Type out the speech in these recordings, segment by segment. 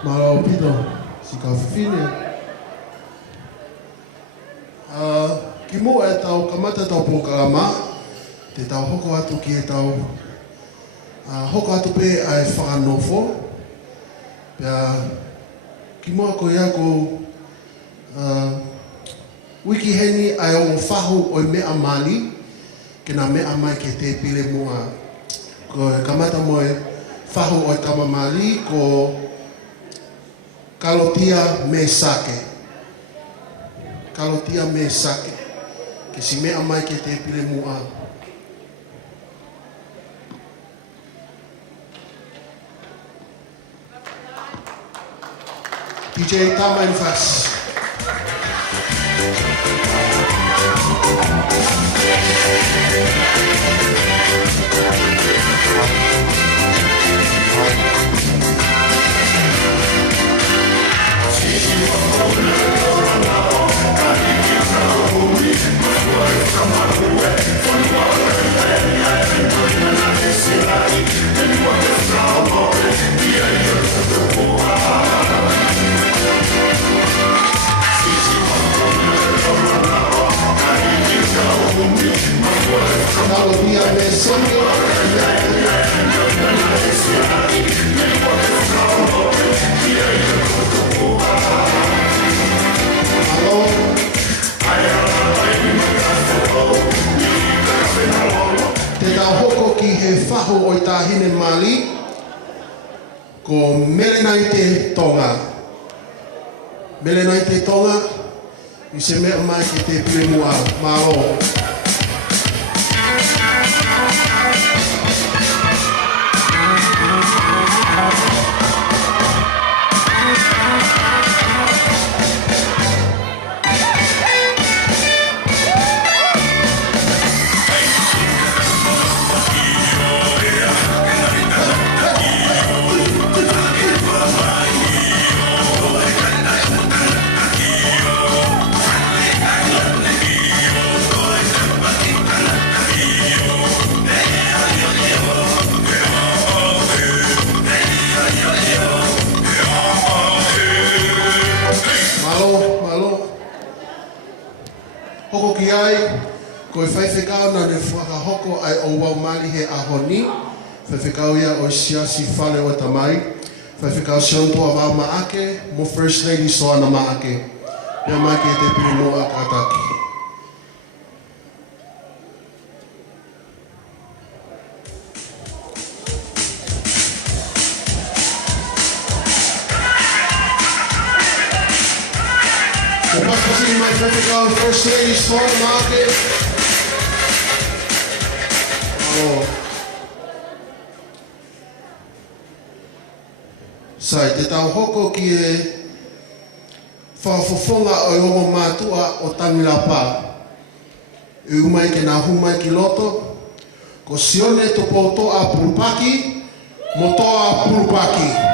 Malo pito, si ka fine. Ki mo e tau kamata tau pokalama, te tau hoko atu ki e tau hoko atu pe ai whakanofo. Pea ki mo ko ia ko wiki heni ai o whahu o mea mali, ke na mea mai ke te pile mua. Ko kamata mo e whahu o tama mali ko kalotia me sake. Kalotia me sake. Ke si mea mai ke te pile mua. DJ Tama and Fast. O tahine mali ko melenai te tonga. Melenai te tonga i se mea mai ki te pile mua malo. Hoko ki ai, ko e whaiwhekau na ne whakahoko ai o wau mali he ahoni. Whaiwhekau ia o siasi whale o tamai. Whaiwhekau siontua wau maake, mo First Lady soana maake. Pea mai ke te pili noa kataki. My First Lady Store Market. Oh. Sai, te tau hoko ki e whaafofonga o hongo mātua o Tangilapa. E umai ke nā humai ki loto, ko sione to po toa purupaki, mo toa purupaki.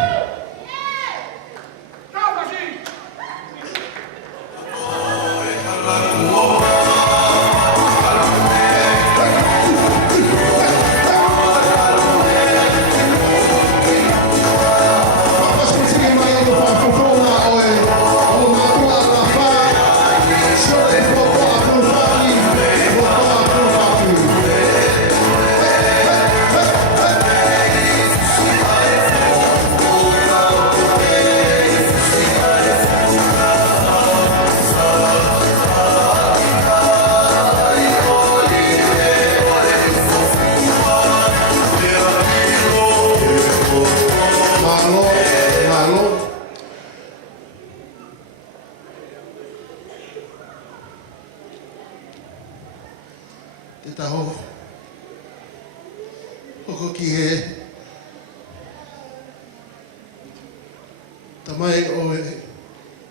Hoko ki he tamai o e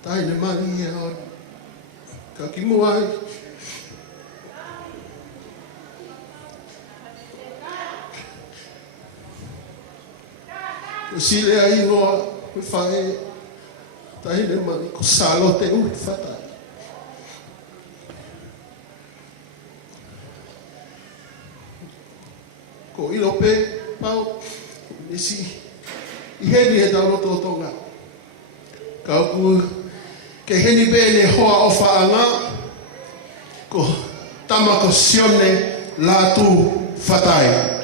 taine mani e o ka ki muai. Ko sile a ingoa me whae taine mani ko salo te ui Fatai. Ko ilo pe pau nisi I heni he tau roto o tonga. Ka uku ke heni bene hoa o whaanga ko tama ko sione Latu Fatai.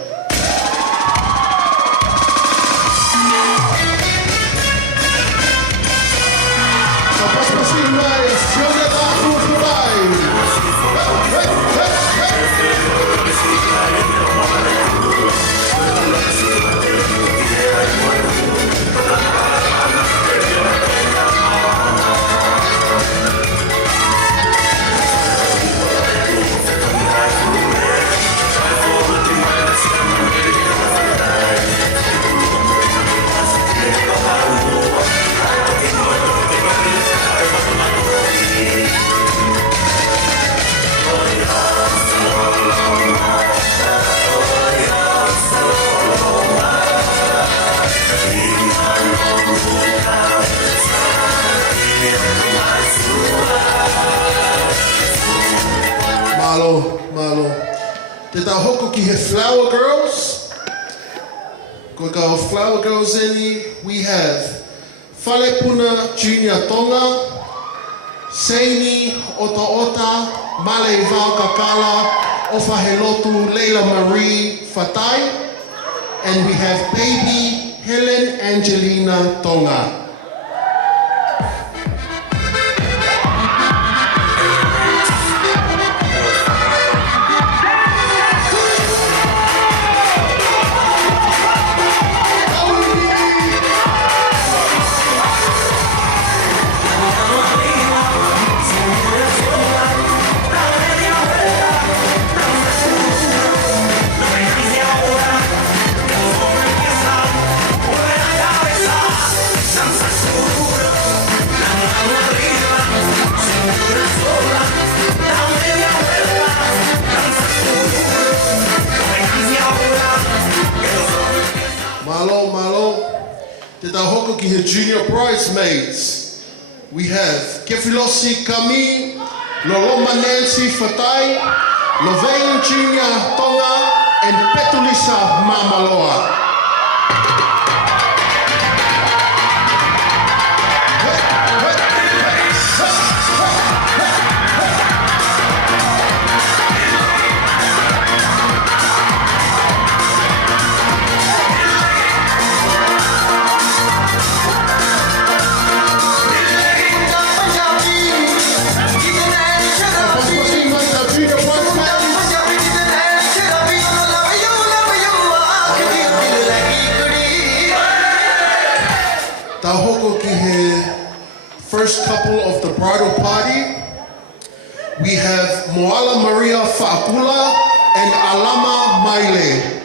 Malo. Te tau hoko ki he flower girls. Ko ka flower girls eni, we have Falepuna Junior Tonga, Seini Ota, Male Vau Kakala, Ofa Helotu, Leila Marie Fatai, and we have baby Helen Angelina Tonga. Malo. Te tau hoko ki he junior bridesmaids. We have Kefilosi Kami, Loloma Nancy Fatai, Lovain Junior Tonga, and Petulisa Mamaloa. First couple of the bridal party, we have Moala Maria Fa'akula and Alama Maile.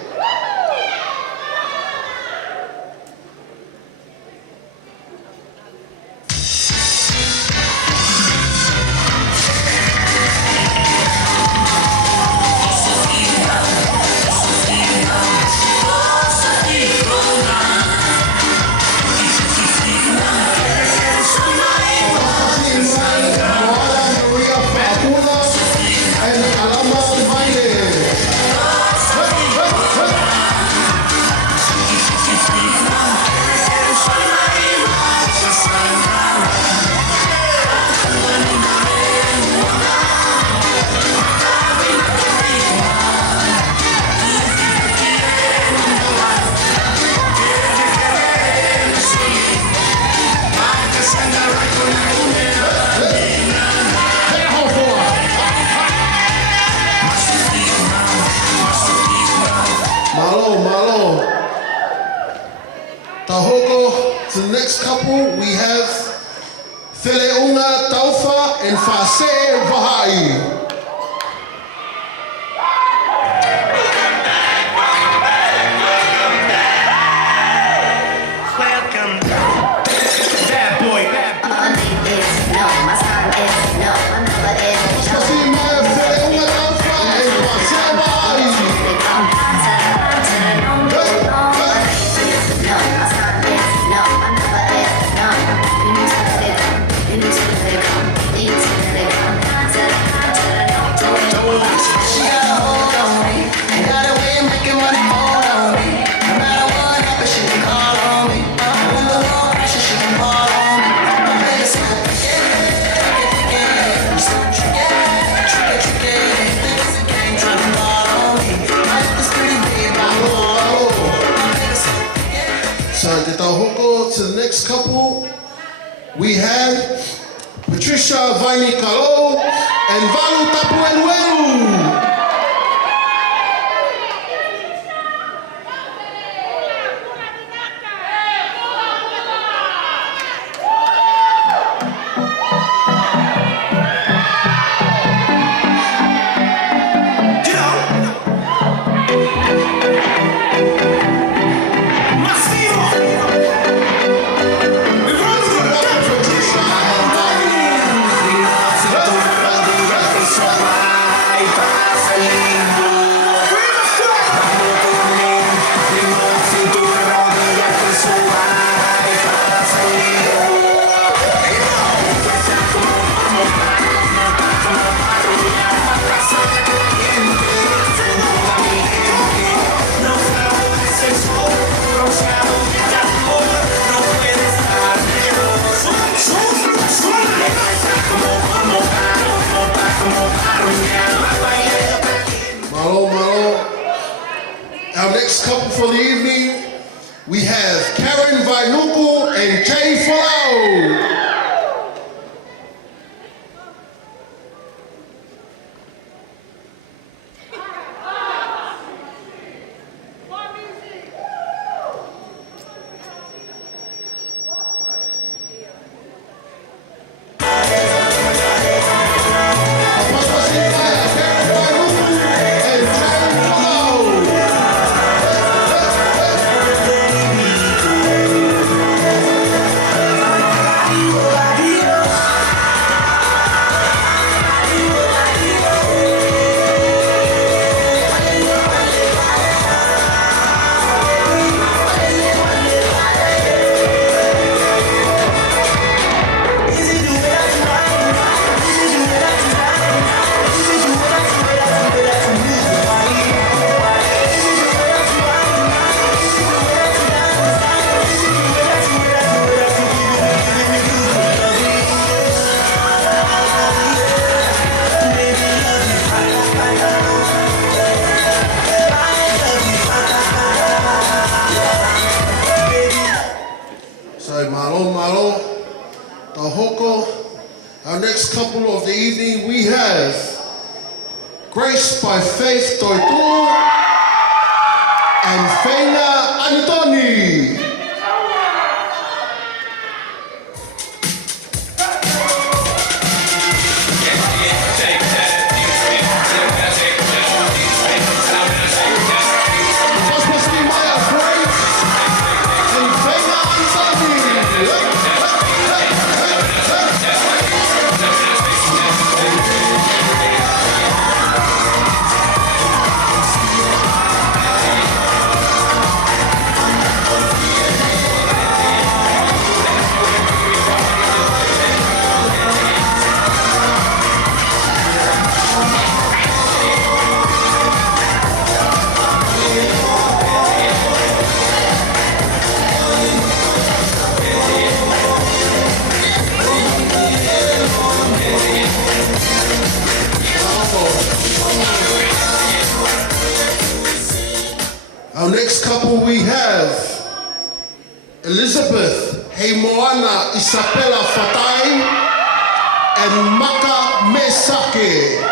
Malo. Tahoko, to the next couple, we have Feleunga Taufa and Fase Vahai. Into the next couple, we have Patricia Vaini Kalo and Valu Tapueluelu. Our next couple for the evening, we have Karen Vainuku and Jay Falau. Our next couple of the evening, we have Grace by Faith Toitu and Feina Antoni. Our next couple we have Elizabeth Heimoana Isabella Fatai and Maka Mesake.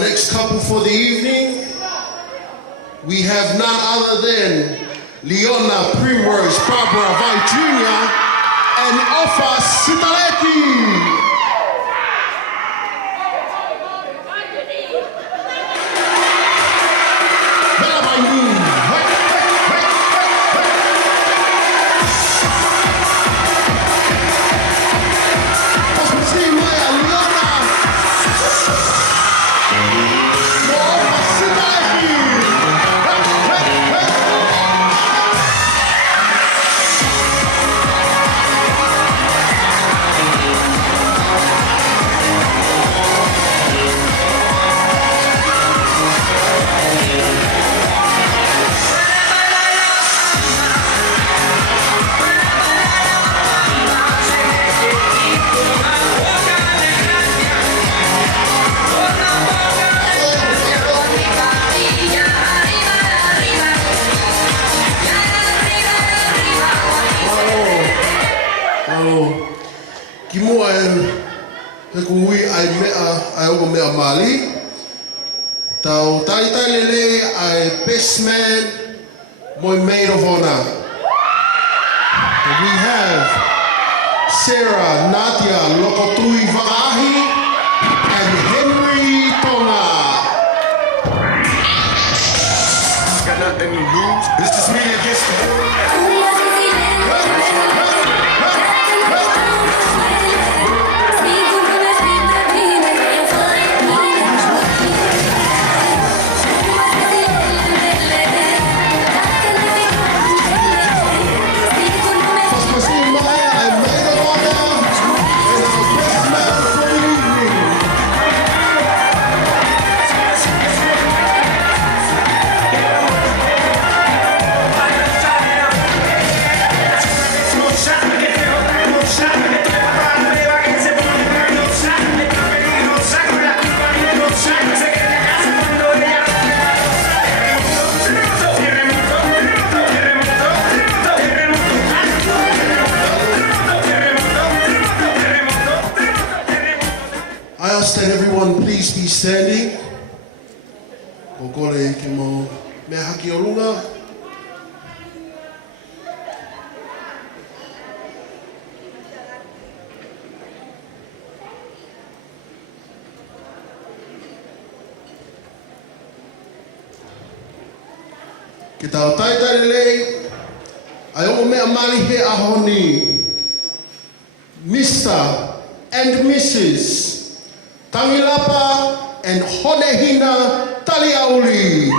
next couple for the evening, we have none other than Leona Primrose Barbara Vai Jr. and Ofa Sitaleki. Tau Talia'uli ai best man Moimoi of honor. We have Sarah Nadia Lokotui Va'ahi and Henry Tonga. Got nothing to lose. It's just me against the world. That everyone please be standing. Okole ki mo me haki o lunga. Ki tau taitai lei, ai o mea mali he ahoni, Mr. and Mrs. Tangilapa and Honehina Talia'uli.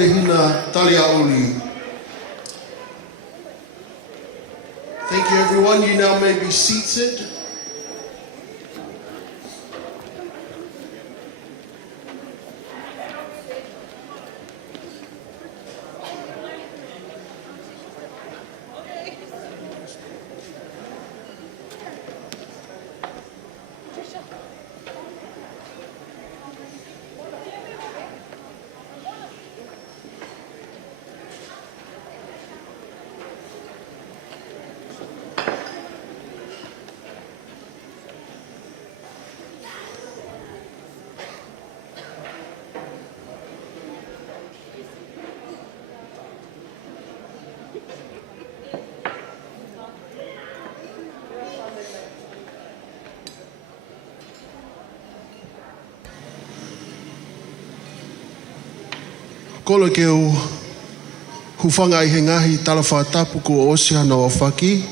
Honehina, Talia'uli. Thank you, everyone. You now may be seated. Kolo ke o hufanga I he ngahi talawha tapu ko osi hana o whaki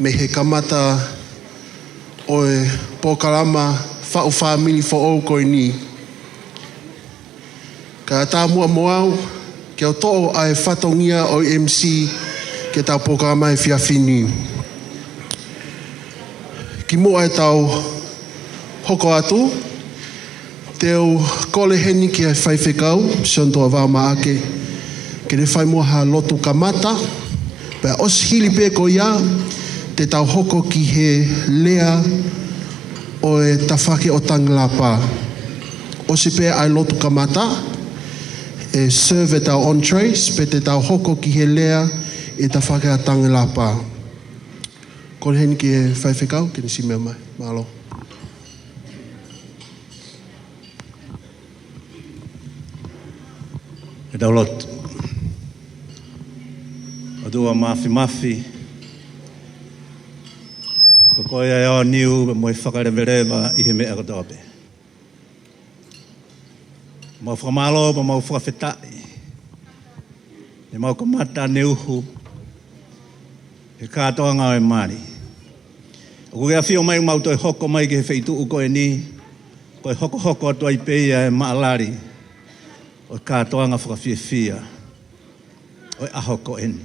me he kamata o e pōkarama whau whamili fo o koe ni. Ka tā mua moau ke o to'o ai whatongia o MC ke tā pōkarama e whiawhini. Ki mua e tau hoko atu Teo kole heni ki ai whaiwhekau, siontoa wāma ake, ke ne whai mua ha lotu kamata, pe os hili pē ko ia, te tau hoko ki he lea o e tawhake o Tangilapa. Osi pē ai lotu kamata, e serve e tau entrees, pe te tau hoko ki he lea e tawhake a Tangilapa. Kole heni ki e whaiwhekau, ke ne si mea mai, malo. E tau lotu. O tua mafi. Ko koe ai o niu mo I whakarewerewa I he mea katope. Mau whakamalo pa mau whakawhetai. Ne mau kamata ne uhu. He kātoa ngā e mari. O kua whio mai mau toi hoko mai ke he wheitu u koe ni. Koe hoko atua I peia e maalari. O kātoa ngā whakawhiawhia. O e ahoko eni.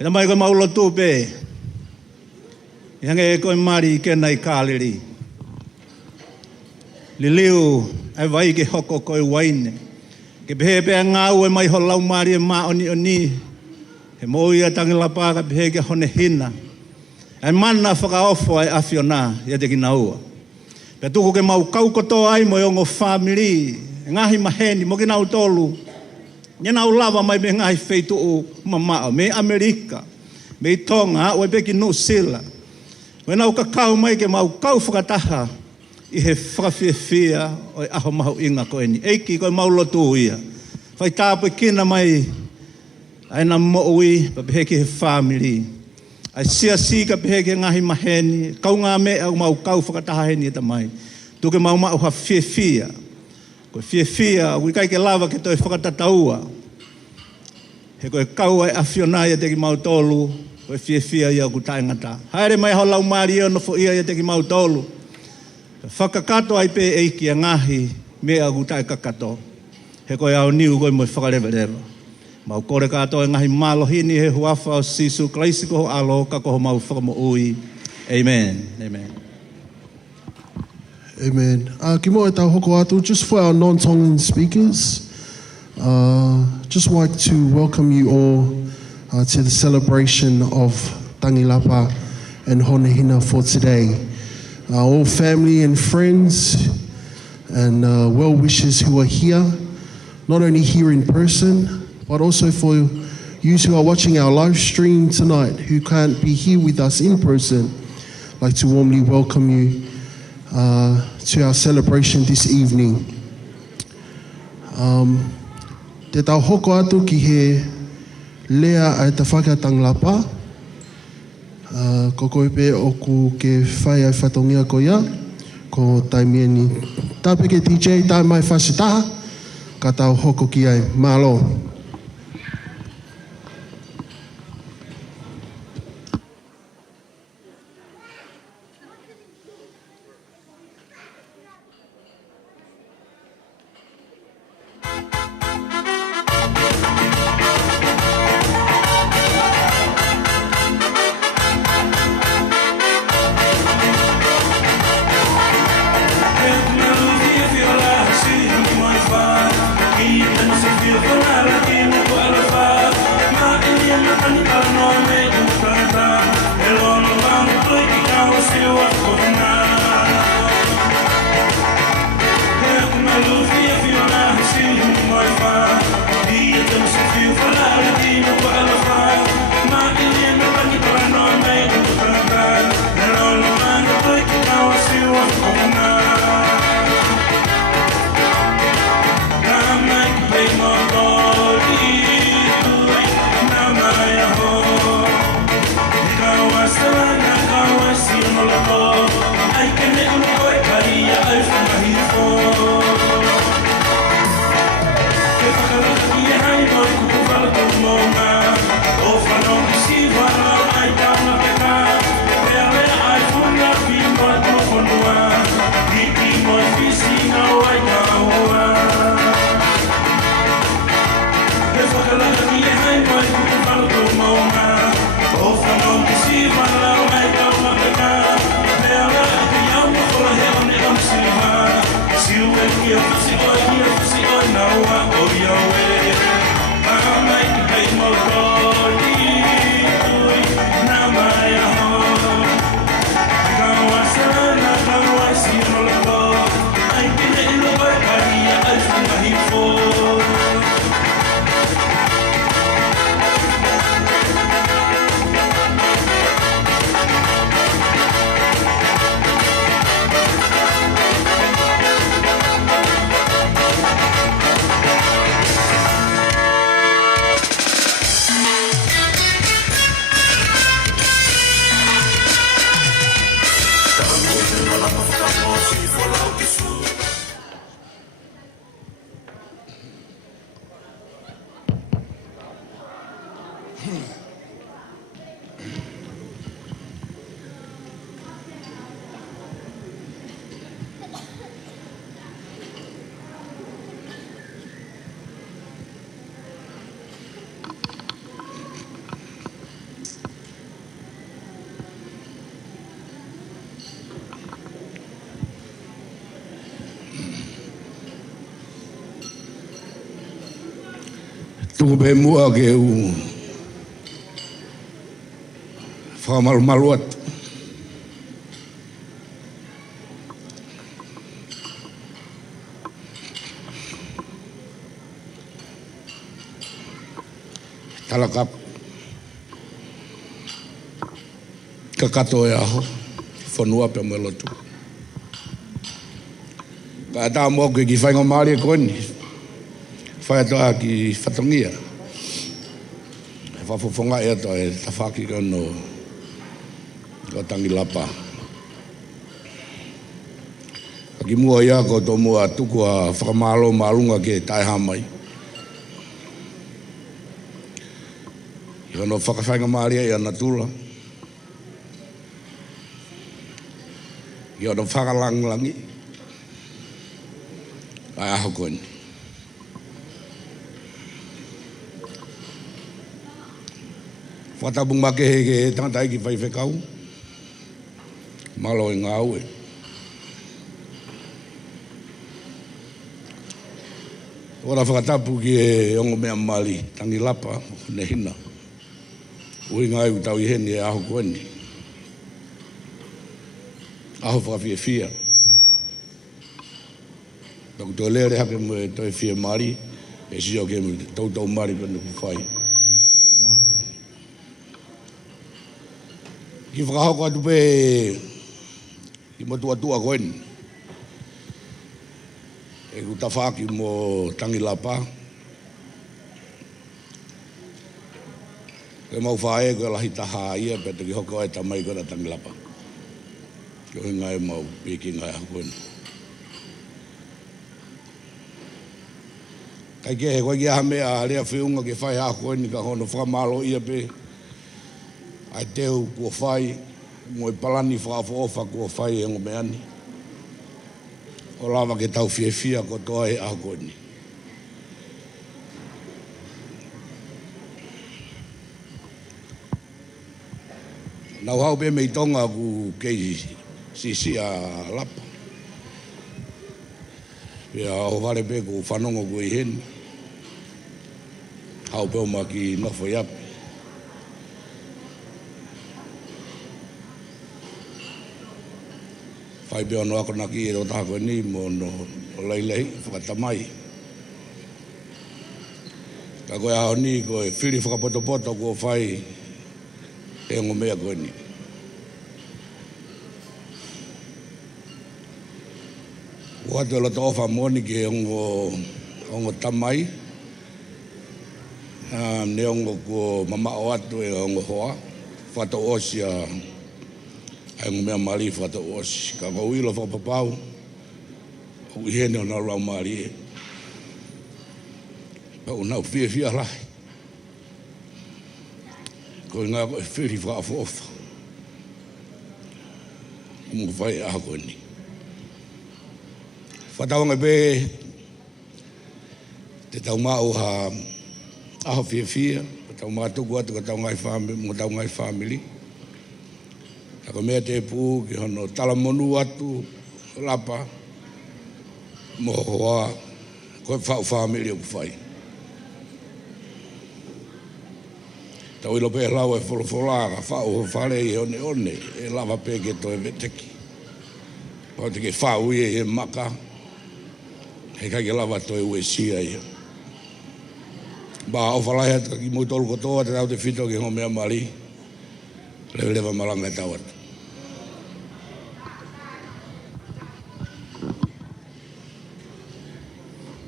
E na mai koe maulo tūpe. I hange e koe mari I kena I kāleri. Liliu ai vai ke hoko koe waine. Ke pehe pēa ngā ue mai ho lau mari e mā oni. He moi a Tangilapa ka pehe ke Honehina. Ai mana whakaofo ai awhiona ia te kina ua. Pea tuku ke mau kaukotoa ai mo ongo family. Ngahi maheni, mo kina utolu. Nena ulawa mai me ngahi feitu o mamao, me Amerika, me Tonga, o e peki New Zealand. Wena uka kau mai ke mau kau whakataha I he whakawhiawhia o e aho mahu inga koe ni. Eiki koe mau lotu ia. Whai tāpu kina mai ai na moui pa pehe ki he family. Ai sia ka pehe ki ngahi maheni, kau ngā mea o mau kau whakataha heni e tamai. Tuke mau mau ha whiawhia. Koe whiawhia, ui kai ke lava ke toi whakatataua. He koe kau ai awhionai a te ki mau tolu, koe whiawhia ia ku taingata. Haere mai hau lau maari no fo ia te ki mau tolu. Whakakato ai pē eiki a ngahi mea ku tai kakato. He koe au niu koe mo whakarewa. Mau kore katoa e ngahi malohini he huafa o sisu, klaisi koho alo, kakoho mau whakamo ui. Amen. Amen. Amen. Ki moe tau hoko atu, just for our non-Tongan speakers, just like to welcome you all to the celebration of Tangilapa and Honehina for today. All family and friends and well-wishers who are here, not only here in person, but also for you who are watching our live stream tonight, who can't be here with us in person. I'd like to warmly welcome you to our celebration this evening. Te tau hoko atu ki he lea ai te whaka Tangilapa. Ko koe pē oku ke whai ai whatongia ko ia, ko taimia ni. Tāpeke DJ, tai mai whasitaha, ka tau hoko ki ai. Malo. Tuku pe mua ke u whakamalu atu. Talakap ka kato e aho whanua pe me lotu. Ka tā mua koe ki whainga maari e koni. Whai atoa ki whatongia. E whawhawhonga e atoa e tawhaki kono o Tangilapa. Ka ki mua ia ko tō mua tuku a whakamalo maalunga ke taiha mai. I kono whakawhainga maari e ana tula. I kono whakalanglangi. Ai aho koni. Whatabung make he ke tangatai ki whai whekau. Malo e ngā ue. Ora whakatapu ki e ongo mea mali, Tangilapa, Honehina. Ui ngai u tau i heni e aho koni. Aho whakawhia fia. Taku tō lere hake mo e toi fia mari, e si o ke mo tau mari penu ku whai. Ki whakahoko atu pe ki motua koeni. E ku tawhaki mo Tangilapa. E mau whae koe lahi taha ia pe te ki hoko e tamai koe na Tangilapa. Koe ngai mau piki ngai a koeni. Kai ke he koe ki aha mea rea whiunga ke whai a koeni ka hono whakamalo ia pe. Ai teu kua whai, mo i palani whakawhoofa kua whai e ngome ani. O lawa ke tau whia ko toa e aho koni. Nau hau pe mei tonga ku kei sisi a lapa. Pea o vare pe ku whanongo ku i heni. Hau pe o ma ki nofo iapi. Whai peo no ako naki e ro tako ni mo no leilei whakatamai. Ka koe aho ni koe whiri whakapoto ko whai e ngomea koe ni. Watu la tofa moni ke ongo tamai. Ne ongo ko mama o atu e ongo hoa. Whato osia ai ngomea mari whato osi. Ka ko wilo whapapau. O ihene o na rau mari e. Pau nau whia lahi. Ko ngā koe whiri whaafofa. Mo whai aha koe ni. Whataonga pe te tau mau ha aho whia. Tau mātuku atu ka tau ngai family, mo tau ngai family. Tako mea te pū ki hono talamonu atu lapa. Mo hoa koe whau family o whai. Tau ilo pe lau e wholowholanga whau ho whare i one e lava pe ke toi veteki. Pau te ke whau i e maka. He kai ke lava toi ue sia ia. Ba o whalai hata ki mui tolu kotoa te tau te whito ki homea mari. Lewa malanga e tau atu.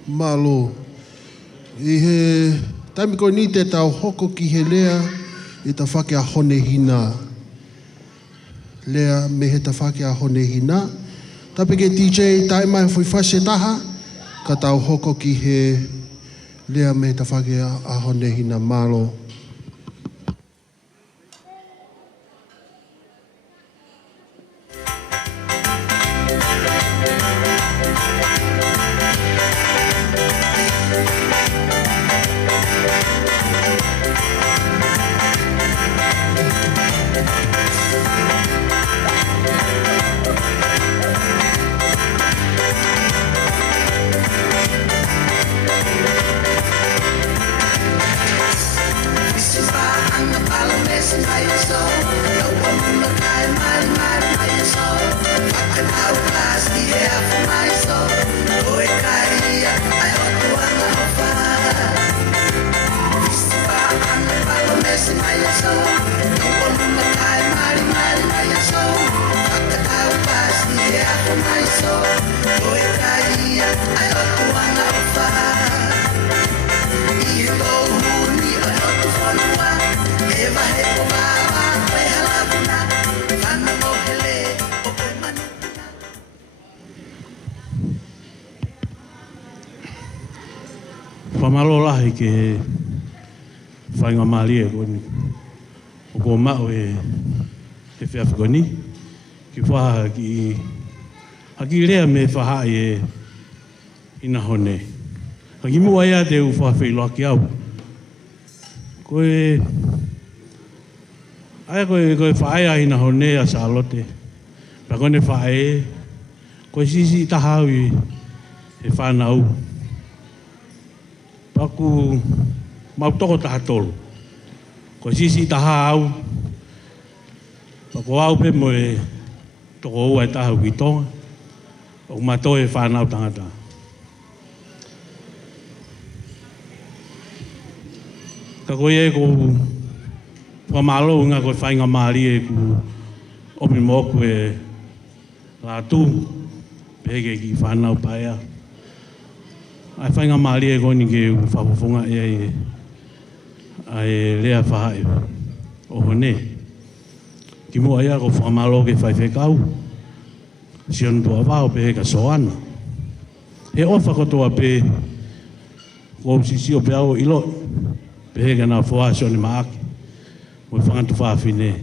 Malo, i he taimi koe ni te tau hoko ki he lea i ta whake a Honehina. lea me he tawhake a Honehina. Tapeke DJ tae mai fui whase taha, ka tau hoko ki he lea me he tawhake a Honehina malo. Whamalo lahi ke whainga maali e koni. O ko mao e whiawhi koni. Ki whaha ki... Haki rea me whaha e ina hone. Haki mua ea te u whawhi loa ki au. Koe... Aia koe whaea ina hone a Charlotte. Pa kone whae. Koe sisi tahau i he whanau. Paku mau toko taha tolu. Ko sisi taha au. Paku au pe mo e toko ua e taha ki tonga. O mato e whanau tangata. Ka koe e ko whamalo unga koe whainga maari e ku omi moku e Latu. Pege ki whanau paea. Ai whainga maari e koni ke whapofonga e ai lea whahae o hone. Ki mua ia ko whamalo ke whaifekau. Sion tua wao pe he ka soana. He ofa kotoa pe ko sisi o pe au ilo. Pe he ka na whoa sione maaki. Mo whangatu whaafine.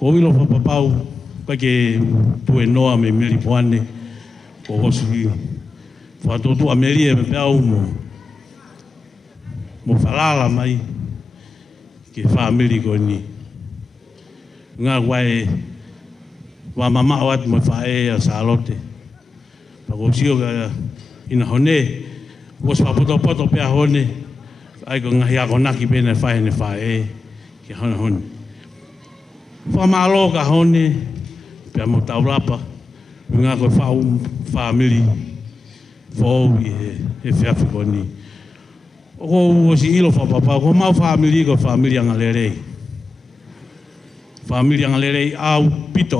Ko ilo whapapau pa ke tue noa me meri poane. Ko hosi whatotu Amerie me peau mo whalala mai ke whamiri koni. Ngā wae wa mama o atu mo whae a Charlotte. Pako sio ka ina hone, kos papoto pea hone, ai ko ngahi ako naki pene whae ne whae ke hone hone. Whamalo ka hone, pea mo Tangilapa, ngā koe whamiri. Fou e whiawhi koni. O si ilo whapapa, ko mau whamiri ko whamiri anga lerei. Whamiri anga lerei au pito.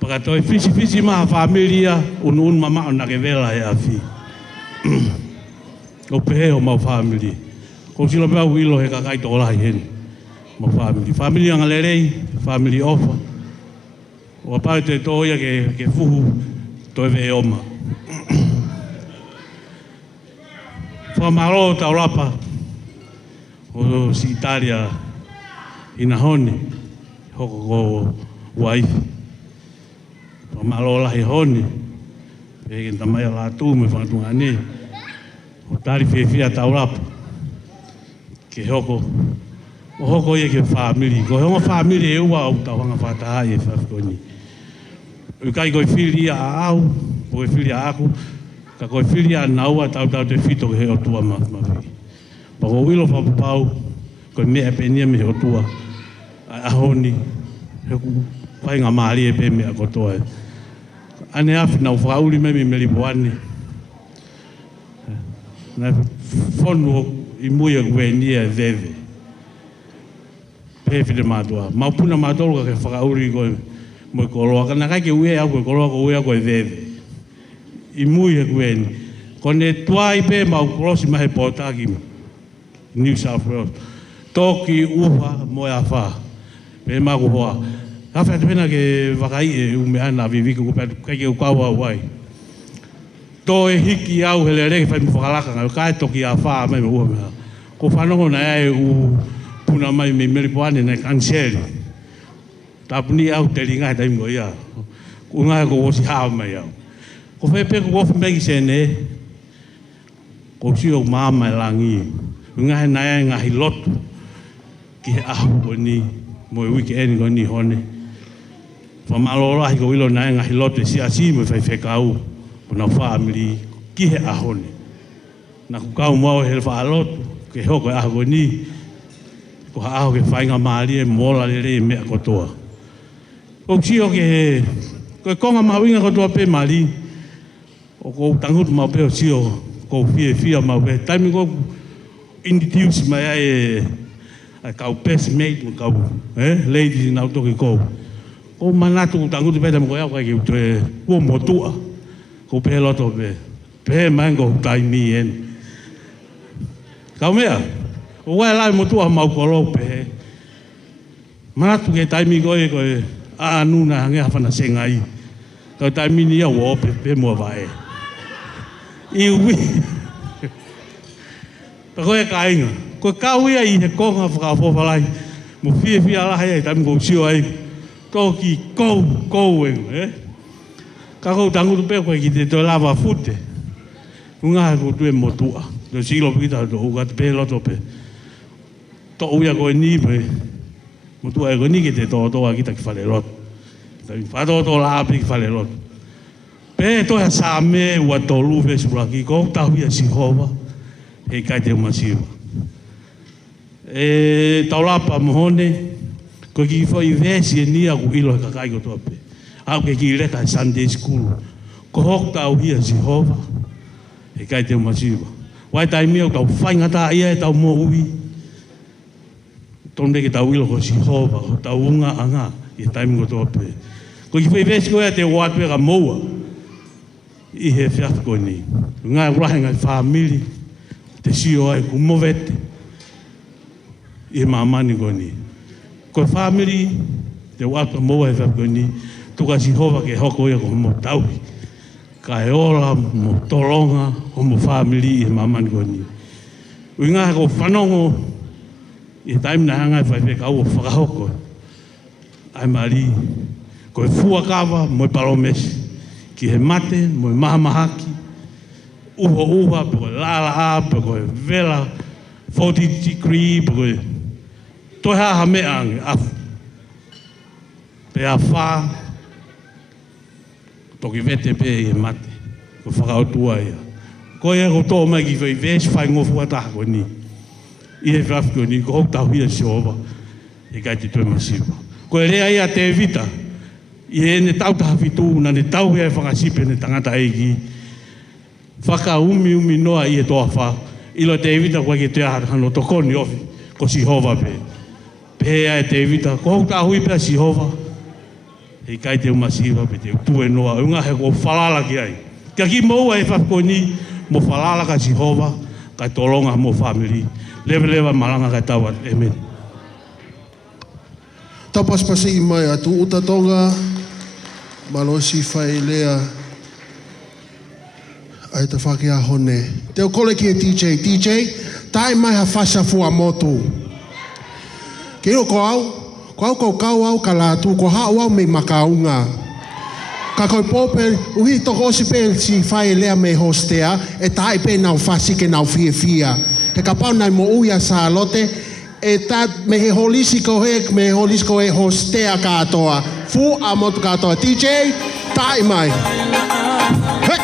Paka toi fisi maha whamiri a unu mama o nake vela e awhi. O pehe o mau whamiri. Ko silo pēu ilo he kakai tō lahi heni. Mau whamiri. Whamiri anga lerei, whamiri ofa. O apare te tōia ke fuhu toi ve oma. Whamaro Tangilapa o si Italia ina hone hoko ko waifi. Whamaro lahi hone peke tamai a Latu me whangatunga ne o tari whiawhia Tangilapa ke hoko o hoko ia ke whamiri. Ko honga whamiri e ua au tauhanga Fatai e whawhikoni. Ukai koe whiri a au, koe whiri a aku, ka koe whiri a naua tau te whito ke he o tua mahi. Pako wilo whapapau, koe mea penia me he o tua, a ahoni, he ku whainga maari e pe mea kotoa. Ane awhi nau whauri me mi melipoane. Na whonu i muia kue nia veve. Pewhine mātua. Maupuna mātolo ka ke whakauri koe mo koloa. Kana kai ke ue au koe koloa ko ue au koe veve. I muia kue ni. Kone tuai pe mau kolosi mahe pōtaki New South Wales. Toki uha mo e awha. Pe ma ko hoa. Ha fa pena ke wakai e u me ana vivi ko pe ke o kawa wai. To e hiki au hele re fa mo falaka ngal kai to ki a fa mai mo me. Ko fa no na e u puna mai me meripoane na kansel. Tapuni au te ringa dai mo ia. Ko nga ko si ha mai au. Ko fe pe ko fe mai sene. Ko si o mama langi. Nga na nga hi lot. Ki a ho ni mo weekend ko ni hone. Fa malora ko ilo na nga hi lot si asi mo fe kau. Ona family ki he a hone. Na ku kau mo he fa lot ke ho ko a ho ni. Ko ha ho ke fainga mali e mola le me ko toa. Ko si o ke ko konga mawinga ko toa pe mali. O ko tangut ma pe o si o ko fia ma pe time ko introduce mai ai kau best mate mo kau ladies na to ki ko manatu tangut pe mo ya ka ki te ko mo tua ko pe lo to pe mango tai mi en kau mea o wa la mo tua ma ko lo pe manatu ke tai mi ko a nuna nga fa na sengai ka tai mi ni ya wo pe mo vai iwi ko e kainga ko kauia I he konga whakafofalai mo fia la hai tam ko sio ai toki ko ka ko tangu pe ko ki te to lava fute unga ko tu mo tua do silo pita do uga pe lo to pe to uia ko ni pe mo tua ko ni ki te to ki ta ki fale lot ta fa to la pe ki fale lot pe to sa me wa to lu fe sura ki ko ta hui si hova e kai te masiva e Talia'uli mohone ko ki foi vesi ni a ku ilo ka kai ko to pe au ke ki leta Sunday school ko hok ta hui si hova e kai te masiva wai tai mi o ta fainga ta ia ta mo ui tonde ke ta ilo ko si hova ta unga anga e tai mi ko to pe ko ki foi vesi ko te wa pe ka moa I he fiat ko ni nga rahinga family te sio ai ku movete I mama ni ko ni ko family te wa ko mo ai ko ni tu ka si hova ke hoko ia ko mo tau ka ola mo tolonga o mo family I mama ni ko ni nga ko fanongo I time na hanga fa fe ka o fa hoko ai mari ko fua kava mo palomes ki he mate, mo mahamahaki, uha, peko lala, peko vela, 40 degree, peko toi haha mea ange, afu. Pe a wha, toki vete pe he mate, ko whakautua ia. Ko ia ko tō mai ki whai vesi whai ngofu ataha ko ni. I he whafi ko ni, ko hok tau hia si ova, e kai te tue masiwa. Ko e rea ia te vita, I ne tau tahawitu na ne tau hea whakasipe ne tangata eiki. Whaka umi noa I toa wha. Ilo te evita kwa ke te ahano tokoni ofi. Ko si hova pe. Pea e te evita. Ko hau ta hui pea si hova. Hei kai te umasiwa pe te tue noa. Unga he ko whalala ki ai. Kia ki maua e whakoni mo whalala ka si hova. Kai tolonga mo family. Lewa malanga kai tawat. Amen. Tapaspasi I mai atu utatonga. Malosi whai lea ai te whaki a hone. Te o kole ki e DJ, tai mai ha whasa fua motu. Ke o ko au kau au ka Latu, ko hao au mei makaunga. Ka koi pope, uhi toko osi pe si whai lea me hostea, e tai pe nau whasike nau fia. He ka pau nai mo uia sa lote, e ta me he holisi ko he hostea katoa. Fu a motu katoa. DJ, tai mai. He.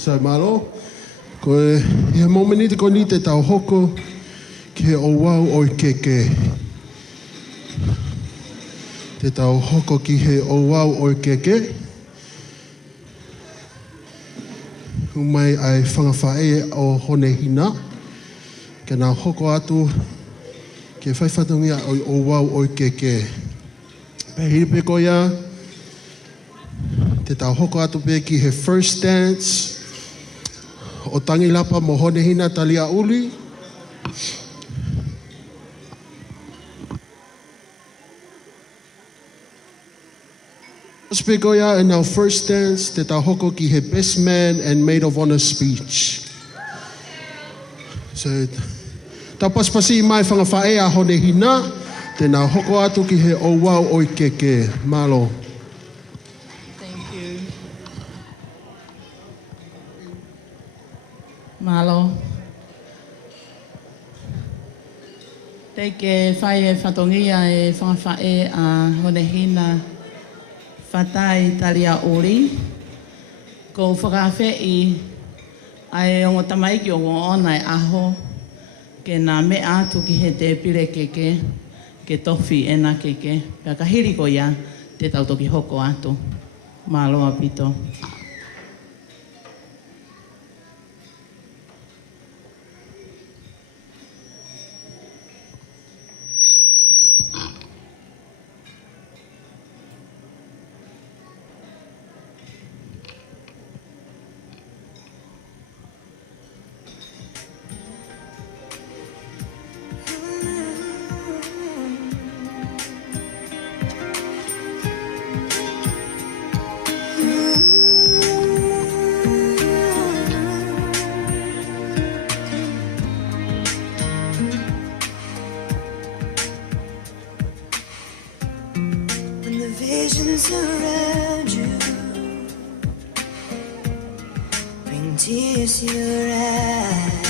Sai malo, ko e momenite ko ni te tau hoko ke o wau o keke. Te tau hoko ki he o wau o keke. Umai ai whangawhae o Honehina. Ke nā hoko atu ke whaiwhatungia o wau o keke. Pehiri pe ko ia. Te tau hoko atu pe ki he first dance o Tangilapa mo Honehina Talia'uli. Speak in our first dance, te tau hoko ki he best man and maid of honor speech. So, tau paspasi mai whangawhae a Honehina, te nā hoko atu ki he o wau o keke. Malo. Malo. Te ke whai e whatongia e whangawhae a Honehina Fatai Talia'uli. Ko whakawhei ai o ngotamaiki o ngōnai aho ke nā me atu ki he te pire keke, ke tofi e nā keke. Pea ka hiri ko ia te tautoki hoko atu. Malo apito. Visions around you bring tears to your eyes,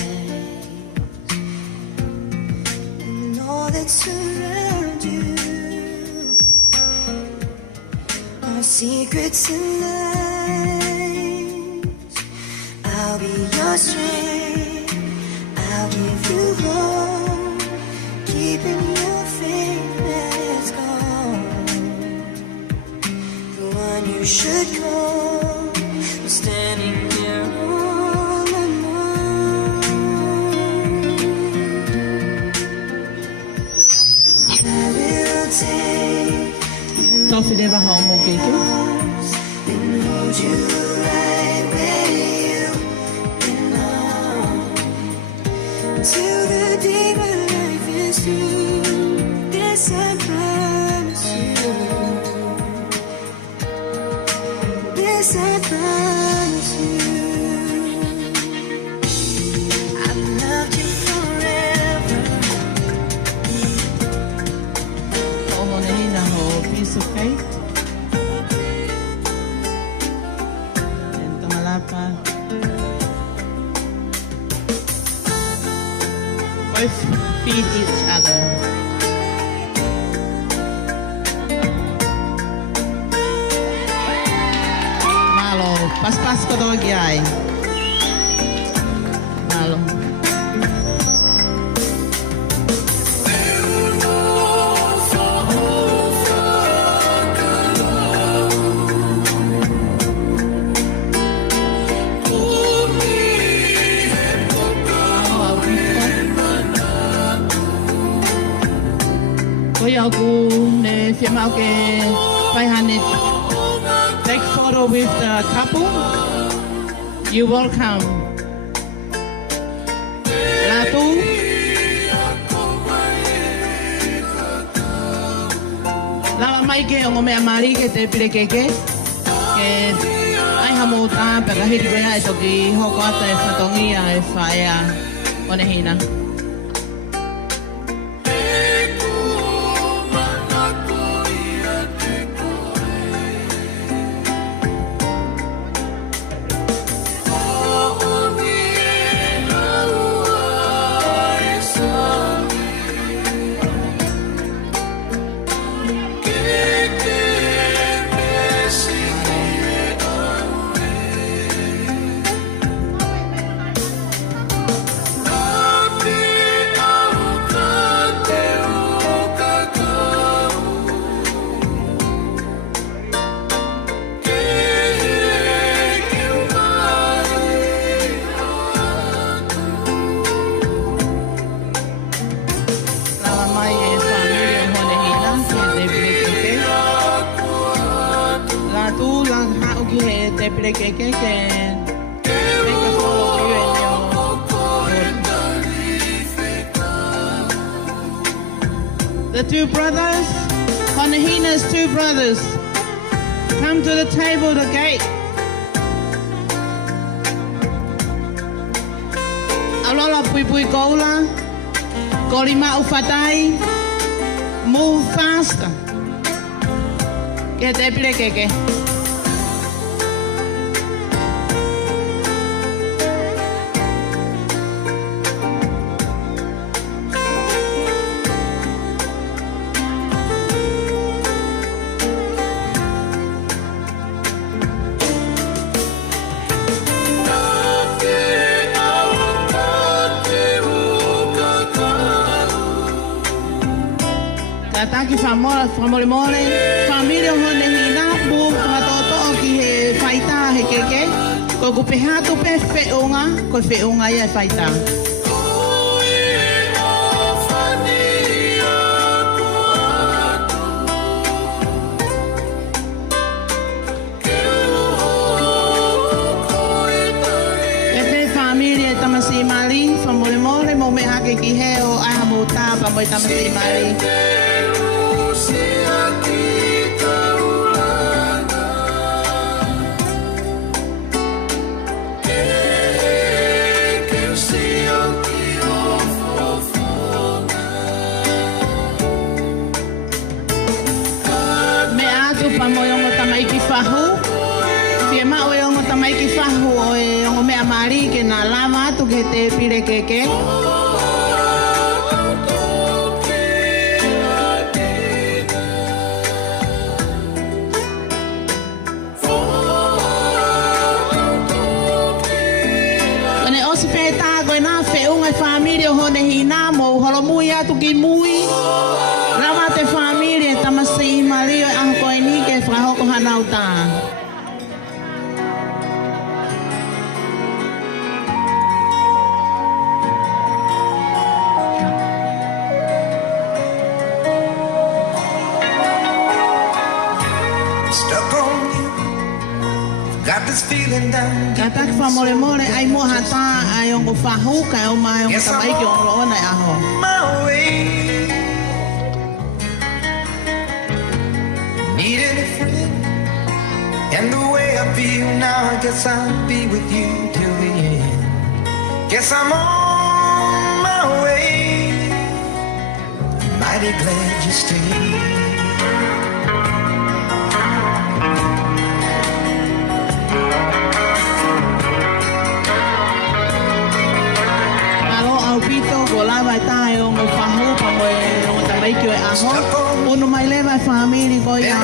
and all that surrounds you are secrets and lies. I'll be your strength, I'll give you hope, keeping your faith that's gone. You should call, I'm standing here all alone. I will take you close and hold you right where you belong. Till the day my life is through, this I promise you. Yes, I promise you, I've loved you forever. O Honehina ho piece of cake. And Tangilapa. Both feed each other. Pas ko dog yai. Malo. Take photo with the couple. You welcome. Latu. Lava mai ke o me amari ke te pire keke. Ke ai hamu ta pega hiri bea e toki hoko ata e whatongia e whaea Honehina. The two brothers, Honehina's two brothers, come to the table, the gate. Alola pui pui gola, golima u Fatai, move faster. Get te pile keke. Ataki famole familia Honehina bu matoto ki he faita he keke ko ku pehatu pe feunga ia faita Ete familia tamasi mali famole mo me hake ki he o a mo ta pa mo tamasi mali Mari ke na lama tu ke te pire keke Kone osi peta ko na feunga familia Honehina mo holomuia tu ki mui lama te familia tamasi mali ang ko ni ke fraho ko hanauta Kata ka mole ai mo hata ai ngo fahu ka o mai ngo tamai ki ngo ona aho Needed a friend and the way I feel now I guess I'll be with you till the end Guess I'm on my way Mighty glad you stayed Lava tai o mo fahu pa mo o tamai ki aho uno mai leva family ko ia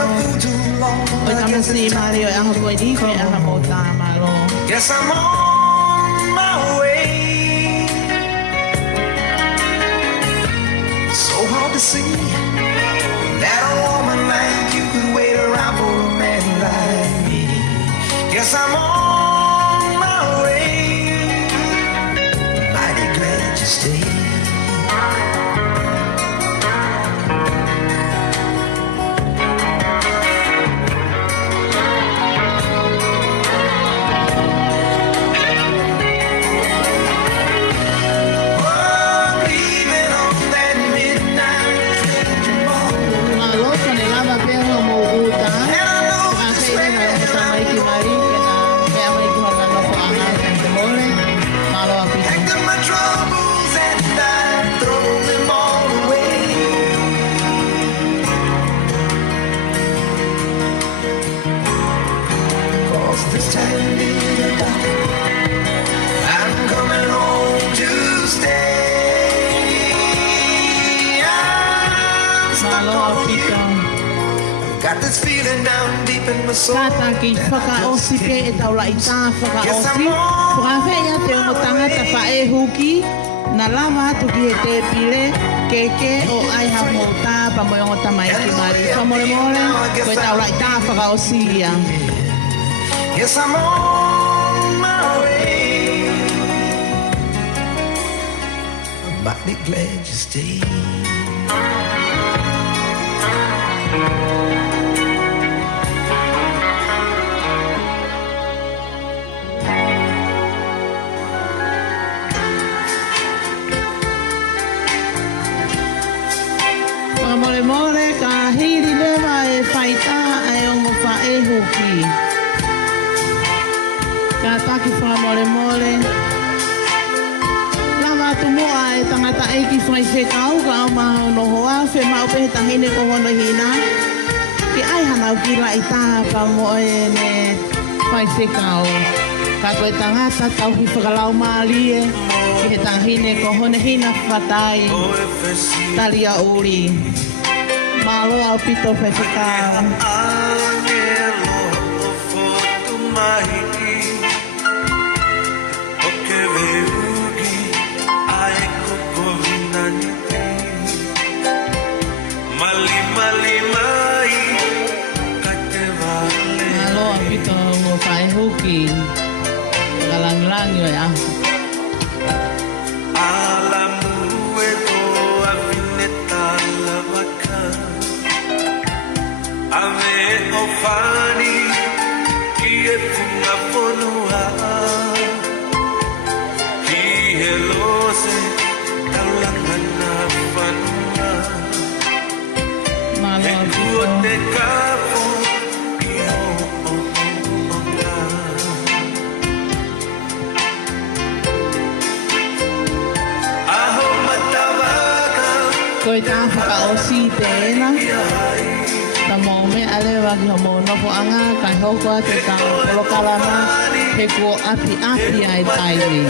o tamasi mari o aho ko di ko aha mo ta malo Guess I'm on my way see that a woman like you could wait around for a man like me. Guess I'm on my way. Mighty glad you stayed. Got this feeling down deep in my soul. Kataki whakaosi ke e taula i tā whakaosi. Whakawhea te o tangata whae huki. Na lama atu ki he te pile. Keke o aiha mō tā pa mo yongo tamai ki mari. Whamore mōre, koe taula i tā whakaosi ia. Yes, I'm on my way. I'm mighty glad you stayed. Mole mole ka hiri lewa e whaita e ongo whae hoki. Ka taki wha mole mole. Lawa atu moa e tangata eiki whai whekau ka au maha no hoa whe mau pehe tahine ko Honehina. Ki ai hanau ki la i tā pa moe ne whai whekau. Ka koe tangata tau hi whakalau maali e. Ki he tahine ko Honehina Fatai. Talia'uli. Malo au pito whewhikau. Angelo o fotu mahi o ke weugi ai kukovina ni te mali mali mai ka te vale. Malo au pito mo whae huki. Galang-langi o ya. Alamu e toa vineta lavaka ave o fani ki e punga ponua ki he lose taulangana fanua Malo e au kua pito. te kapo ki o ka aho matawaka Koe tā whakaosi tēna. Ta mō me ale waki ho mō nofo anga, kai hoko a te tā polokarama, he kua api api ai tairi.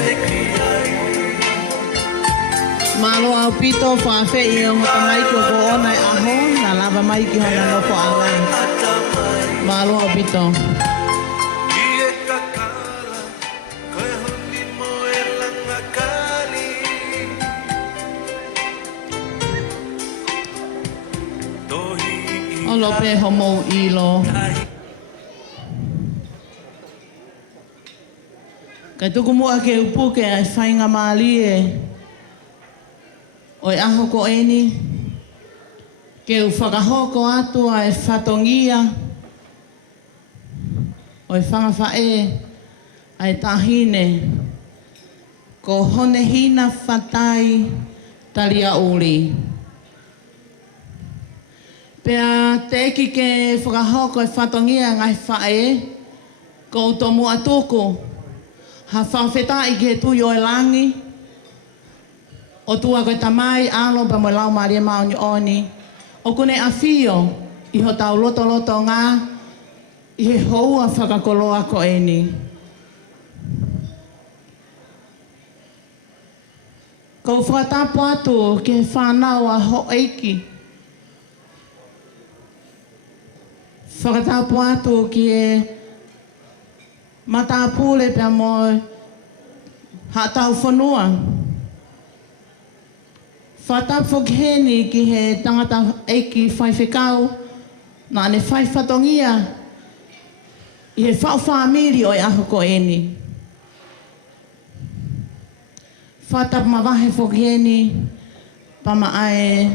Malo au pito whawhe i o ngata mai ko ko ona i aho, na lava mai ki hona nofo anga. Malo au pito. Ie kakala, koe honi mo e langa kali. Tohi i Olo pe ho mō ilo. Kai tuku mua ke upu ke ai whainga maali e. Oi aho ko eni. Ke u whakahoko atu ai whatongia. Oi whangawhae ai tahine. Ko Honehina Fatai Talia'uli. Pea te eki ke whakahoko ai whatongia ngai whae. Ko utomu atuku. Ha whawhetai ke tui o e langi. O tua koe tamai alo pa mo lau maria maoni oni. O kone a whio i ho tau loto loto ngā. I he houa whakakoloa ko eni. Ko whakatapu atu ke whanau a ho eiki. Whakatapu atu ki e matapule pia mo hatau whanua. Whatapokeni ki he tangata eiki whaiwhekau, nā ne whaiwhatongia i he whauwhamiri o e aho ko eni. Whatap mawahe whokieni, pama ae,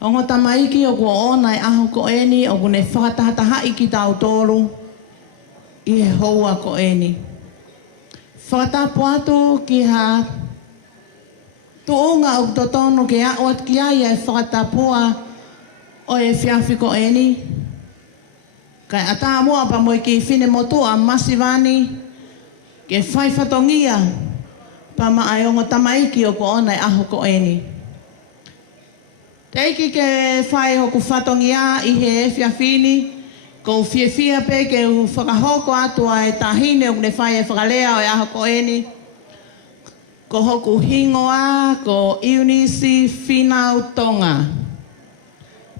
o ngota maiki o kua ona e aho ko eni, o kune whakatahataha ki tau tōru, i he houa ko eni. Whakatapo atu ki ha tuunga o totono ke aoat ki ai e whakatapua o e whiawhi ko eni. Kai ata mua pa moi ki whine motua masiwani ke whaiwhatongia pa maai o ngota maiki o ko ona e aho ko eni. Teiki ke whai hoku whatongia i he whiawhini, ko whiawhia pe ke u whakahoko atua e tahine o kune whai e whakalea o e aho ko eni. Ko hoku hingoa, ko iunisi whinau tonga.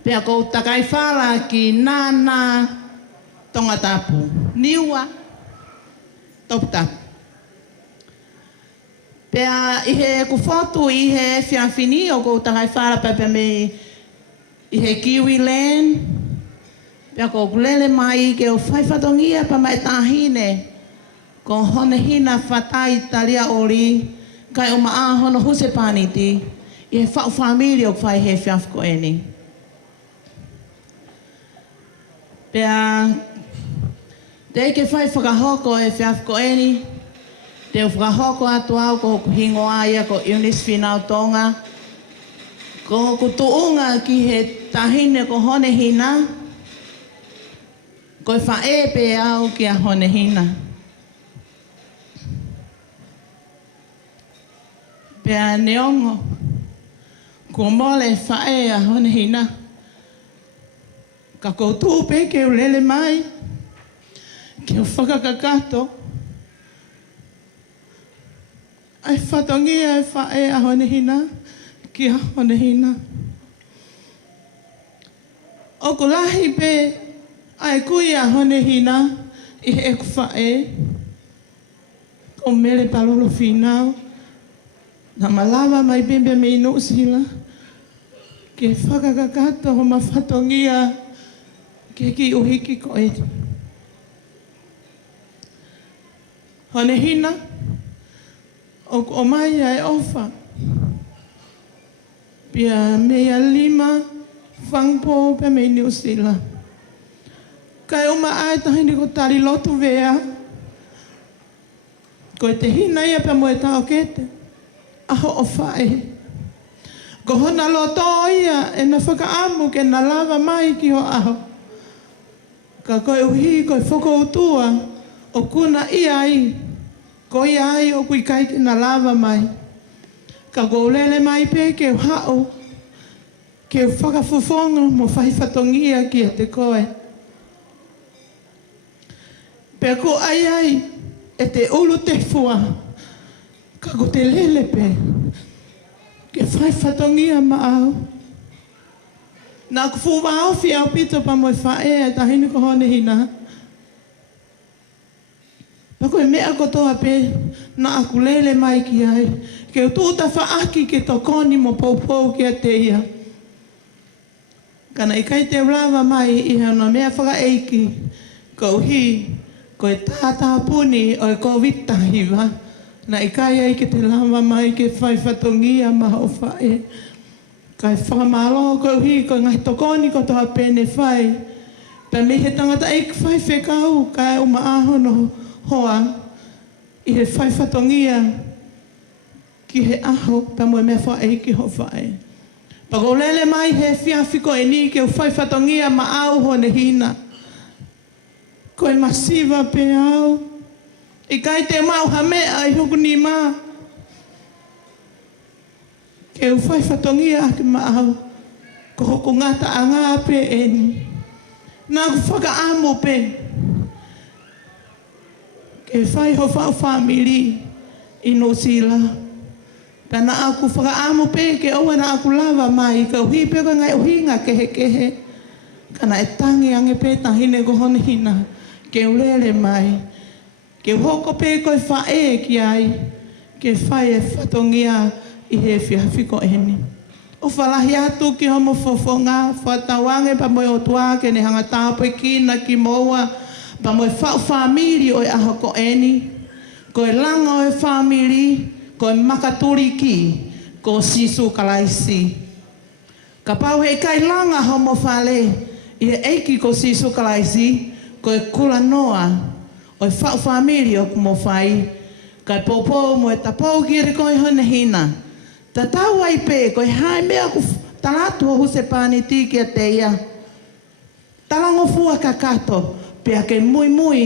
Pea ko takai whala ki nāna tonga tapu. Niua, topu tapu. Pea i he kufotu i he whiawhini o ko takai whala pepe me i he Kiwi Land. Pea ko kulele mai ke o whaiwhatongia pa mai tahine. Ko Honehina Fatai Talia'uli. Kai o maa hono huse pāniti, i he whau whamiri o whai he whiawhi ko eni. Pea, te ke whai whakahoko e whiawhi ko eni, te o whakahoko atu au ko hoku hingo aia ko Eunice Whinau Tonga, ko hoku tuunga ki he tahine ko Honehina, ko e whaepe au ki a Honehina. Pea neongo, ko mole whae a Honehina. Ka koutu pe ke ulele mai, ke o whakakakato. Ai whatongia e whae a Honehina, ki a Honehina. O ko lahi pe, ai kui a Honehina, i he ku whae. Ko mele palolo whinau. Na malawa mai bimbe me ino sila, ke whakakakato ho mawhatongia ke ki uhiki ko e. Honehina, o mai ai ofa, pia mea 5 whangpo pe me ino sila. Kai uma ai tahini ko tari lotu vea, ko te hina ia pe mo e tau kete. Aho o whae. Ko hona loto ia e na whakaamu ke na lava mai ki ho aho. Ka koe uhi koe whakoutua o kuna iai. Ko iai o kui kai ke na lava mai. Ka ko ulele mai pe ke hao. Ke whakafufonga mo whaiwhatongia ki a te koe. Pe ko ai e te ulu te fua. Ka ko te lele pe, ke whaiwhatongia maau. Nā ku whūwao whiau pito pa mo e whae e tahini ko Honehina. Pa koe mea kotoa pe, nā aku lele mai ki ai, ke o tūta whaaki ke tokoni mo poupou ki a te ia. Kana i kai te urawa mai i hana mea whakaeiki, ko hi, ko e tātā puni o e COVID tahiwa. Na i kai ai ke te lama mai ke whaiwhatongia maha o whae. Kai whakamalo ko hi ko ngai tokoni ko toha pene whai. Pa me he tangata eik whai whekau kai o maahono hoa i he whaiwhatongia ki he aho pa moe me whae ki ho whae. Pa ko lele mai he whiawhiko e ni ke o whaiwhatongia maau Honehina. Ko e masiva pe au. I kai te mau hamea i hoku ni mā. Ke u whaiwhatongia ake maau. Ko hoku ngata a ngā pe eni. Nā ku whakaamu pe. Ke whai ho whau whamiri i no sila. Pena aku whakaamu pe ke oa na aku lava mai. Ka uhi pe ka ngai uhinga kehe kehe. Kana e tangi ange pe tahine ko Honehina. Ke ulele mai. Ke hoko pe koe whae ki ai, ke whae e whatongia I he whiawhiko eni. O whalahi atu ki homo fofonga, whatawange pa moe o tuake ne hanga tāpoi kina ki moa, pa moe whau whamiri o e aho ko eni, ko e langa o e whamiri, ko e makaturi ki, ko sisu kalaisi. Ka pau he kai langa homo whale, i e eiki ko sisu kalaisi, ko e kula noa, o e whau whamiri o kumo whai, ka e popo mo e tapau kiri ko e Honehina. Ta tau ai pe, ko e hae mea ku talatu o huse pani tiki a te ia. Talango fua kakato, pea ke mui mui,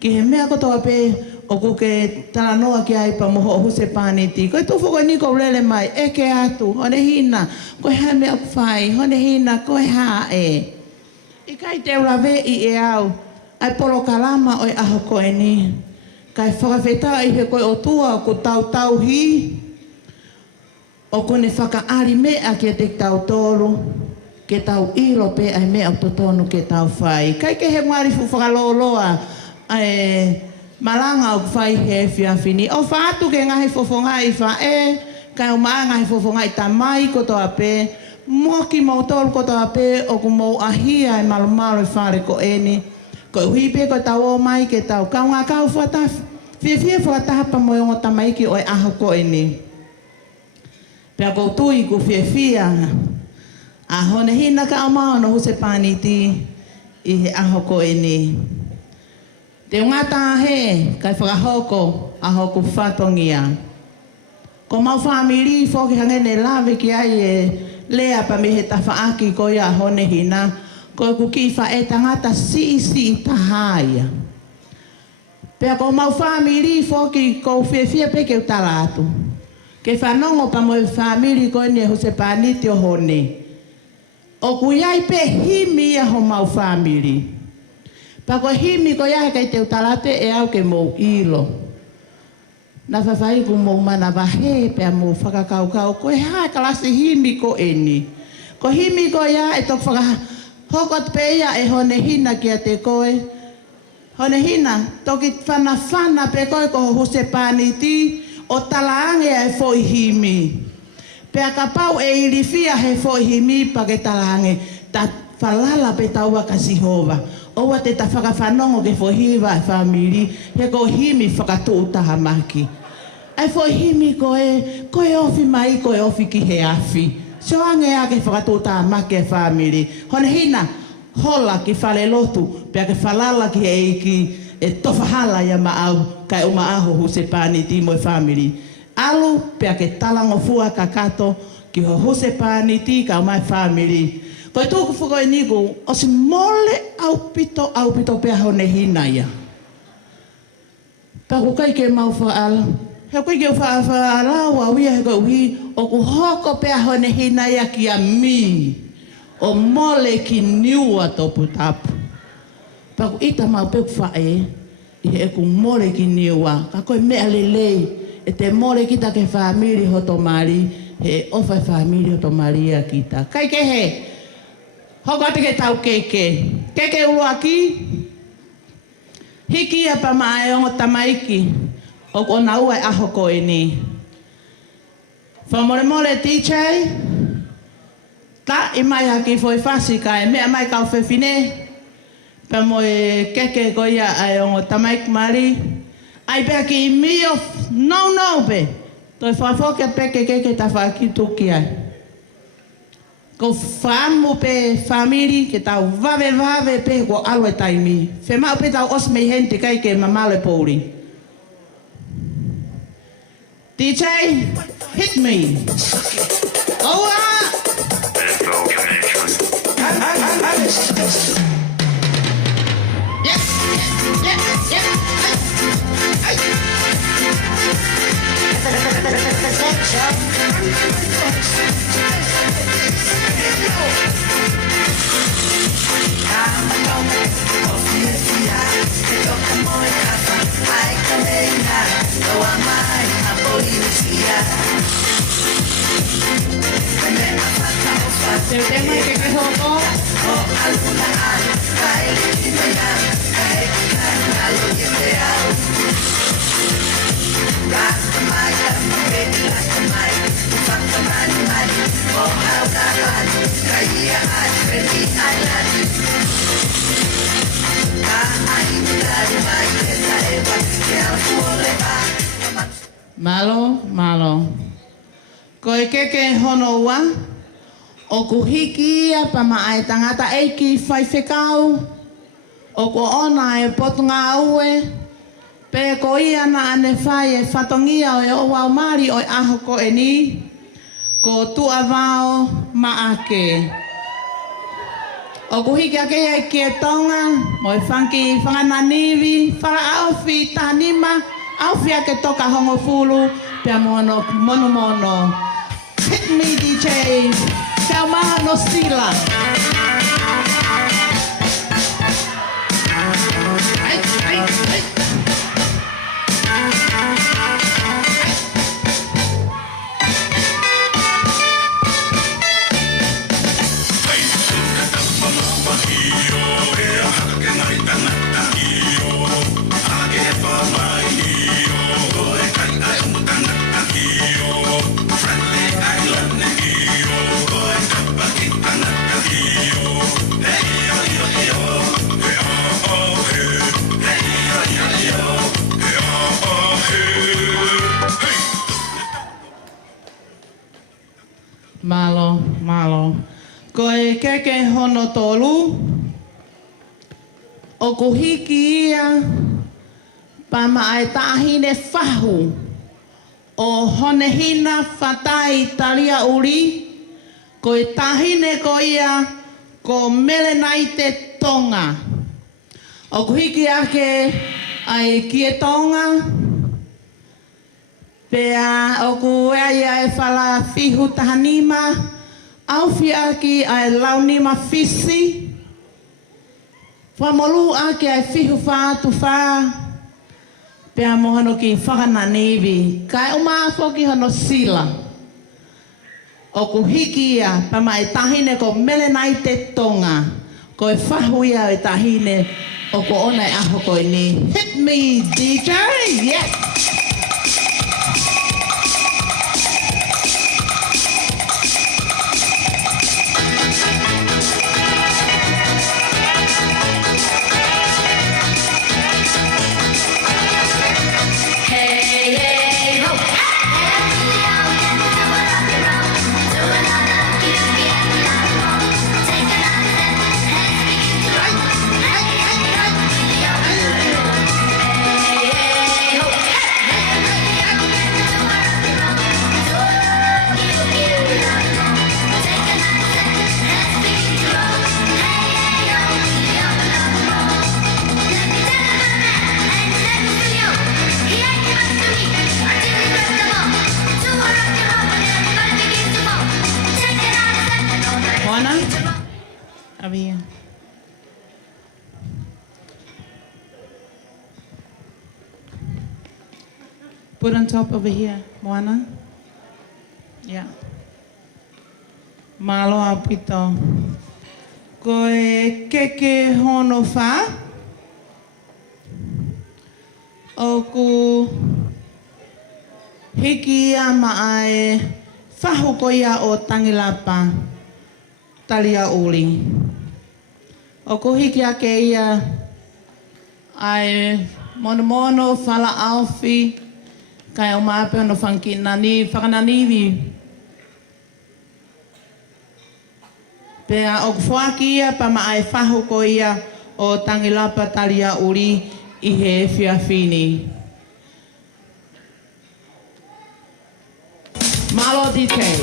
ki he mea kotoa pe, o ku ke talanoa ki ai pa moho o huse pani tiki. Ko e tufu koe niko lele mai, e ke atu, Honehina, ko e hae mea ku whai, Honehina, ko e hae. I kai te urawe i e au, ai polo kalama o e aho koe ni. Kai whakawheta i he koe o tua o ku tau tau hi, o kone whakaari mea ki te tau tōru, ke tau iro pe ai mea o totonu ke tau whai. Kai ke he ngari fu whakaloloa, malanga o whai he whiawhini. O whaatu ke ngahi fofongai whae, kai o maa ngahi fofongai tamai kotoa pe, mua ki mau tōru kotoa pe, o ku mau ahia e malumalo e whare ko eni. Ko hui pe ko tau o mai ke tau kaunga kau whata, whiawhia whakatahapa mo e o tamai ki o e aho ko eni. Pea koutui ku whiawhia, a Honehina ka amao no huse paniti i he aho ko eni. Te ngata he, kai whakahoko, aho ku whatongia. Ko mau whamiri whoki hangene lawe ki ai e lea pa me he tawhaaki ko ia Honehina, ko ku ki whae tangata si tahaya. Pea ko mau whamiri whoki ko whiawhia peke utalatu. Ke whanongo pa mo e whamiri ko ne huse paniti o hone. O ku iai pe himi a ho mau whamiri. Pa ko himi ko iai kai te utalate e au ke mou ilo. Na whawhai ku mou mana wahe pe a mou whakakaukau. Ko e hae kalasi himi ko eni. Ko himi ko iai e tok whakahokot pe ia e Honehina ki a te koe. Honehina, toki whana pe koe ko huse paniti. O talaange e foi himi. Pea ka pau e irifia he foi himi pa ke talaange. Ta falala pe taua kasi hova. Oua te ta whakawhanongo ke foi hiva e whamiri. He ko himi whakatu utaha maki. E foi himi koe ofi mai, koe ofi ki he afi. So ange a ke whakatu utaha maki e whamiri. Honehina, hola ki whale lotu. Pea ke falala ki he iki. E tofahala ia maau, kai o maaho huse paniti mo e whamiri. Alu, pea ke talango fua kakato, ki ho huse paniti ka o mai whamiri. Koe tōku whuko e niku, o si mole au pito pea Honehina ia. Pea ku kai ke mau whaala, he koe ke whaala wa wia he koe uhi, o ku hoko pea Honehina ia ki a mi, o mole ki niua topu tapu. Paku ita mau peku whae, i he ku more ki niua. Ka koe mea lelei, e te more kita ke whamiri hoto mari, he ofa whamiri hoto maria kita. Kai ke he, hoko ate ke tau keke. Keke urua ki, hiki a pa mae ongo tamaiki, o kona ua e aho ko e ni. Whamore teacher, ta i mai haki foi whasi ka e mea mai kau whewhine, pa mo e keke ko ia ai ongo tamaik mari. Ai pea ki mi of no pe. Toi whawhoke peke keke ta whaki tuki ai. Ko whamu pe whamiri ke tau vave pe ko alwe taimi. Whemau pe tau osmei henti kai ke mamale pouri. DJ, hit me. Oa! El tema es que joko o alguna algo cae en mañana cae a lo que te hago. Las tomai, Malo, malo. Ko e keke hono ua, o ku hiki ia pa maai tangata eiki whai whekau, o ku ona e potunga aue, pe ko ia na ane whai e whatongia o e o wau mari o e aho ko e ni, ko tua vao maake. O ku hiki ake ia e kie tonga, mo e whanki whangananiwi, whara awhi tanima, awhi ake toka hongo fulu, pia mono mono. Hit me DJ, Pia maha no sila. Malo. Ko e keke hono tolu, o ku hiki ia, pa maai tahine whahu, o Honehina, Fatai, Talia'uli, ko e tahine ko ia, ko melenaite tonga. O ku hiki ake ai kie tonga, pea o ku ea e whala fihu tahanima, awhi aki ai launima fisi, whamolu aki ai fihu whaatu wha, pea mohano ki whakananiwi, kai uma foki hono sila. O ku hiki ia, pa mai tahine ko melenaite tonga, ko e whahu ia e tahine, o ko ona e aho ko ni. Hit me DJ, yes! Put on top over here, Moana. Yeah. Malo apito. Ko e keke hono wha. O ku hiki ia maai whahu ko ia o Tangilapa, Talia'uli. O ku hiki ake ia ai mono whala awhi, kai o maape ono whakananiwi. Pea o kuwhaki ia pa maai whahu ko ia o Tangilapa Talia'uli i he whiawhini. Malo detail.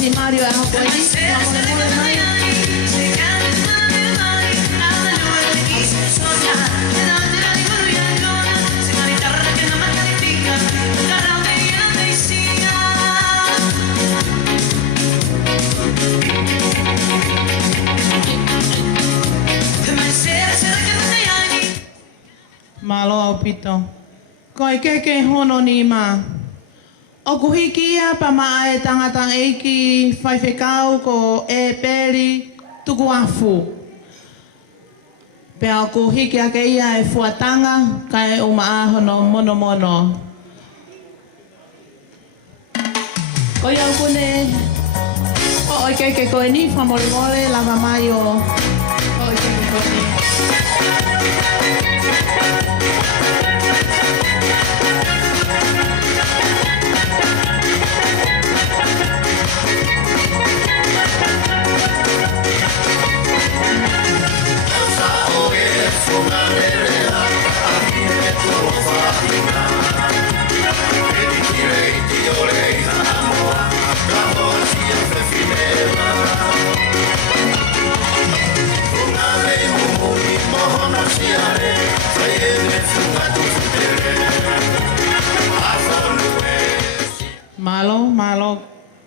Si Mario è un po' malo pito. Koi keke hono ni ma. O ku hiki ia pa maai tangata eiki whaiwhekau ko e peri tuku afu. Pea o ku hiki ake ia e fuatanga kai o maahono mono. Ko iau kune o ke koe ni whamole la mamai o o ke koe ni. Malo,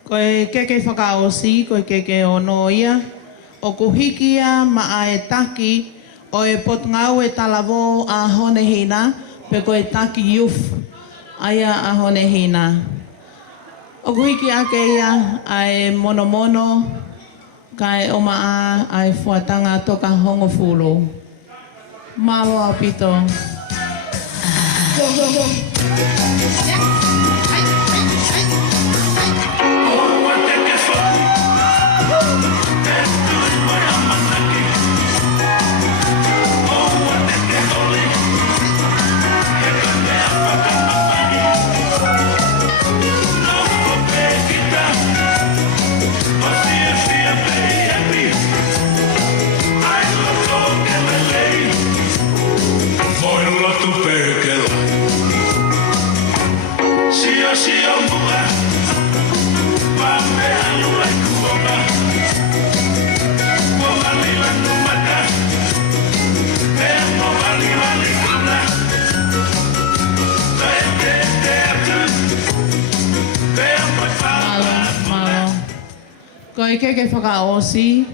koe keke whakaosi, koe keke ono ia, o kuhikia ma e taki, o e potngau e talavo a Honehina, pe koe taki youth, aia a Honehina. O kuhiki ake ia, ai mono, kai o maa ai fuatanga toka hongo fulo. Malo a pito. Koe keke whakaosi,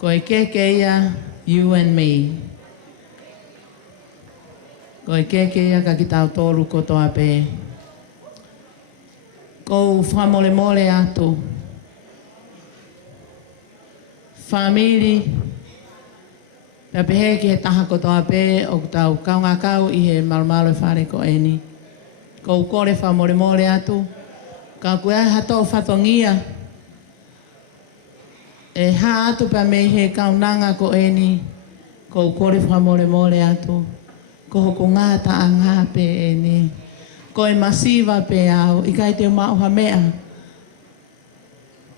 koe keke ia, you and me. Koe keke ia ka ki tau tōru kotoa pē. Kou whamole atu. Whamiri, pia pehe ki he taha kotoa pē o tau kaunga kau i he malumalo whare ko eni. Kou kore whamole atu, ka kua hato whatongia, e ha atu pa me he kaunanga ko eni, ko kore whamole atu, ko hoko ngāta a ngā pe eni, ko e masiva pe au, i kai te mauha mea,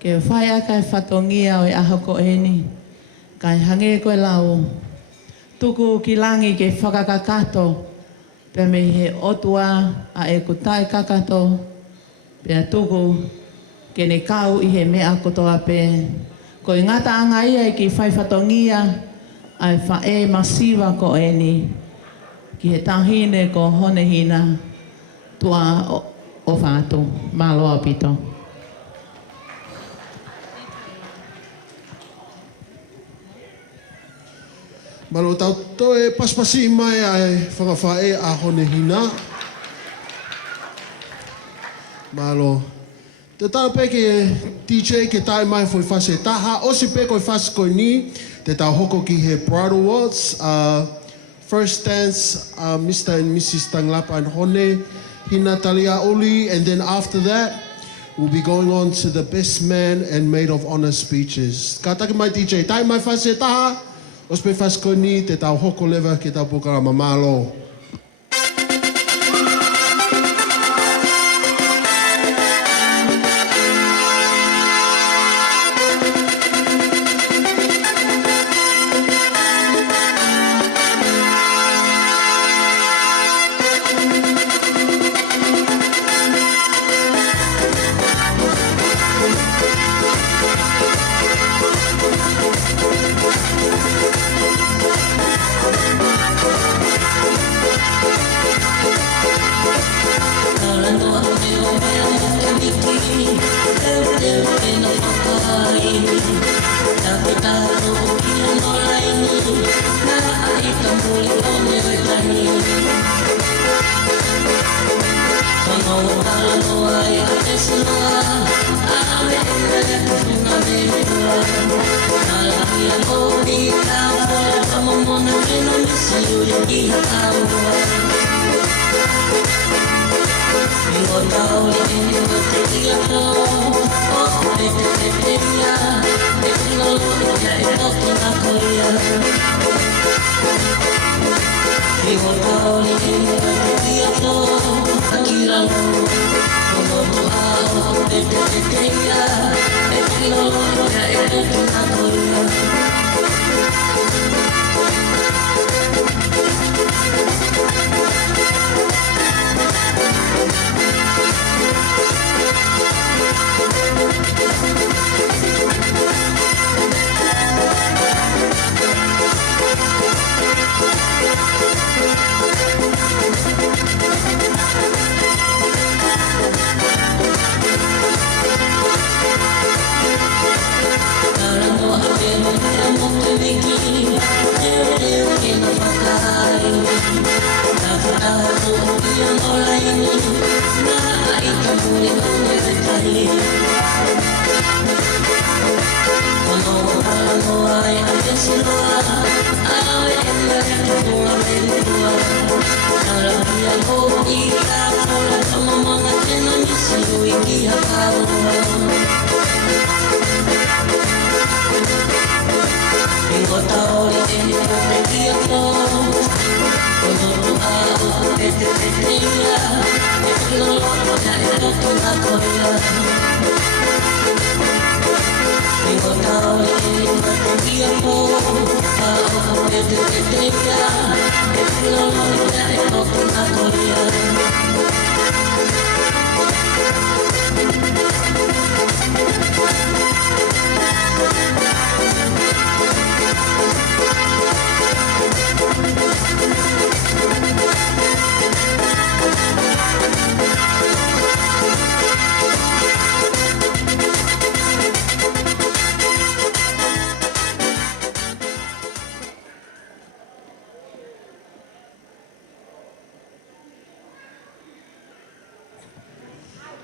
ke whai aka e whatongia o e aho ko eni, kai hange ko e lau, tuku ki langi ke whakakakato, pe me he otua a e kutai kakato, pe a tuku ke ne kau i he mea kotoa pe, ko i ngata anga ia i ki whai whatongia ai whae masiva ko eni ki he tahine ko Honehina tua o whātu. Māloa pito. Malo tau toe paspasi mai ai whakawhae a Honehina. Malo. Te tau peke DJ ke tai mai foi whase taha. Osi peko i whase koe ni. Te tau hoko ki he Bridal Awards. First dance, Mr. and Mrs. Tangilapa and Honehina Talia'uli. And then after that, we'll be going on to the best man and maid of honor speeches. Ka take mai DJ. Tai mai whase taha. Osi pe whase koe ni. Te tau hoko lewa ke tau pukara mamalo.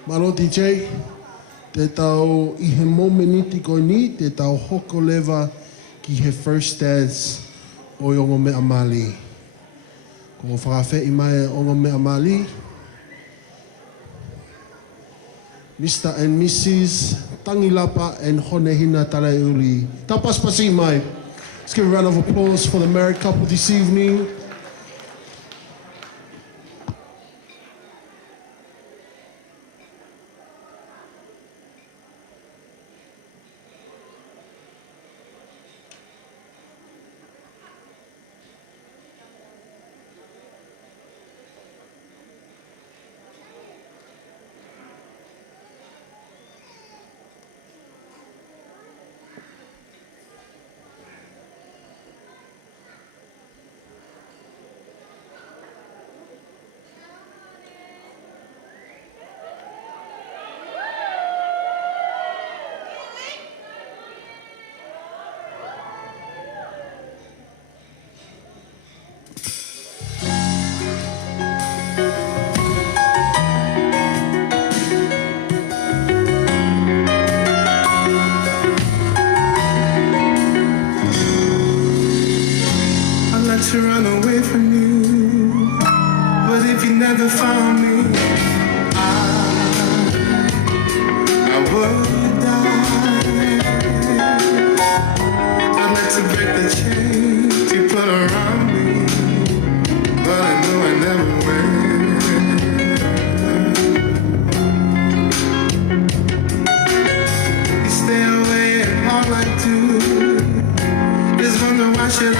Mano DJ, te tau I he momeniti koe ni, te tau hoko lewa ki he first dance o I ongo mea mali. Ko whakawheti mai ongo mea mali, Mr. and Mrs. Tangilapa and Honehina Talia'uli. Tapas pasi mai. Let's give a round of applause for the married couple this evening. To run away from you, but if you never found me, I would die. I'd like to break the chains you put around me, but I know I never will. You stay away and all I do is wonder why should I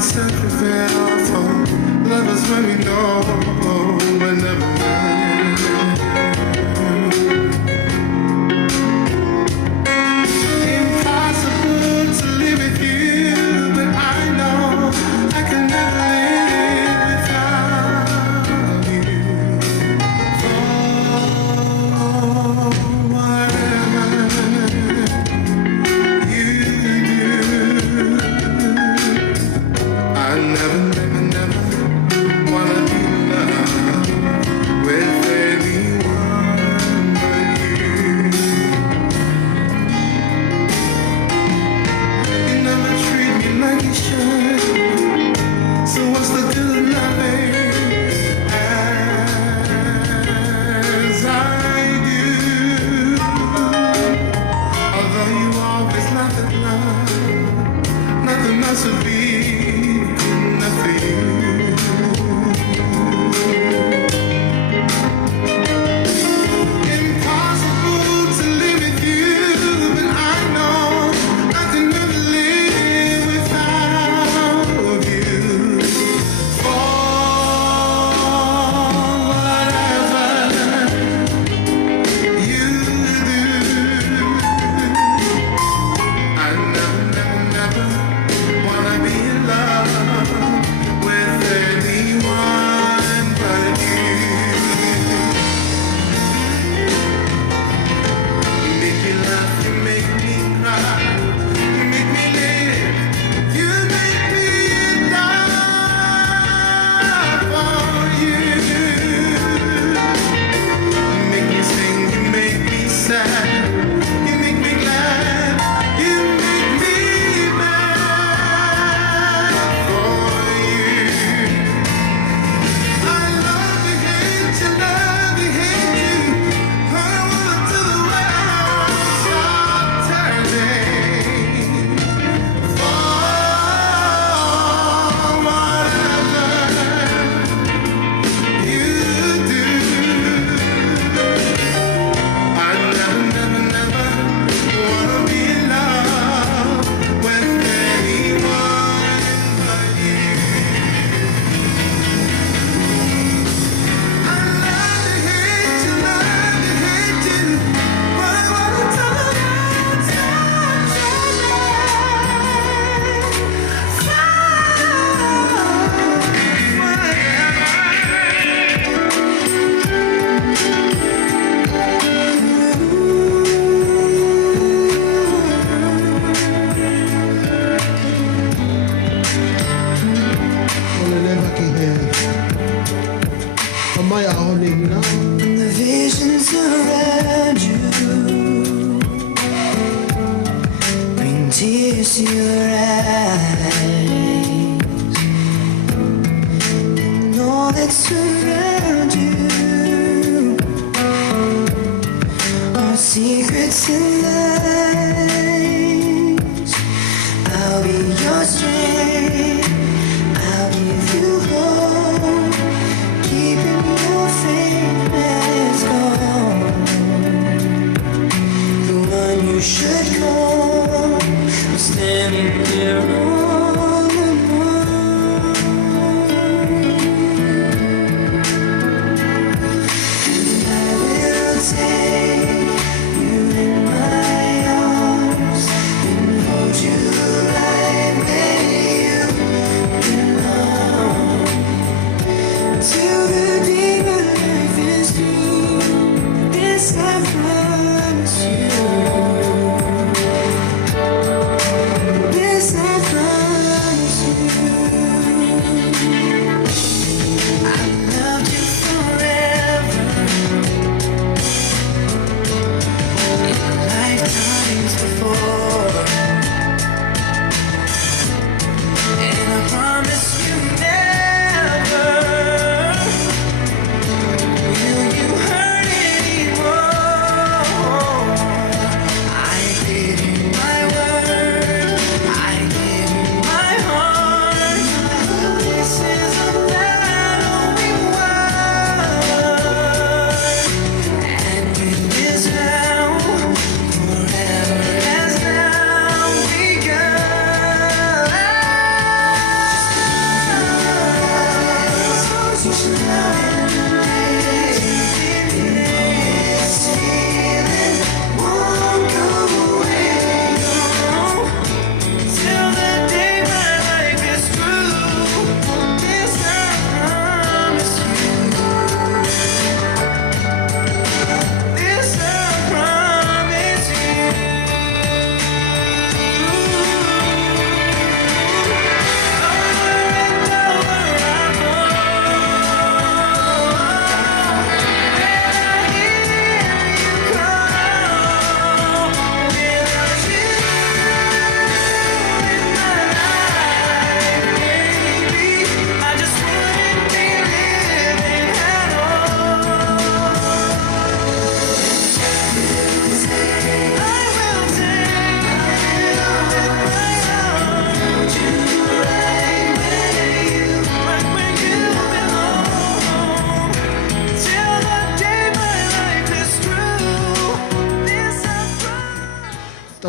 set the veil for lovers when we know we're never meant. Impossible to live with you, but I know I can never live without you. Oh, whatever you do, I never wanna be loved with anyone. else would be enough for you. Impossible to live with you, but I know I can never live without you. For whatever you do, I never, never, never wanna be in love with anyone but you. You make me laugh, you make me cry, you make me live, you make me die for you. You make me sing, you make me sad, you make me glad, you make me mad for you. I love to hate you, love to hate you. I want to the world stop turning for whatever you do. I never, never, never wanna be in love with anyone but you. I love to hate you, but I wanna tell the world stop Oleleva ki he. Kamai a Honehina. The visions around you bring tears to your eyes, and all that's around you are secrets and lies. I'll be your strength, I'll give you hope, keeping your faith as gone. The one you should call, I'm standing here all alone. And I will take you in my arms and hold you right where you belong. Till the day my life is through, this I promise you. This I promise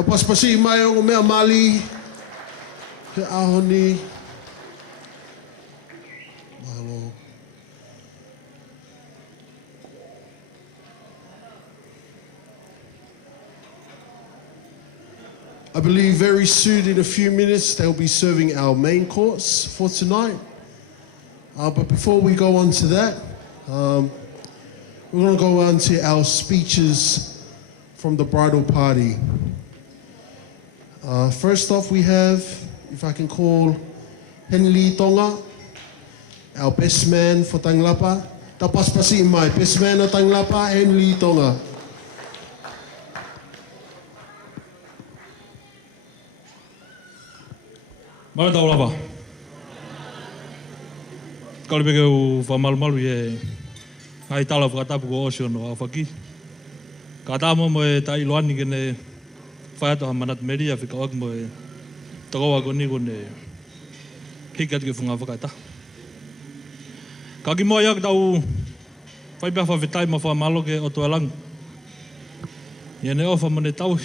paspasi mai o mea mali. He ahoni. Mahalo. I believe very soon, in a few minutes, they'll be serving our main course for tonight. But before we go on to that, we're going to go on to our speeches from the bridal party. First off, we have, if I can call Henley Tonga, our best man for Tangilapa. Tapaspasi mai, best man of Tangilapa, Henley Tonga. Mai tau lapa. Kali peke u whamalumalu e ai tala whakatapu ko osio no awhaki. Ka tāmo mo e tai loani kene whaiato ha manat meria whika wak mo e takoa ko ni kone hikat ke whunga whakaita. Ka ki mo iak tau whaipea whawhetai ma whamalo ke o tualang. Iene ofa mo ne tau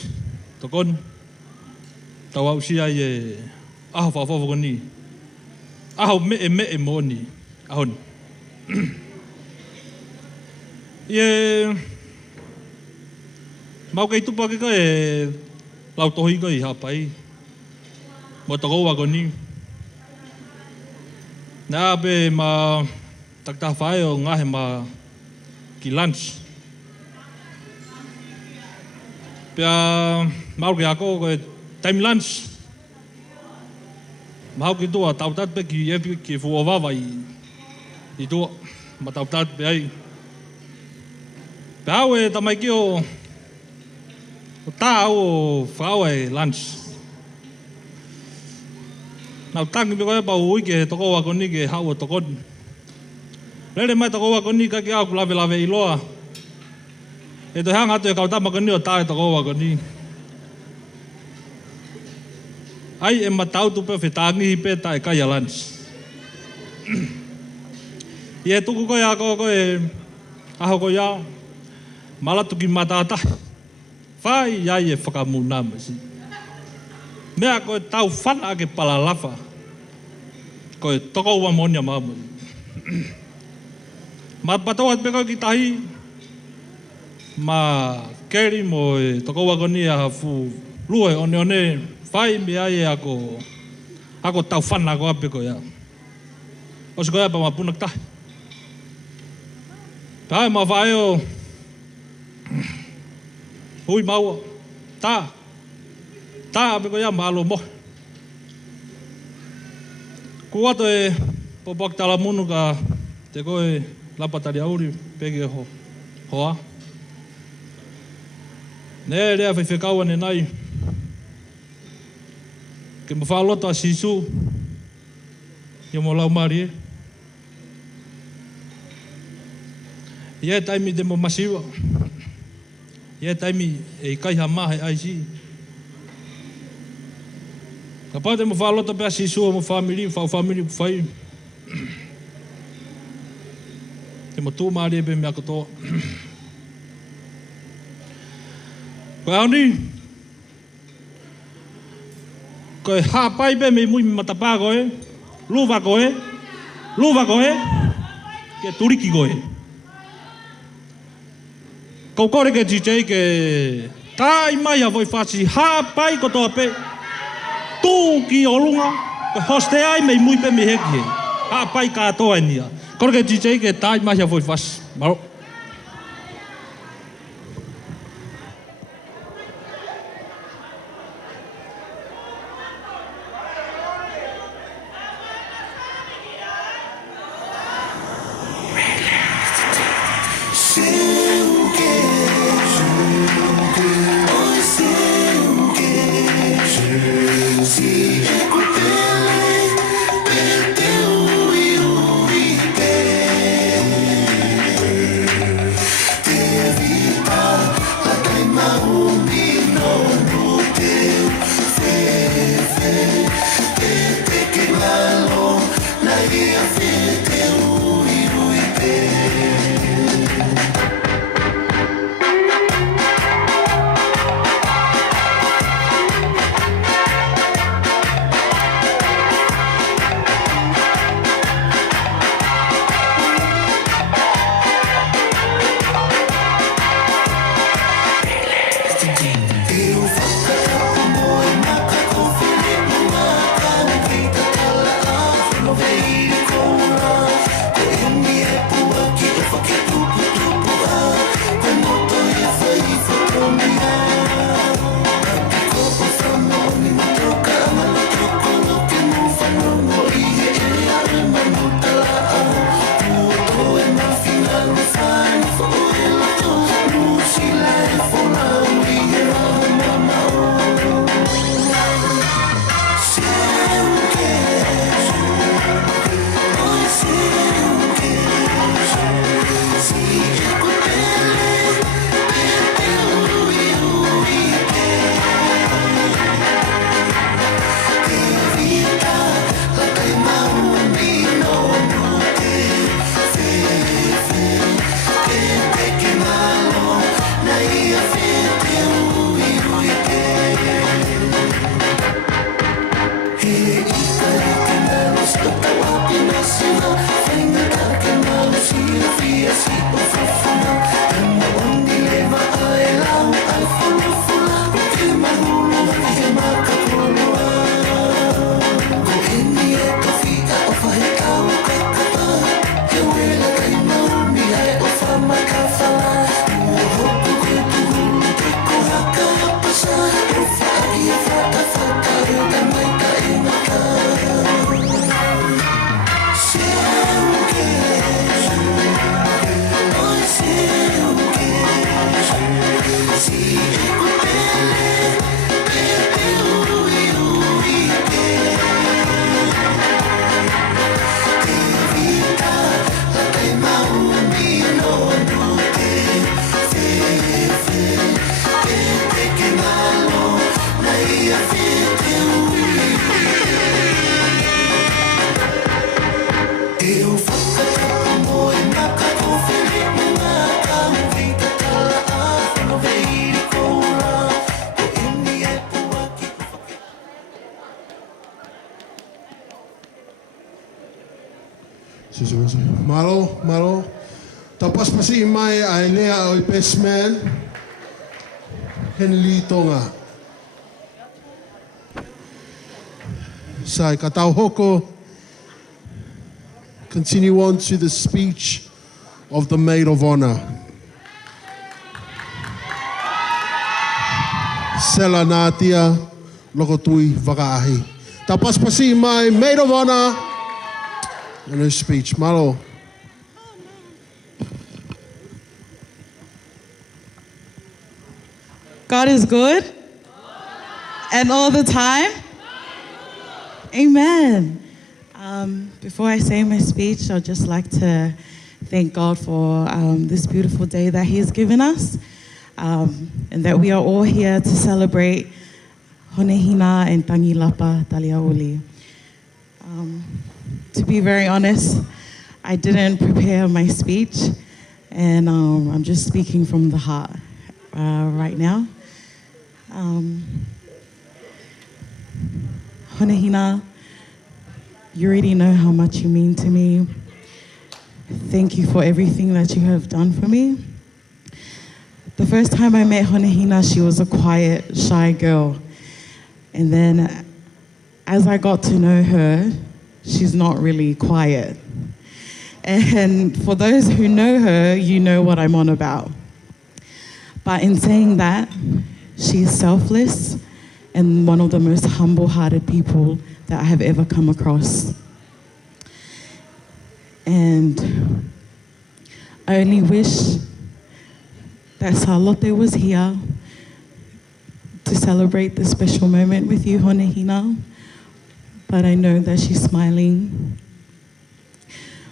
tokon tau au sia i e aho whawhawa ko ni. Aho me e mo ni. Ahon. Ie mau kei tupa ke e lau tohi ko i hapai. Mo takoa ko ni. Nā pe ma takta whae o ngahe ma ki lunch. Pea mau ke ako ko e time lunch. Mau ki tua tautat pe ki epi ki fuovawa i tua ma tautat pe ai. Pe au e tamai ki o tā au o whao e lunch. Nau tangi me koe pa ui ke toko wako ni ke hau o tokon. Rere mai toko wako ni ka ki au kulawe lawe i loa. E to hanga atu e kautama ko ni o tā e toko wako ni. Ai e matau tu pe whetangi hi pe ta e kai a lunch. I e tuku koe ako koe aho koe au. Malatu ki matata. Whai iai e whakamuna masi. Mea koe tau whana ke palalafa. Koe toko ua monia mamu. Ma patoa te koe ki tahi. Ma keri mo e toko ua koni a hafu. Lue one one. Whai me ai e ako tau whana ko ape koe a. Osi koe apa ma punak tahi. Pahai ma whai o. Hui maua. Tā. Tā ape koe a ma alo mo. Ku ato e popak tala munu ka te koe lapa Talia'uli peke hoa. Ne rea whewhekaua ne nai. Ke mo whaaloto a sisu. Ia mo lau mari e. Ia e taimi te mo masiwa. Ia e taimi e kaiha mahe ai si. Ka pā te mo whaaloto pe a sisu o mo family, whao family whai. Te mo tū mari e pe mea katoa. Koe au ni. Koe hapai pe me mui matapā koe, luwa koe, ke turiki koe. Kau kore ke DJ ke tai mai a voi whasi hapai kotoa pe, tū ki olunga, koe hoste ai me mui pe me heki he, hapai katoa nia. Kore ke DJ ke tai mai a voi whasi, maro. Malo. Tapos pasi mai ai lea o best man. Henley Tonga. Sai katau hoko. Continue on to the speech of the maid of honor. Sela natia loko tui vakaahi. Tapas pasi mai maid of honor and her speech. Malo. God is good and all the time. Amen. Before I say my speech, I'd just like to thank God for this beautiful day that He has given us, and that we are all here to celebrate Honehina and Tangilapa, Talia'uli. To be very honest, I didn't prepare my speech, and I'm just speaking from the heart right now. Honehina, you already know how much you mean to me. Thank you for everything that you have done for me. The first time I met Honehina, she was a quiet, shy girl. And then as I got to know her, she's not really quiet. And for those who know her, you know what I'm on about. But in saying that, she's selfless and one of the most humble-hearted people that I have ever come across. And I only wish that Charlotte was here to celebrate this special moment with you, Honehina. But I know that she's smiling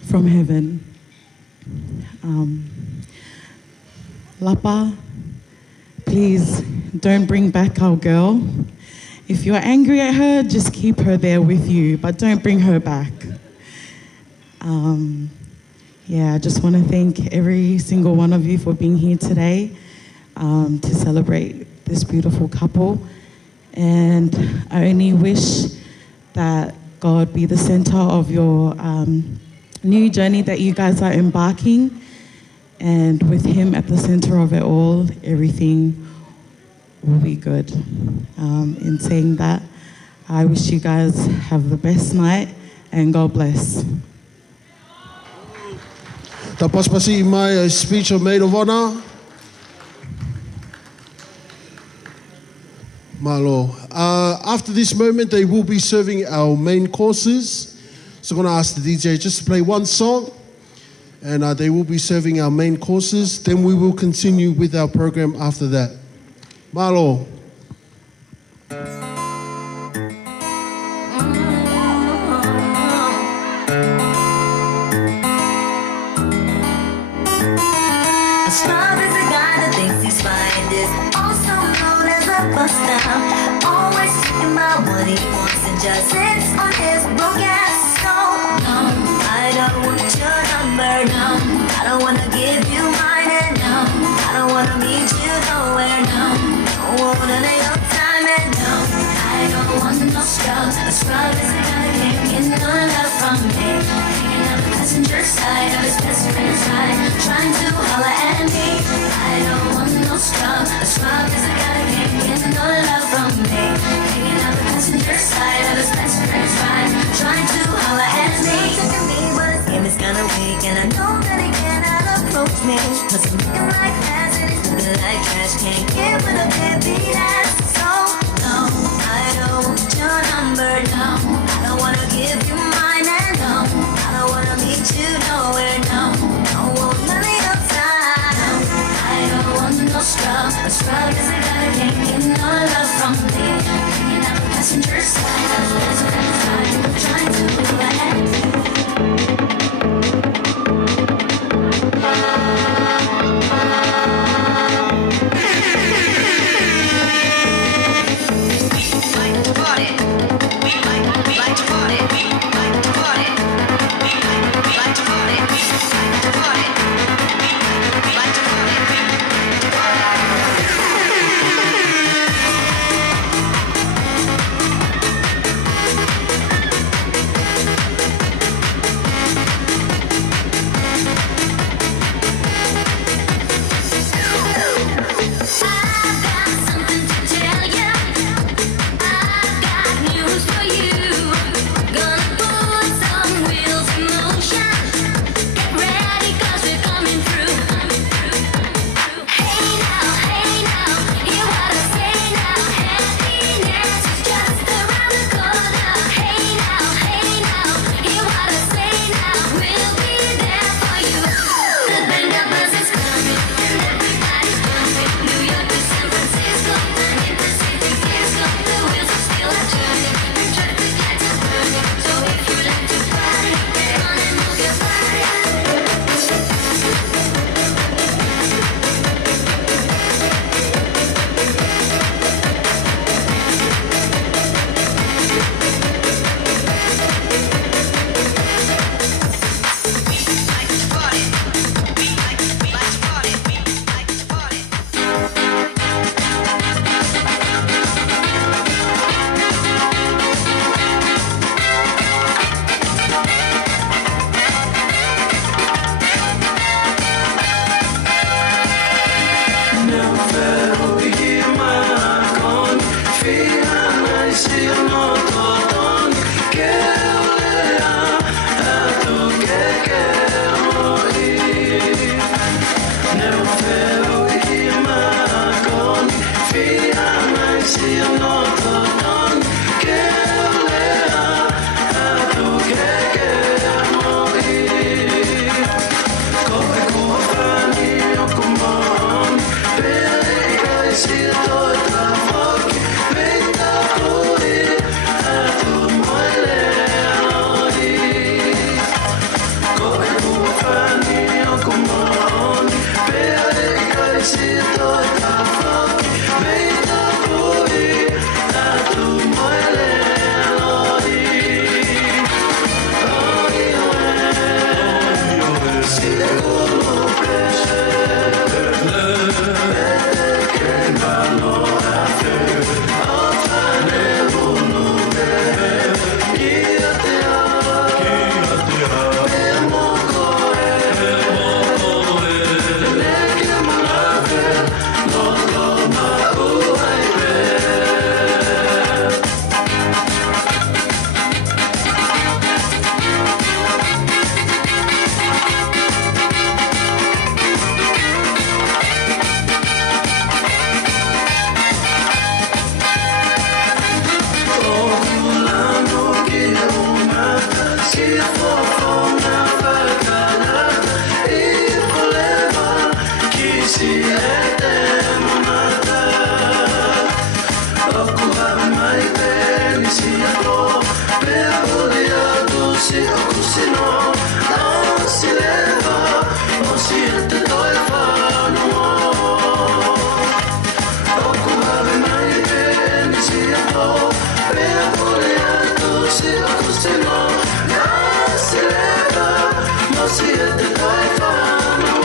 from heaven. Lapa, please don't bring back our girl. If you're angry at her, just keep her there with you, but don't bring her back. I just want to thank every single one of you for being here today to celebrate this beautiful couple. And I only wish that God be the center of your new journey that you guys are embarking. And with Him at the center of it all, everything will be good. In saying that, I wish you guys have the best night and God bless. Tapas pasi mai a speech of maid of honor. Malo. After this moment, they will be serving our main courses. So I'm going to ask the DJ just to play one song. And they will be serving our main courses. Then we will continue with our program after that. Malo. Love is a guy that thinks he's fine, is also known as a buster. Always talking about what he wants and just sits on his broke ass. So, no, I don't want your number, no. I don't want to give you mine, and no, I don't want to meet you nowhere, no. Don't want none of your time, and no, I don't want no scrub. A scrub is a guy that can't get no love from me. Hanging out the passenger side of his best friend's ride, trying to holler at me. I don't want no scrub. A scrub is a guy that can't get no love from me. Hanging out the passenger side of his best friend's ride, trying to holler at me. But his game is kinda weak, and I know that he cannot approach me. Cause I'm looking like ass and he's looking like trash. Can't get with a deadbeat ass. So, no, I don't want your number, no. I don't wanna give you mine, and no, I don't wanna meet you nowhere, no. Don't want none of your time, no. I don't want no scrub. A scrub is a guy that can't get no love from me. Hanging out the passenger side of his best friend's ride, trying to pull ahead. si akusino, no si leva, o si te doy fano. Oku ave mai bene si apo, pea pole alto si akusino, no si leva, o si te doy fano.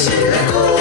Si è come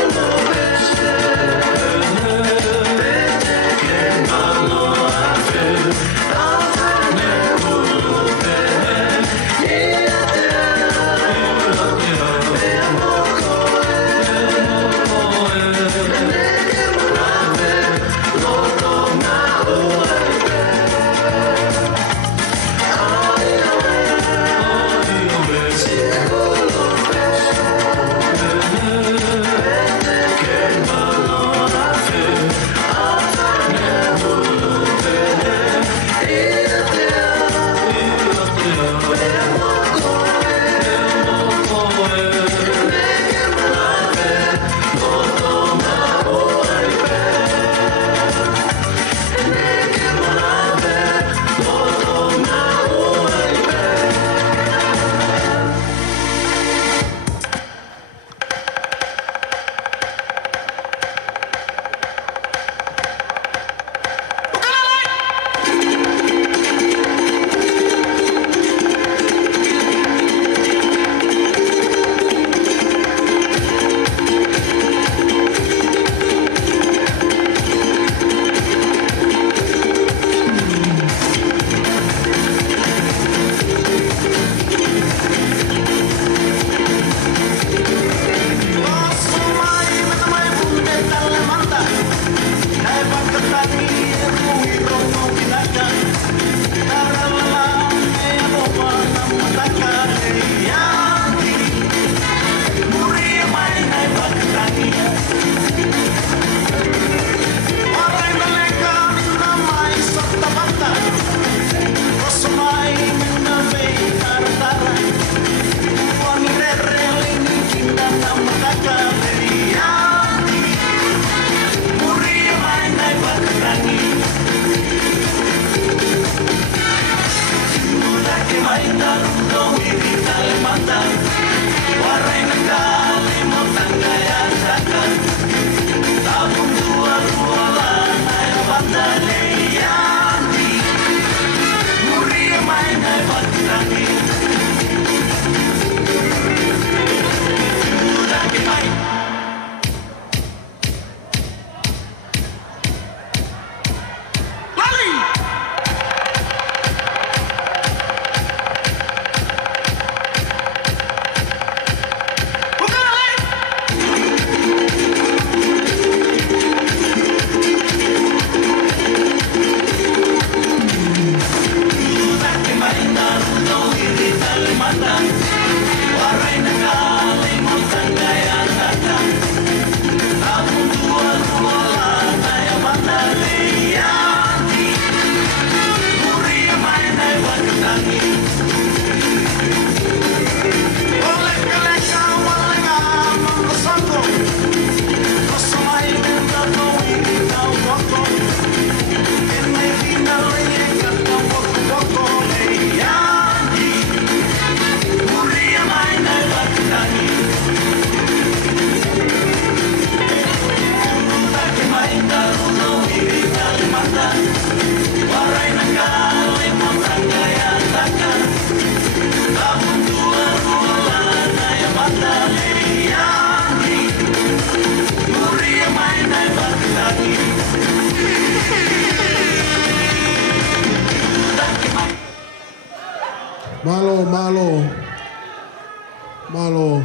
Malo, malo, malo.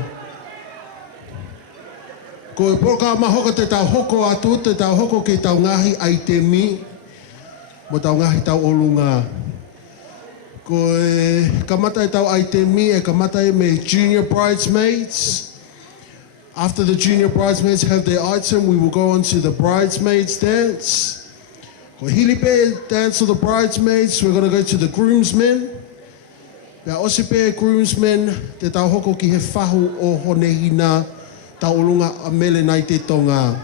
Ko e poka mahoka te tau hoko atu, te tau hoko ke tau ngahi ai te mi, mo tau ngahi tau olunga. Ko e kamata e tau ai te mi, e kamata e me junior bridesmaids. After the junior bridesmaids have their item, we will go on to the bridesmaids dance. Ko hilipe dance of the bridesmaids, we're going to go to the groomsmen. Pea osipe groomsmen, te tau hoko ki he whahu o Honehina, tau olunga a mele nai te tonga.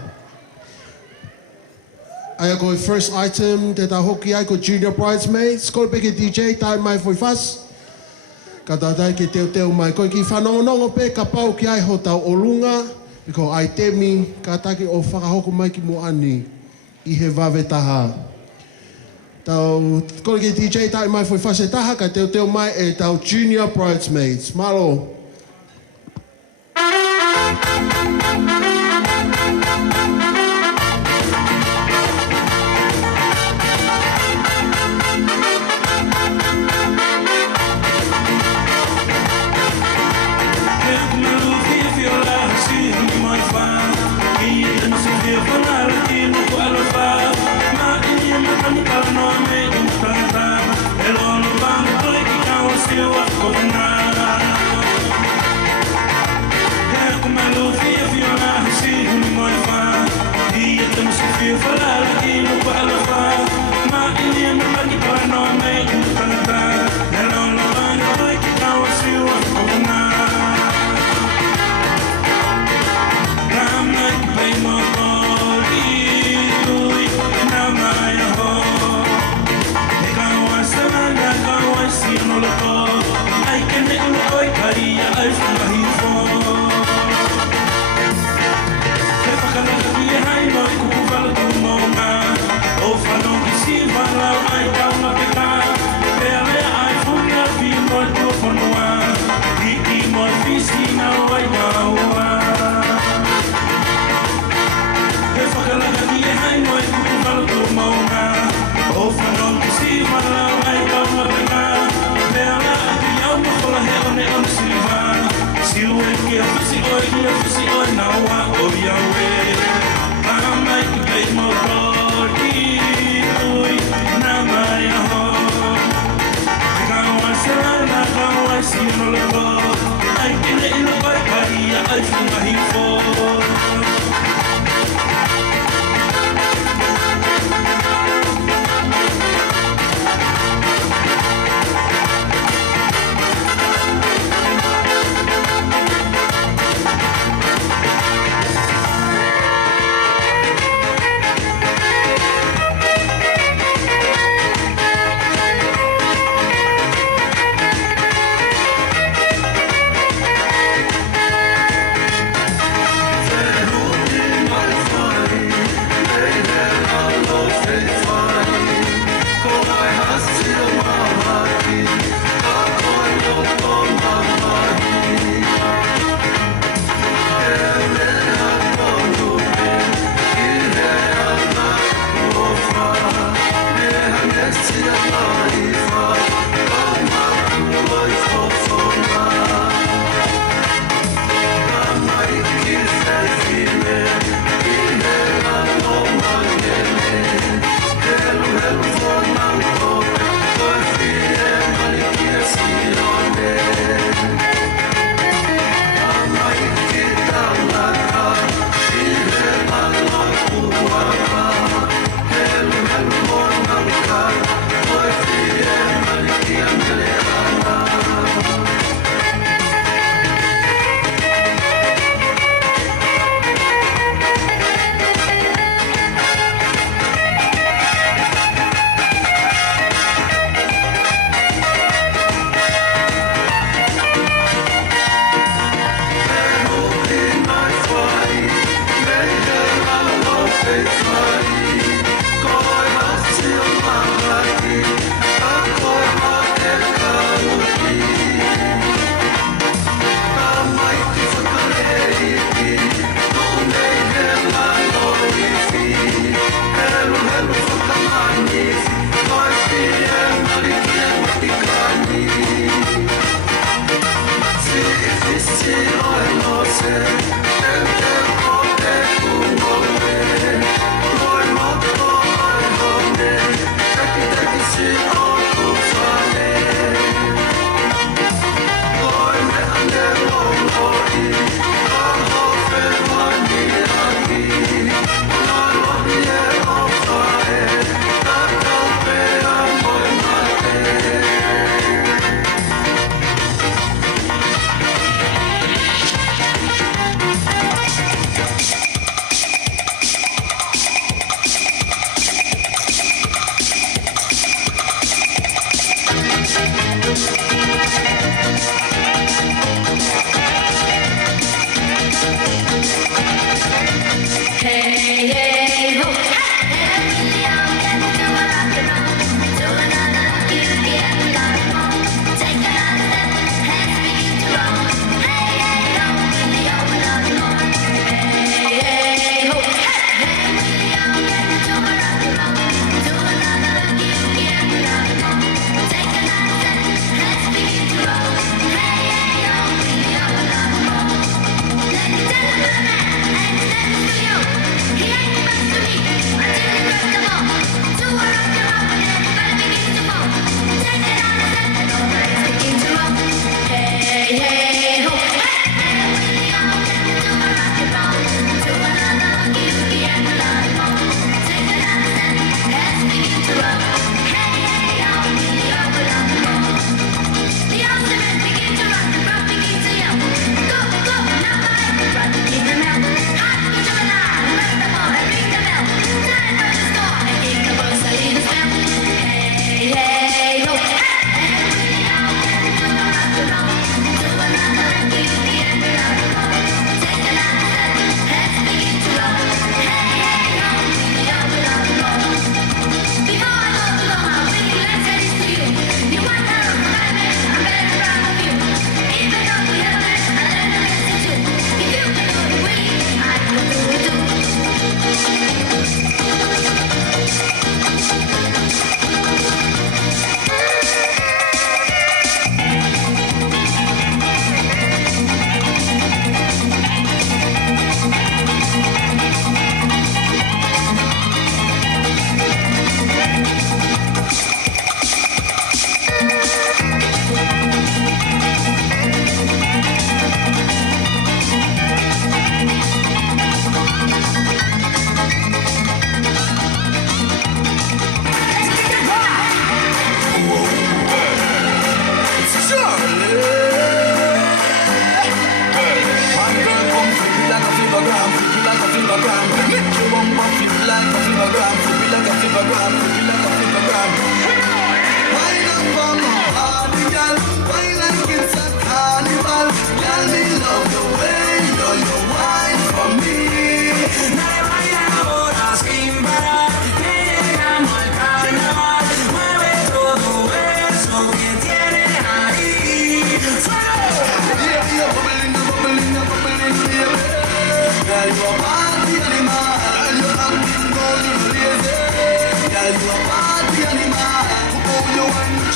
Ai ko first item te ta hoki ai ko junior bridesmaids. Ko peke DJ tai mai foi fas. Ka tatai ke teo mai ko ki whanongonongo pe ka pau ki ai ho tau olunga. Ko ai temi ka taki o whakahoko mai ki mo ani I he wawe taha. Tau ko ke DJ tai mai foi fas e taha ka teo mai e tau junior bridesmaids. Malo. Oh,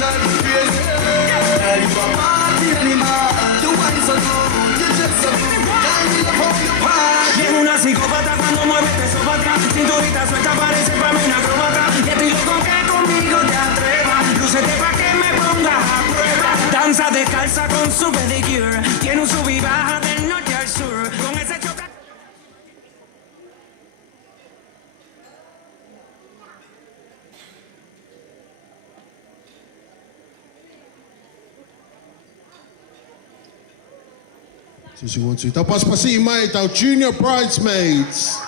drive me crazy. Girl, you a party animal. You wine so good, you just so good. Girl, me love how you party. Es una psicópata cuando mueve eso para atrás. Cinturita suelta parece para mí una acróbata. Y estoy loco que conmigo te atrevas. Lúcete pa' que me pongas a prueba. Danza descalza con su pedicure. Tiene un sub y baja del norte al sur. Con ese choca. Tau paspasi mai, tau junior bridesmaids.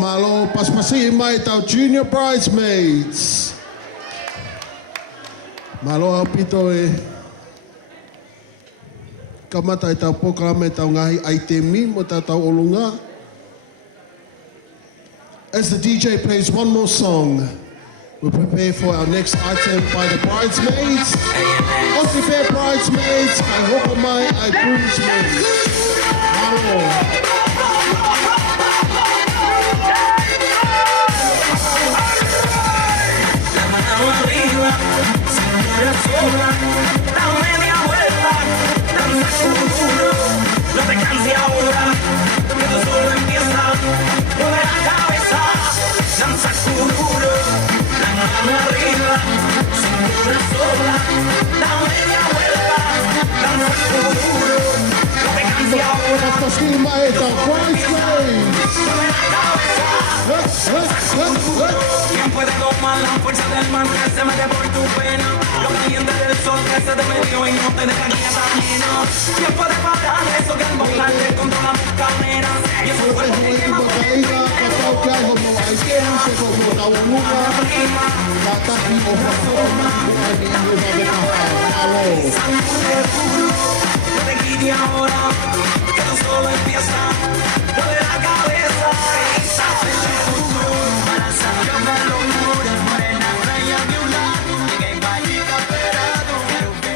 Malo, paspasi mai tau junior bridesmaids. Malo au pito e kamata e tau pokalame tau ngahi aitemi mo tau olunga. As the DJ plays one more song, We'll prepare for our next item by the bridesmaids. Aussie Fair bridesmaids, I hope my I groomsmaids. Hello. Da media vuelta, danza futuro, no te canses ahora, que tú solo empieza, mueve la cabeza, danza futuro, la mano arriba, cintura sola, da media vuelta, danza futuro, no te canses ahora, mueve la cabeza, danza futuro, ¿quién puede tomar la fuerza del mar que se mete por tu pena? Lo caliente del sol que se te metió y no te deja quieta, nena. ¿Quién puede parar eso que el volante controla tus caderas? Y eso fue lo que quema por el no te quites ahora, que tú solo empiezas. Mueve la cabeza y sale seguro. Para salir de locura, morena, raya de un lado. Llegué vallita esperado, quiero que...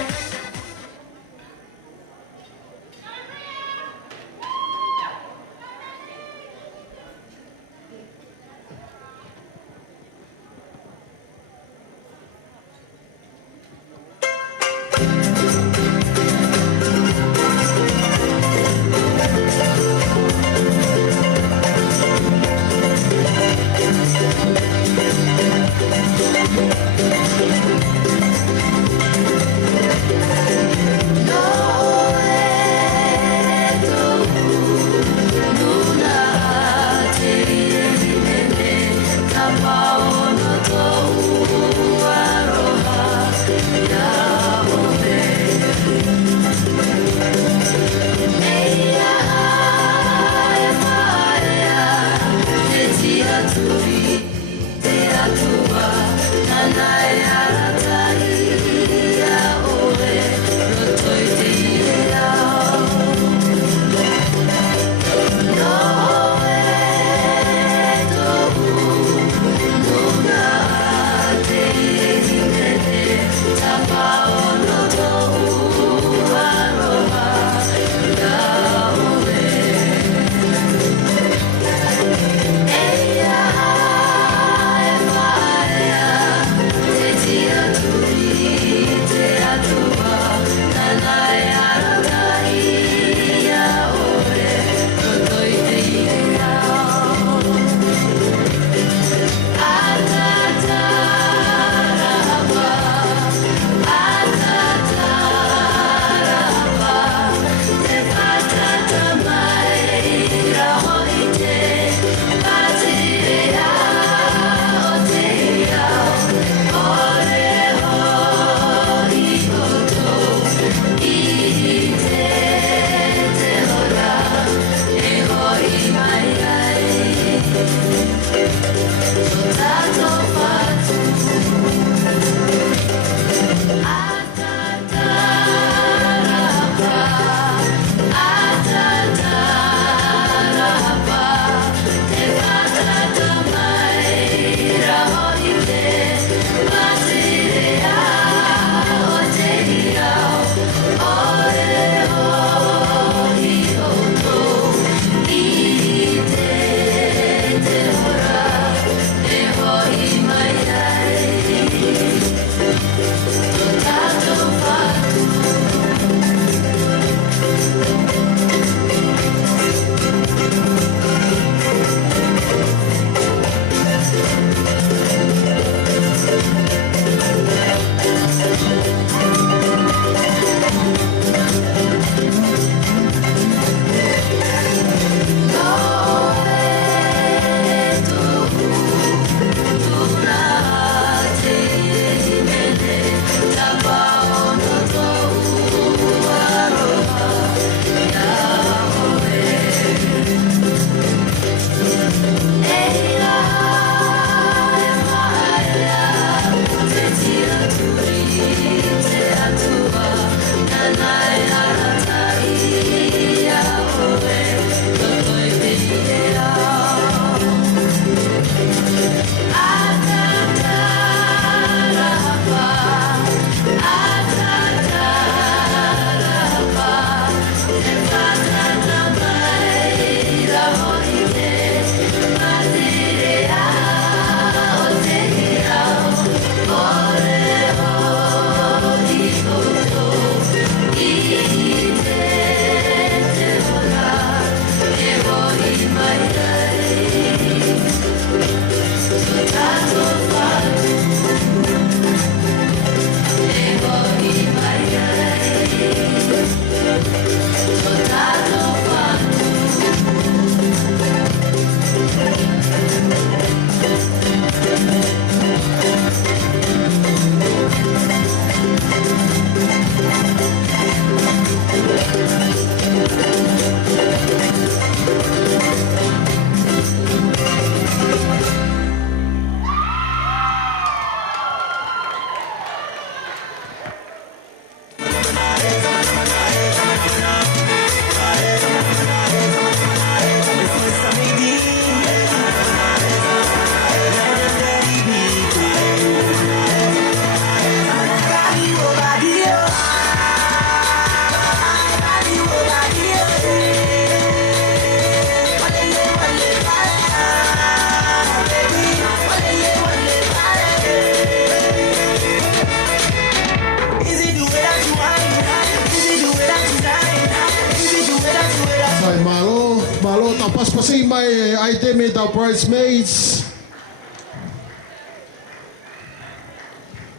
Paspasi mai ai te me tau bridesmaids.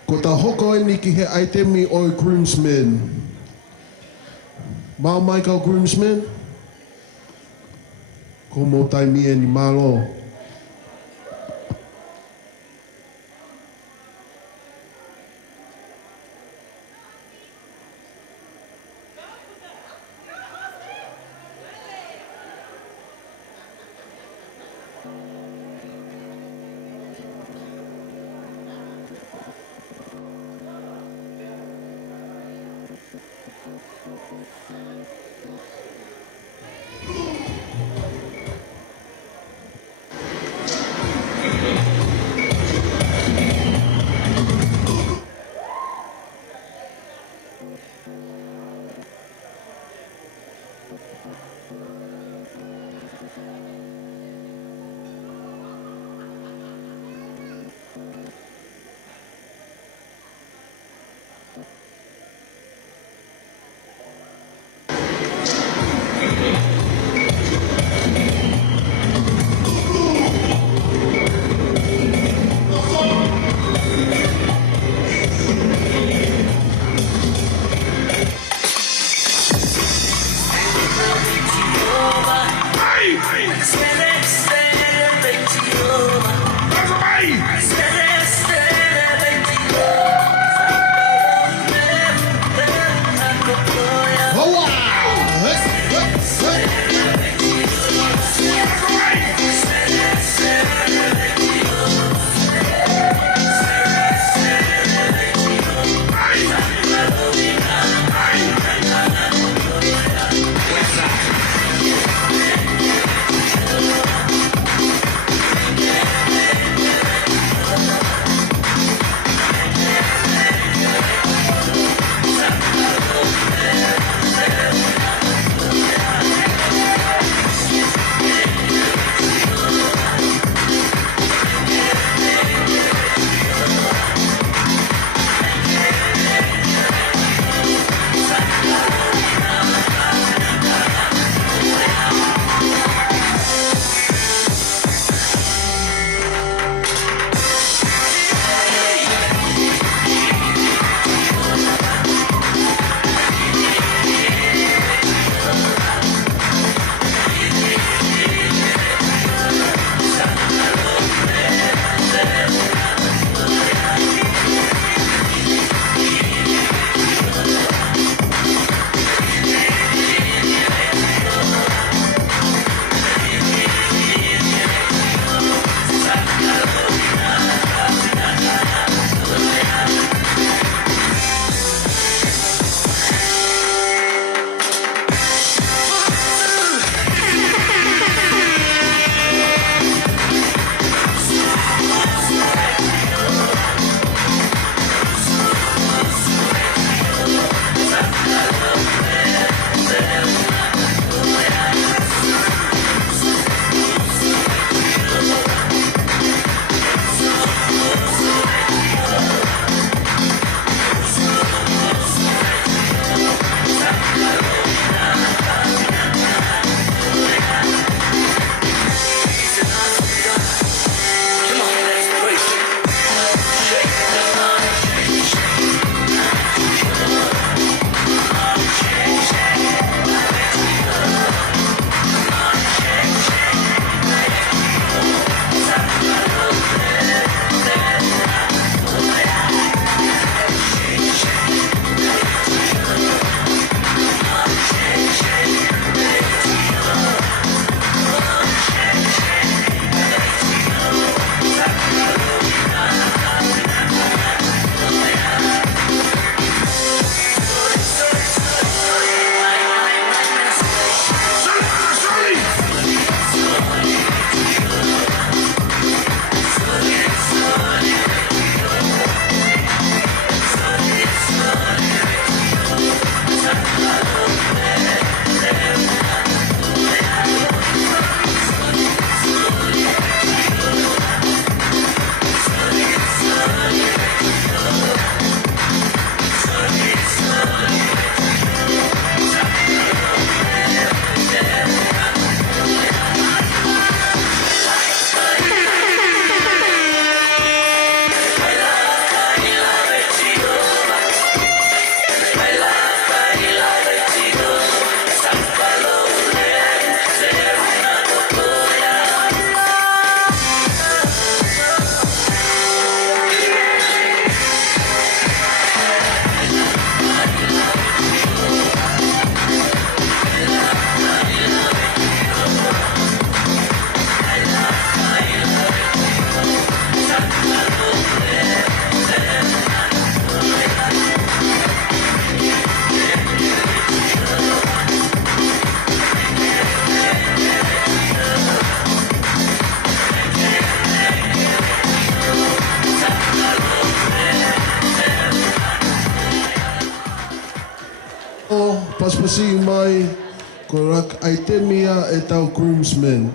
Ko ta hoko ni ki he ai te mi o groomsmen. Mau mai kau groomsmen. Ko mo tai mi e ni malo. paspasi mai, ko rak aitemia e tau groomsmen.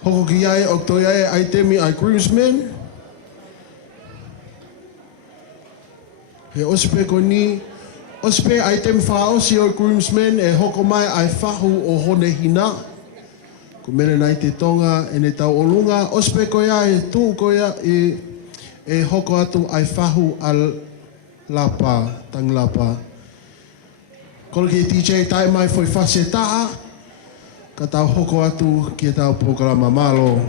Hoko ki ai o toi ai aitemi ai groomsmen. He ospe ko ni, ospe aitem whaosi o groomsmen e hoko mai ai whahu o Honehina. Ko mele nai te tonga e ne tau olunga, ospe ko ia e tū ko ia e hoko atu ai whahu al Lapa, Tangilapa. Kola ki DJ tai mai foi whase taha, ka tau hoko atu ki tau programa malo.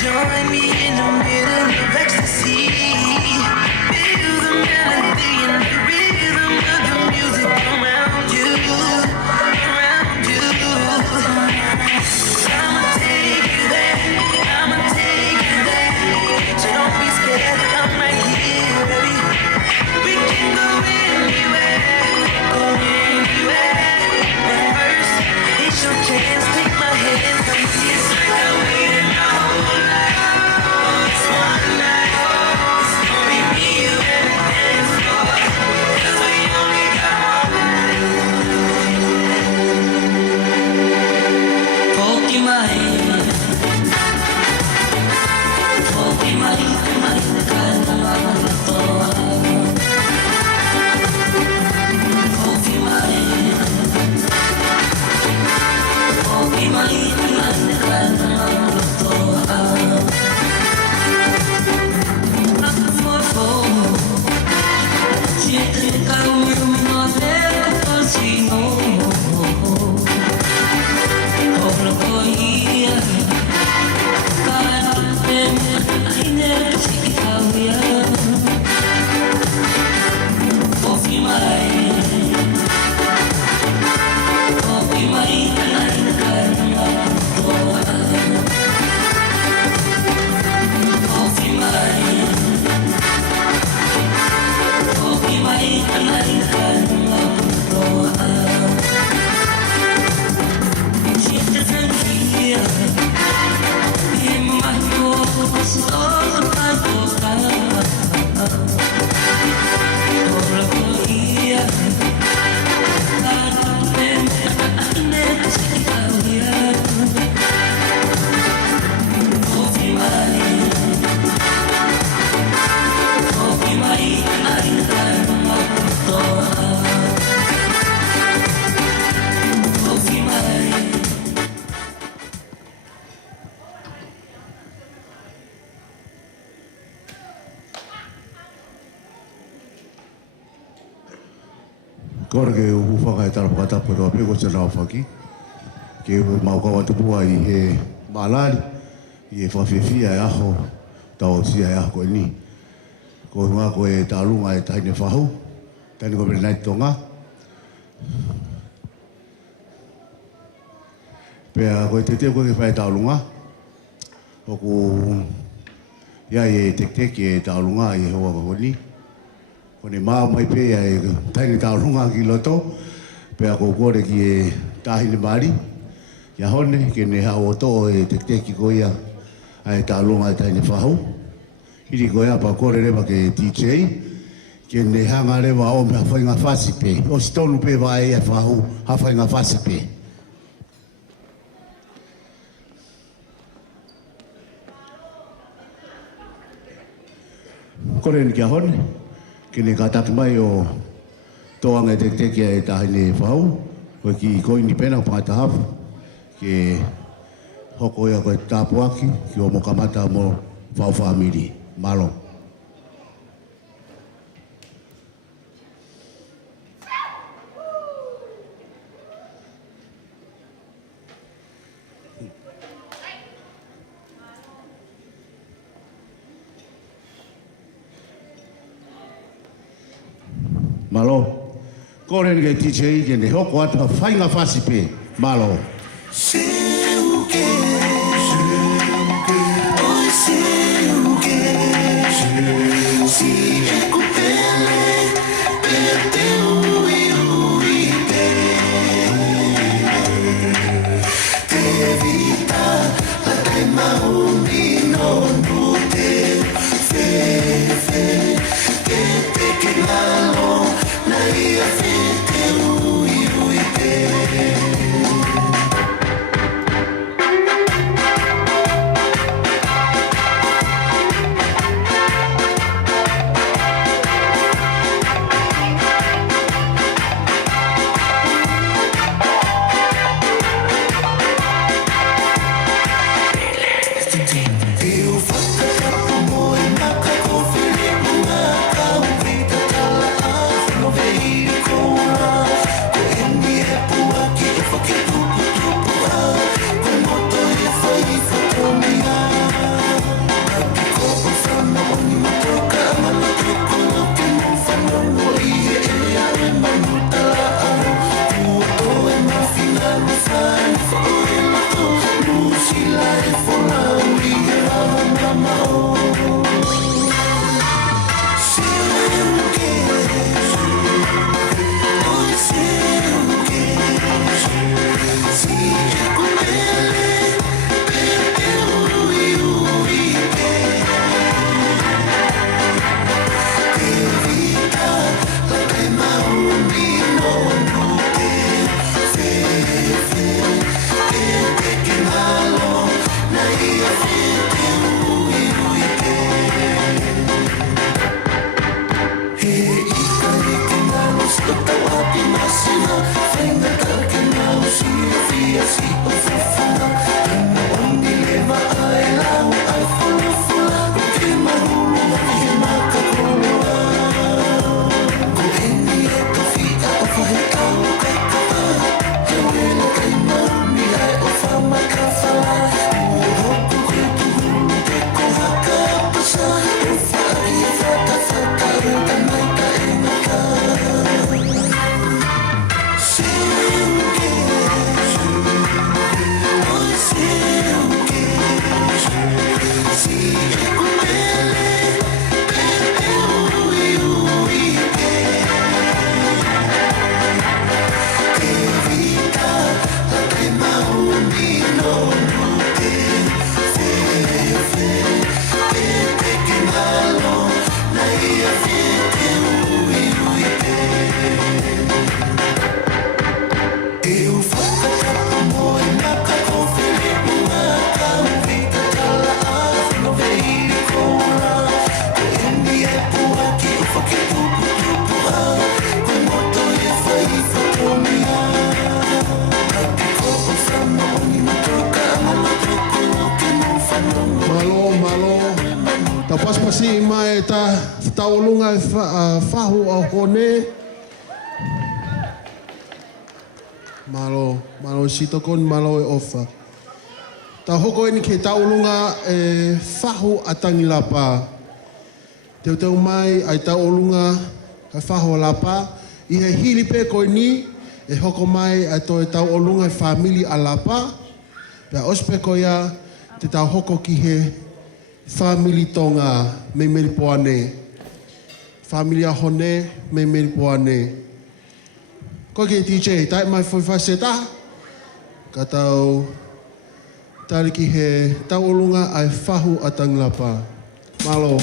Join me in the middle of ecstasy. Feel the melody and the rhythm of the music around you, around you. I'ma take you there, I'ma take you there. So don't be scared, I'm right here, baby. We can go anywhere, go anywhere. But first, it's your chance, take my hand, come here. It's like I waited my whole life. Pokemon, Kore ke ufanga e talapakata po toa peko se nao whaki. Ke maukawa tupua i he maalari, i he whawhiwhia e aho, tau sia e aho koe ni. Ko ngā koe e tālunga e tahine whahu, tani ko mene nai tonga. Pea koe te teo koe ke whae tālunga, hoku ia e tek e tālunga i he hoa kakoni. Kone maa mai pēia e taine tālunga ki loto, pea ko kore ki e tāhine maari, ia hone ke ne hao oto e tek ko ia e tālunga e taine whahau. Hiri ko ia pa kore rewa ke DJ, ke ne hanga rewa o me hawhainga whasipe, o si tonu pe wa e whahau hawhainga whasipe. Kore ni kia hone, ke ne kataki mai o toanga e tek e tahine whahau, koe ki koini pena o pangata hafu, ke hoko ia koe tāpuaki, ki o mokamata mo whau whamiri. Malo. Malo. Kore ni ke DJ ke ne hoko atu whainga whasipe. Malo. Pasipasi mai ta taulunga fahu a hone Malo sito kon malo e ofa. Ta hoko ni ke taulunga e whahu a Tangilapa. Teu mai ai taulunga e whahu a Lapa. I he hili pe koe ni e hoko mai ai to e taulunga e famili a Lapa. Pea ospe ko ia te tau hoko ki he famili tonga me meri poane. Famili a hone me meri poane. Ko ke DJ, tai mai foi faseta. Ka tau tari ki he tau olunga ai whahu a Tangilapa. Malo.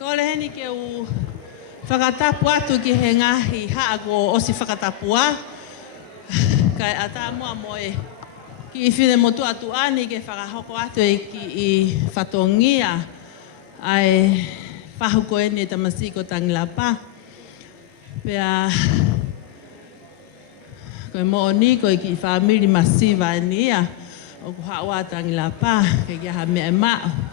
Ko le heni ke u whakatapu atu ki he ngahi haa ko osi whakatapua. Kai ata mua moe ki i whine motu atu ani ke whakahoko atu e ki i whatongia ai whahu ko eni e tamasi ko Tangilapa. Pea koe mo ni koe ki i whamiri masiva e nia o ku hawa Tangilapa ke kia ha mea e mao.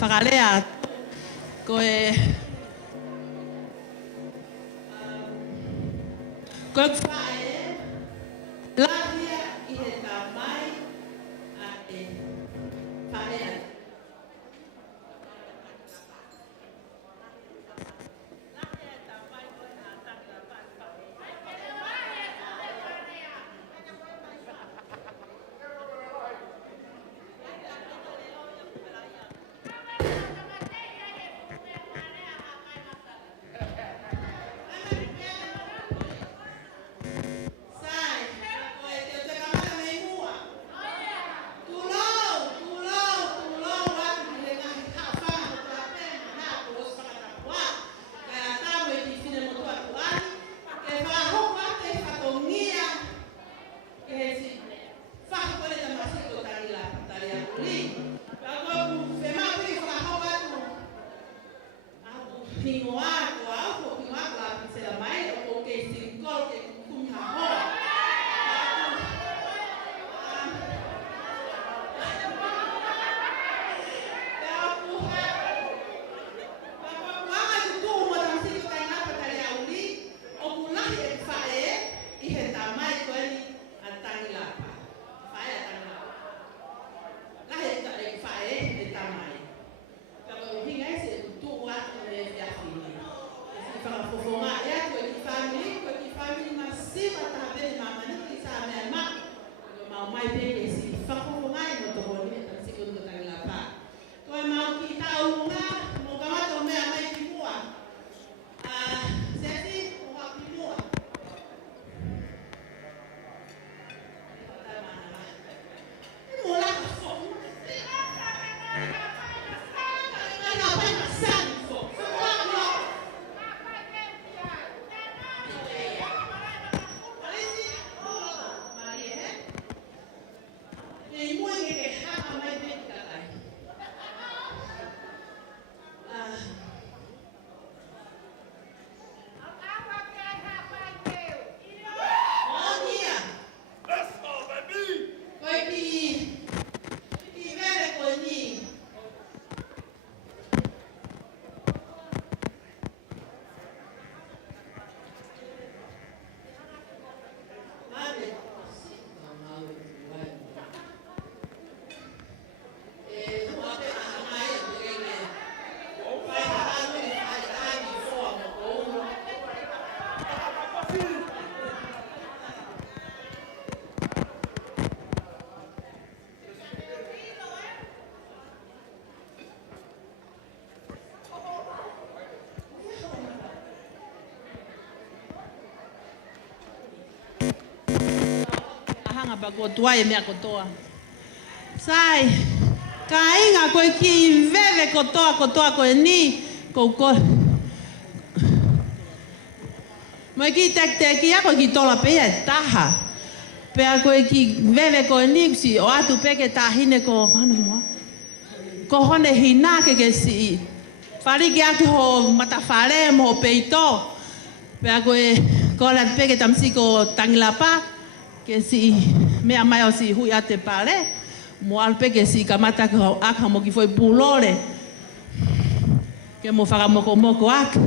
Whakalea koe whae lahia i he tamai a e whaea. Pa kotua e mea kotoa. Sai, ka inga koe ki veve kotoa koe ni kouko. Moi ki tek ia koe ki tola pea e taha. Pea koe ki veve koe ni si o atu peke tahine ko ko Honehina ke si. Fari ki atu ho matafare mo peito. Pea koe ko la peke tamsi ko Tangilapa. Que si mea mai o si hui ate pare, mo alpe que si kamata ko aka mo ki foi pulore. Que mo faga moko aka.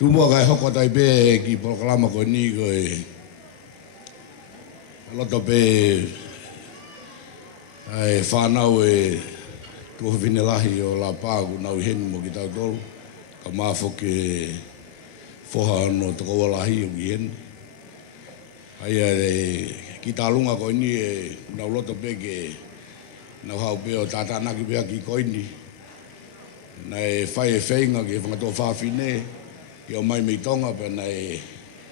Tumua kai hoko tai pe ki proklama ko ni ko e loto pe ai whanau e tuho vinelahi o la pāgu nau hen mo ki tau tolu ka mafo ke foha no toko walahi o ki hen ai ki talunga ko ni e nau loto pe ke nau hau pe o tātānaki pe ki koini na e whai e whainga ki e whangato whawhine ki o mai tonga pe na e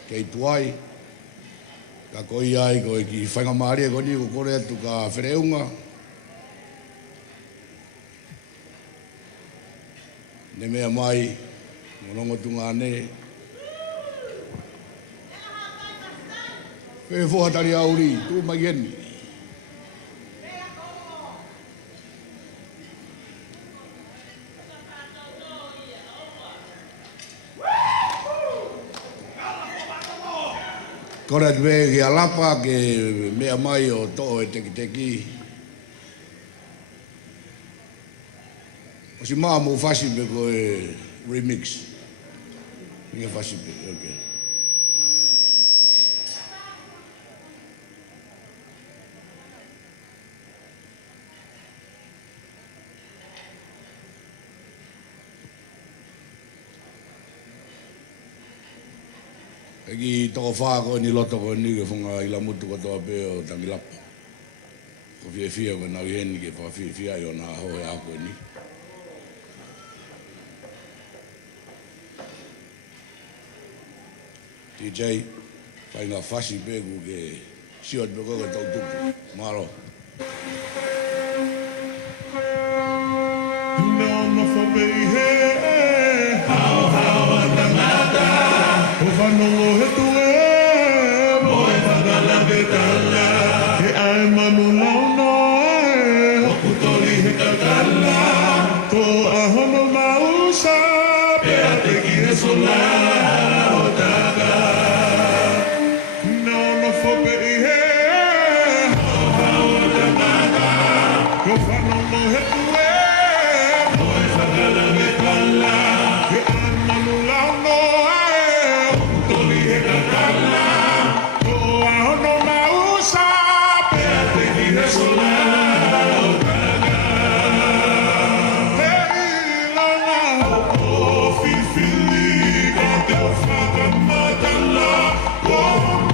kei tuai ka koi ai ko ki whainga maari ko ni ko kore atu ka whereunga ne mea mai monongo tunga ne pe foha Talia'uli tu mai geni kore tue ki alapa ke mea mai o to'o e teki o si maa mo fasi pe ko e remix minga fasi pe okay Egi toko whaa ko ni loto ko ni ke whunga ila mutu ko toa pe o Tangilapa. Ko fia ko nau heni ke wha fia i o nā hoe a ko ni. DJ, whai ngā whasi pe ku ke siot pe ko ke tau tuku. Malo. no whapehe. Hau tangata. O whanongo he tue. Moe whakala ke tala. He ai manu launo e. O putoli he kakala. Ko ahono mausa. Pea te ki he sola. O taga. No whapehe. Hau tangata. Ko whanongo he tue. Moe whakala ke tala. He ai manu launo e. O putoli he kakala. Ko ahono mausa. Pea te ki he sola. O taga. Hey, lana. O fifili ka te whakamatala. Ko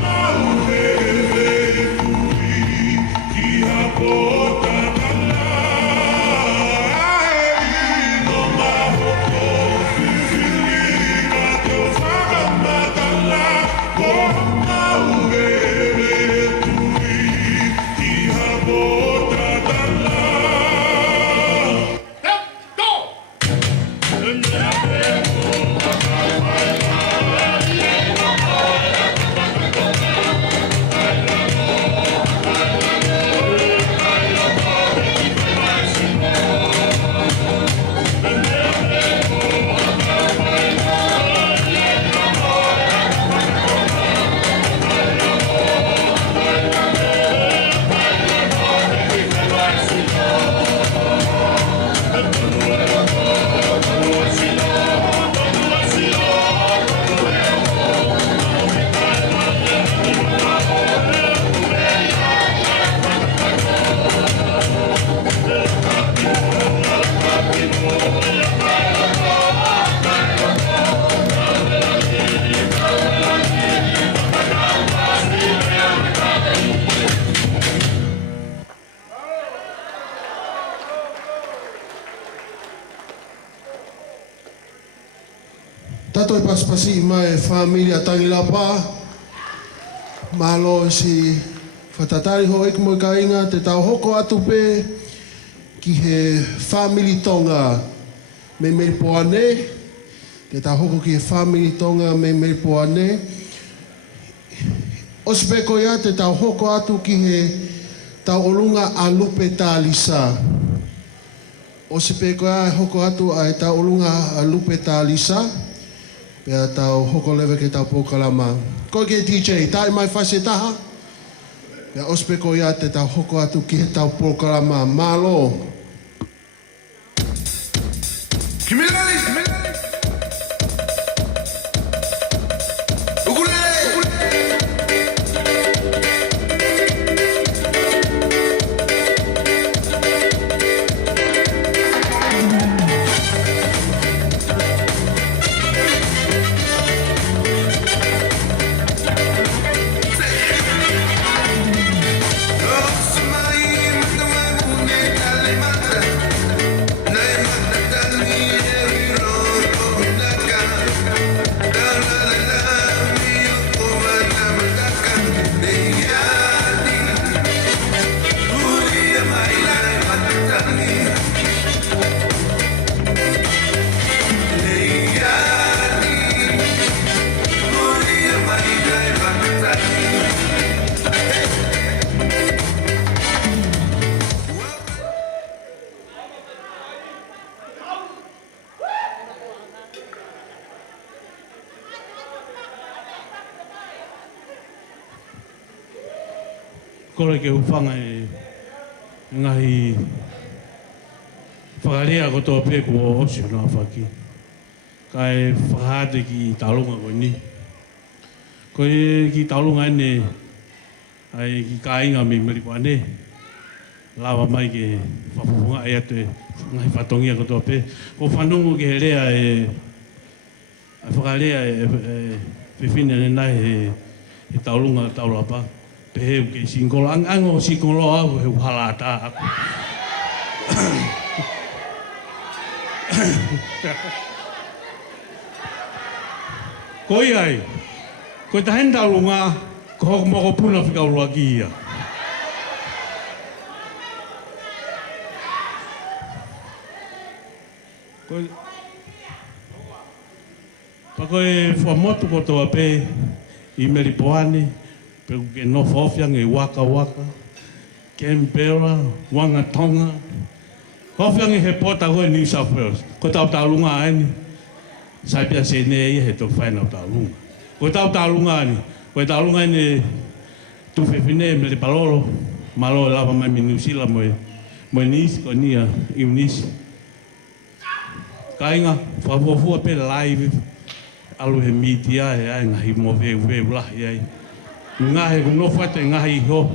mauhe e tui ki hapo tatala. Hey, no maho o fifili ka te whakamatala. Ko mauhe e tui ki hapo tatala. Tato e paspasi mai familia Tangilapa. Malo si whatatari ho ik mo ka inga te tau hoko atu pe ki he family tonga me me poane. Te tau hoko ki he family tonga me me poane. Ospeko ia te tau hoko atu ki he tau olunga a lupe talisa. Ospeko ia hoko atu a he tau olunga a lupe talisa. Pea tau hoko lewe ke tau pōkalama. Koe ke DJ, tae mai whase taha. Pea ospeko ia te tau hoko atu ki he tau pōkalama. Malo. Kimilali! Kore ke upanga e ngahi whakarea ko tō peku o osio nā whaki. Ka e whakate ki talunga ko ni. Ko e ki talunga ene ai ki kāinga me meripo ane. Lawa mai ke whapupunga e atu e ngahi whatongia ko tō pe. Ko whanungu ke he rea e whakarea e whiwhine ne nai he talunga taulapa. Peheu ke singolo, ango singolo au he uhalata aku. Koi ai, ko ta henda lunga, ko hoko moko puna whika urua ki ia. Pako e whamotu ko toa pe I Meripoane, pe ke no whawhiang e waka waka, Canberra, Wangatonga. Whawhiang e he pota koe New South Wales. Ko tau taulunga aini. Sai pia se ne e he to whainau taulunga. Ko tau taulunga ani. Ko taulunga ani tu whewhine me le palolo. Malo lava mai mi New Zealand moe nisi ko nia I nisi. Kainga, whawofua pe live. Alu he mitia e ai ngahi mo ve ulahi ai. Ngahe kuno whate ngahi ho.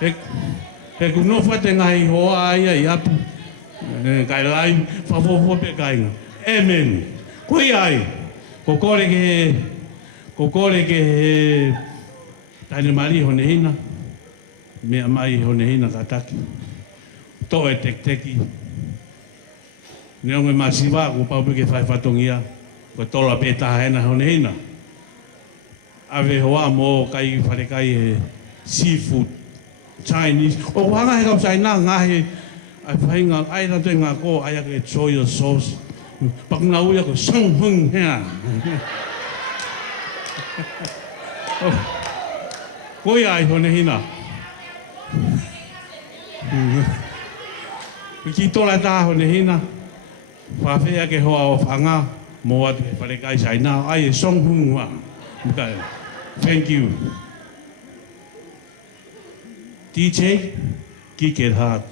He kuno whate ngahi ho ai ai apu. Kai lai, whawofua pe kainga. Amen. Kui ai. Ko kore ke he taine mari Honehina. Mea mai Honehina kataki. To e tek-teki. Neonge masiwa ko pau ke fai fatongia ko tola pe tahena Honehina. Ave hoa mo kai wharekai he seafood Chinese. O wanga he kau China ngahe ai whainga ai na te ngā ko ai ake soya sauce. Pak na uia ko song hung hea. Koi ai Honehina. Ki tola ta Honehina. Whawhea ke hoa o whanga, mo atu he wharekai China, ai e song hungua. Thank you. DJ, kick it hard.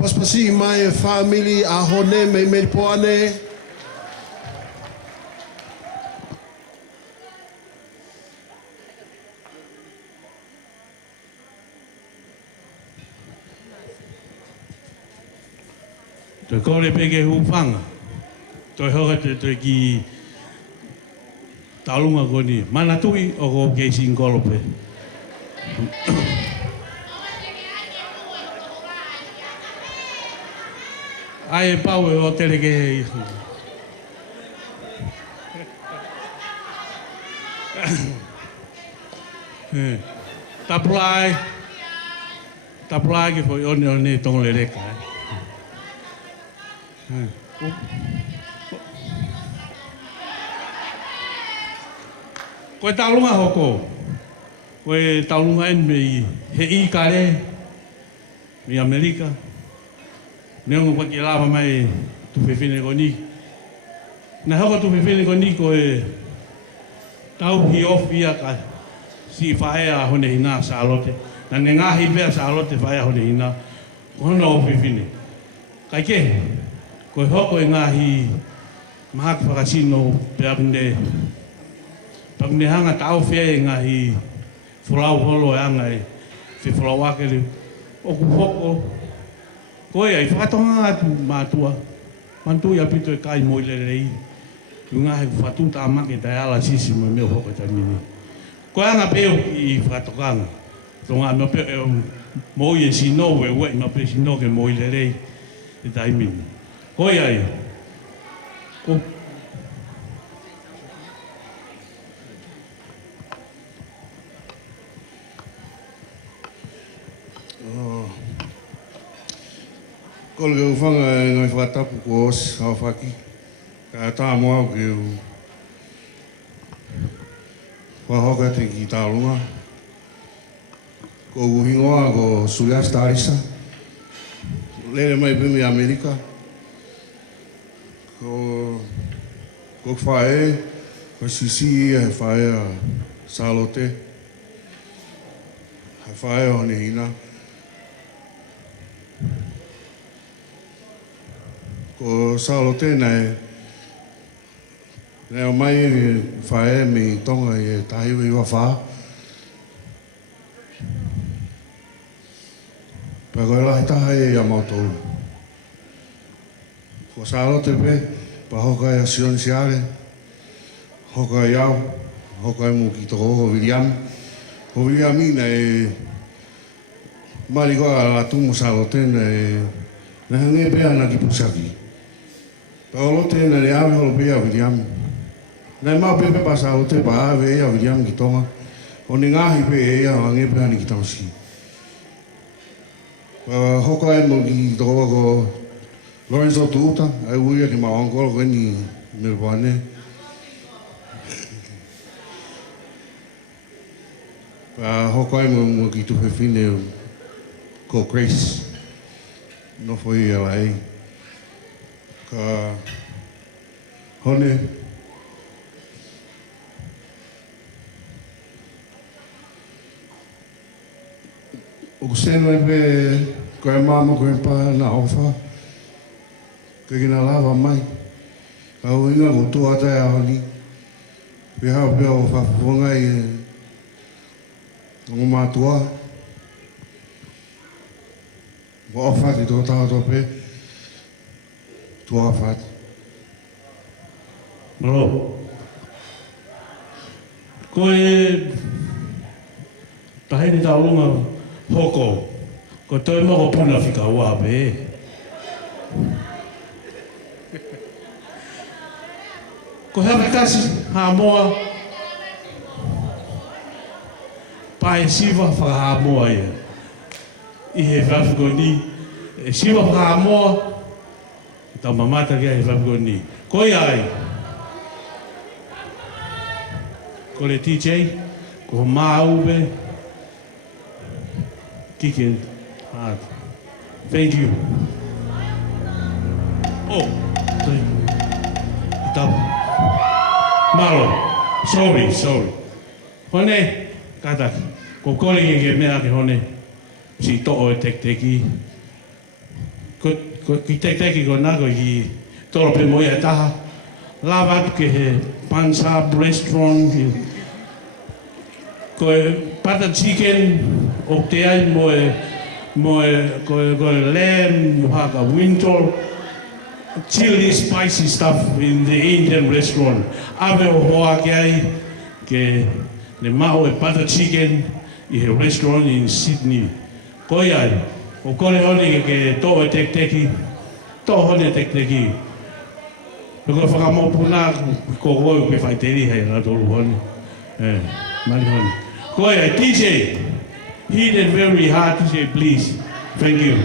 Paspasi mai e family a hone me Meripoane. Te kore peke hupanga. Toi hoka te ki taulunga koni. Mana tui o ko keisi ngolope. Ai pau e o tere ke hei. Tapulai ke foi one tong le reka. Koe taulunga hoko. Koe taulunga en me he I kare mi Amerika. Neongo kwa kilava mai tu fefine koni. Na hoko tu fefine koni koe tau hi ofia ka si fae a Honehina sa alote. Na ngahi pea sa alote fae a Honehina. Kono o fefine. Kai ke koe hoko e ngahi mahak whakasino pea kunde. Pakune hanga tau fea e ngahi fulau holo e anga e whiwhalau ake reu. Oku hoko. Koe ai whakatonga atu mātua. Mantui apito e kai moile rei. Tu ngahi whatu tā make tai ala sisi mo meo hoko tamini. Koe anga peo I whakatokanga. Tonga meo peo moi e sino we wei meo peo sino ke moile rei. E taimini. Koe ai. Kole ke ufanga e ngai whakatapu ko os hao whaki. Ka tā moa ke u whahoka te ki tālunga. Ko uhingoa ko Sulias Tarisa. Lele mai pimi Amerika. Ko whae, ko sisi e whae a Salote. Hai whae a Honehina. Ko Salote nei o mai whae me tonga e tahiwa I wawha. Pa koe lahi taha e a mautou. Ko Salote pe, pa hoka e a Sion Siare, hoka e au, hoka e mo ki toko ho William. Ho William ina e mari koa a Latu mo Salote na hange pea na ki pusaki. Pa olote na le ave holo pea William. Nai mau pepe pa Salote pa ave e a William ki tonga. O ni ngahi pe e a hange pea ni ki tausi. Pa hoka e mo ki toko ko Lorenzo Tuta, ai uia ki maongolo koe ni Melbourne. Pa hoka e mo ki tuhefine ko Grace. No foi ela aí. Ka hone o kuseno e pe koe mama koe pa na ofa ke kina lava mai ka uinga ko tua tai a honi pe hao pia o whafuonga I o mātua o ofa ki tō tau tō pe tua fat. Malo. Koe tahi ni taulunga hoko. Ko toi moko puna whika ua pe. Ko hea kasi ha moa. Pae siwa whaka moa ia. I he whawhiko ni. E siwa whaka moa. Tau mamata kia he whawhiko ni. Koi ai. Ko le TJ. Ko maa ube. Kike. Thank you. Oh. Tau. Malo. Sorry. Hone. Kata. Ko kore ke mea ke hone. Si to'o e tek-teki. Ki tek-teki ko nako ki toro pe moia taha. Lava ke he Pansab restaurant. Ko pata chicken o te ai ko lamb, haka winter, chili spicy stuff in the Indian restaurant. Ave o hoa ke ai ke le mao e pata chicken I he restaurant in Sydney. Koi ai, o kore honi ke tō e tek-teki, tō honi tek-teki. Ko whakamopuna ko hoi pe whaiteri hei la tolu honi. Mari honi. Koe, DJ, he did very hard to say please. Thank you.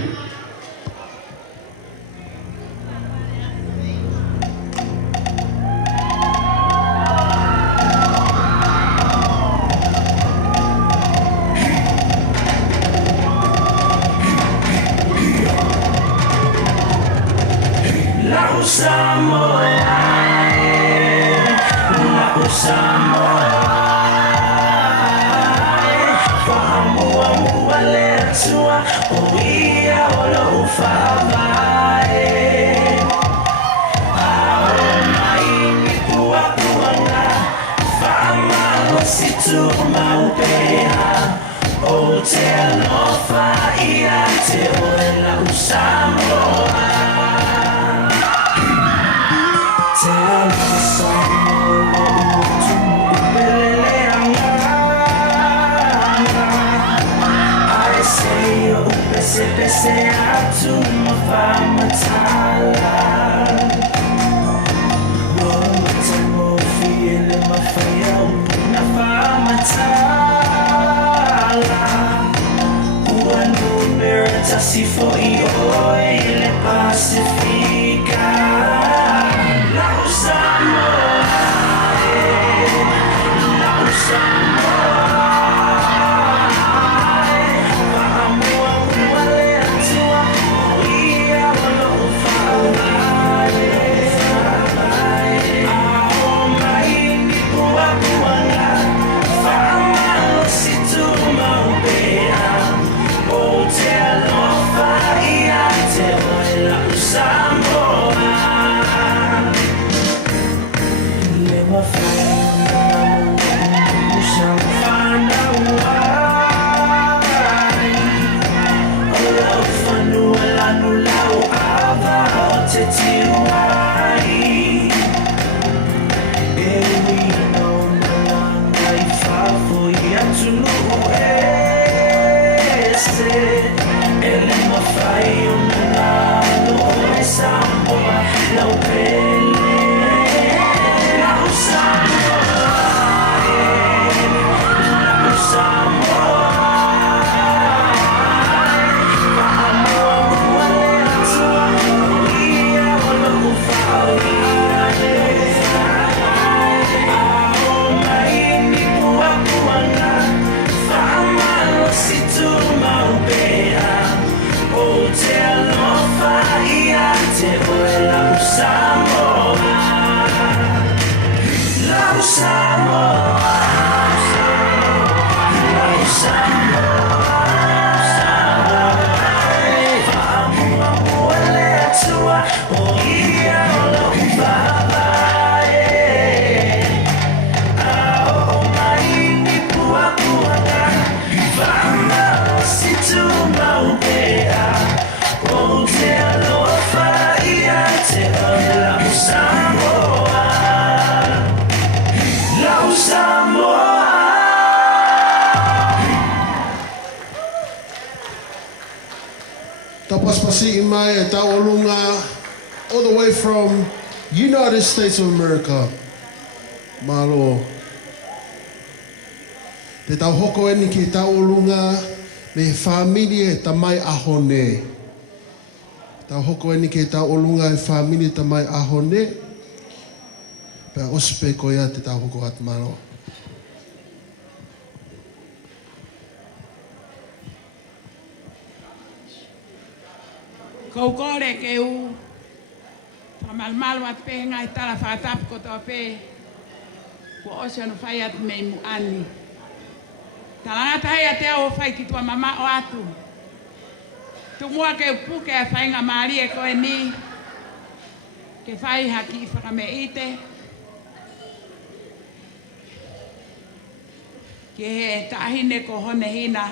Tapaspasi imai e taolunga all the way from United States of America. Malo. Te tau hoko eni ki taolunga me familie tamai ahone. Tau hoko eni ki taolunga e familie tamai ahone. Pe ospe koia te tau hoko at malo. Kau kore ke u pamalmalu at pe ngai tala whakatap ko tō pe ko ocean whai at mei mu ani. Talanga tahi a te au whai ki tua mama o atu. Tu mua ke upuke a whai ngā maari e koe ni ke whai haki i whakame ite. Ke he tahine ko Honehina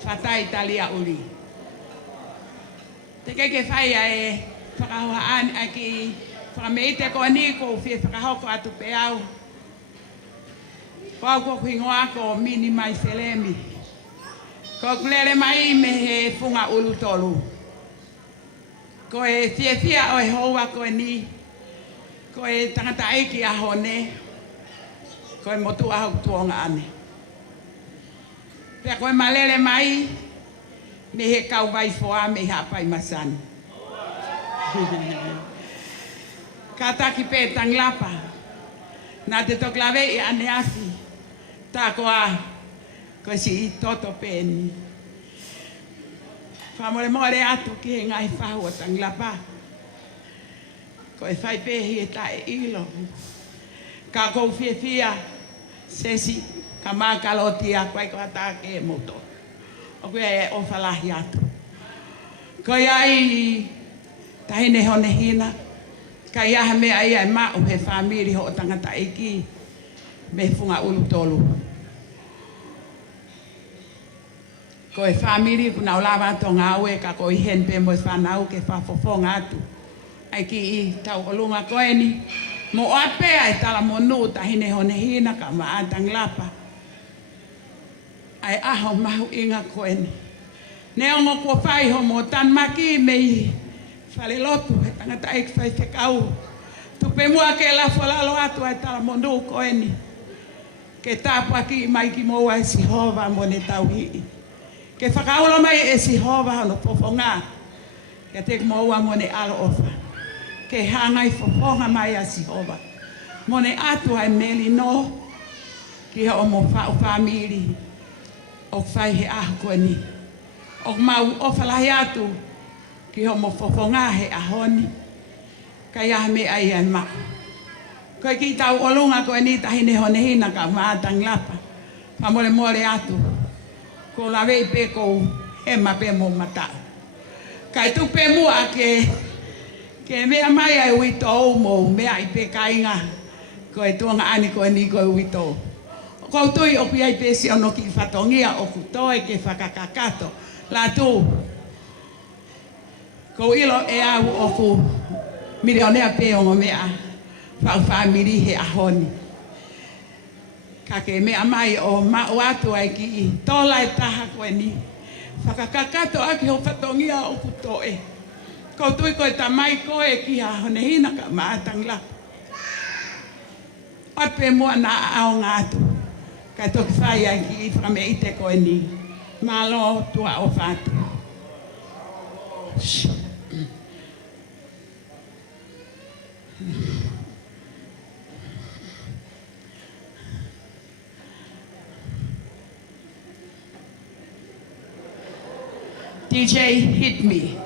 Fatai Talia'uli. Te ke whai e whakahoaan a ki whakameite ko ni ko whie whakahoko atu pe au. Pau ko whingoa ko mini mai selemi. Ko kulere mai me he funga ulu tolu. Ko e whia o e hoa ko ni. Ko e tangata eiki a hone. Koe motu ahau tuonga ane. Pea koe malele mai, me he kau vai foa me hapai masani. Ka taki pe Tangilapa, nā te toklawe I ane afi, tā koa, koe si I toto pēni. Whamore more atu ki he ngai whahua Tangilapa, koe whai pēhi e tae ilo. Ka kou fia sesi, ka mākaloti a koe koa tā ke moto. O koe e o whalahi atu. Koe ai, tahine Honehina, ka iaha mea ia e mao he whamiri ho o tangata iki me funga ulu tolu. Ko e whamiri kuna o lawa tonga aue ka ko I hen pe mo I whanau ke whafofonga atu. Ai ki I tau olunga koe ni, mo apea e tala monu tahine Honehina ka maa Tangilapa. Ai aho mahu inga koe ni. Ne ongo kua whai ho mo tan maki me I whale lotu he tangata ik whai te kau. Tupe mua ke la whalalo atu ai tala monu koe ni. Ke tāpua ki mai ki moua e Sihova mo ne tau hii. Ke whakaula mai e Sihova hano pofonga. Ke te moua mo ne alo ofa. Ke hangai fofonga mai a Sihova. Mo ne atu ai meli no. Ki ha o mo whao whamiri. O whai he aho koe ni. O mau o whalahi atu. Ki ho mo fofonga he ahoni. Ka ia me ai ai mao. Koe ki tau olunga koe ni tahine Honehina ka maa Tangilapa. Whamore more atu. Ko lawe I pe kou he mape mo matau. Kai tu pe mua ke mea mai ai uito au mo mea I pe kainga. Koe tuanga ani koe ni koe uito. Kou tui o pia I pe si ono ki whatongia o kutoe ke whakakakato. Latu. Ko ilo e au o ku milionea pe o mea. Whamiri he ahoni. Ka ke mea mai o mao atu ai ki I tola e taha koe ni. Whakakakato aki ho whatongia o kutoe. Ko tui koe tamai koe ki ha Honehina ka maa Tangilapa. Ope mua na ao ngātu. Ka toki whai ai ki I whame ite koe ni. Malo tua o whātu. DJ, hit me.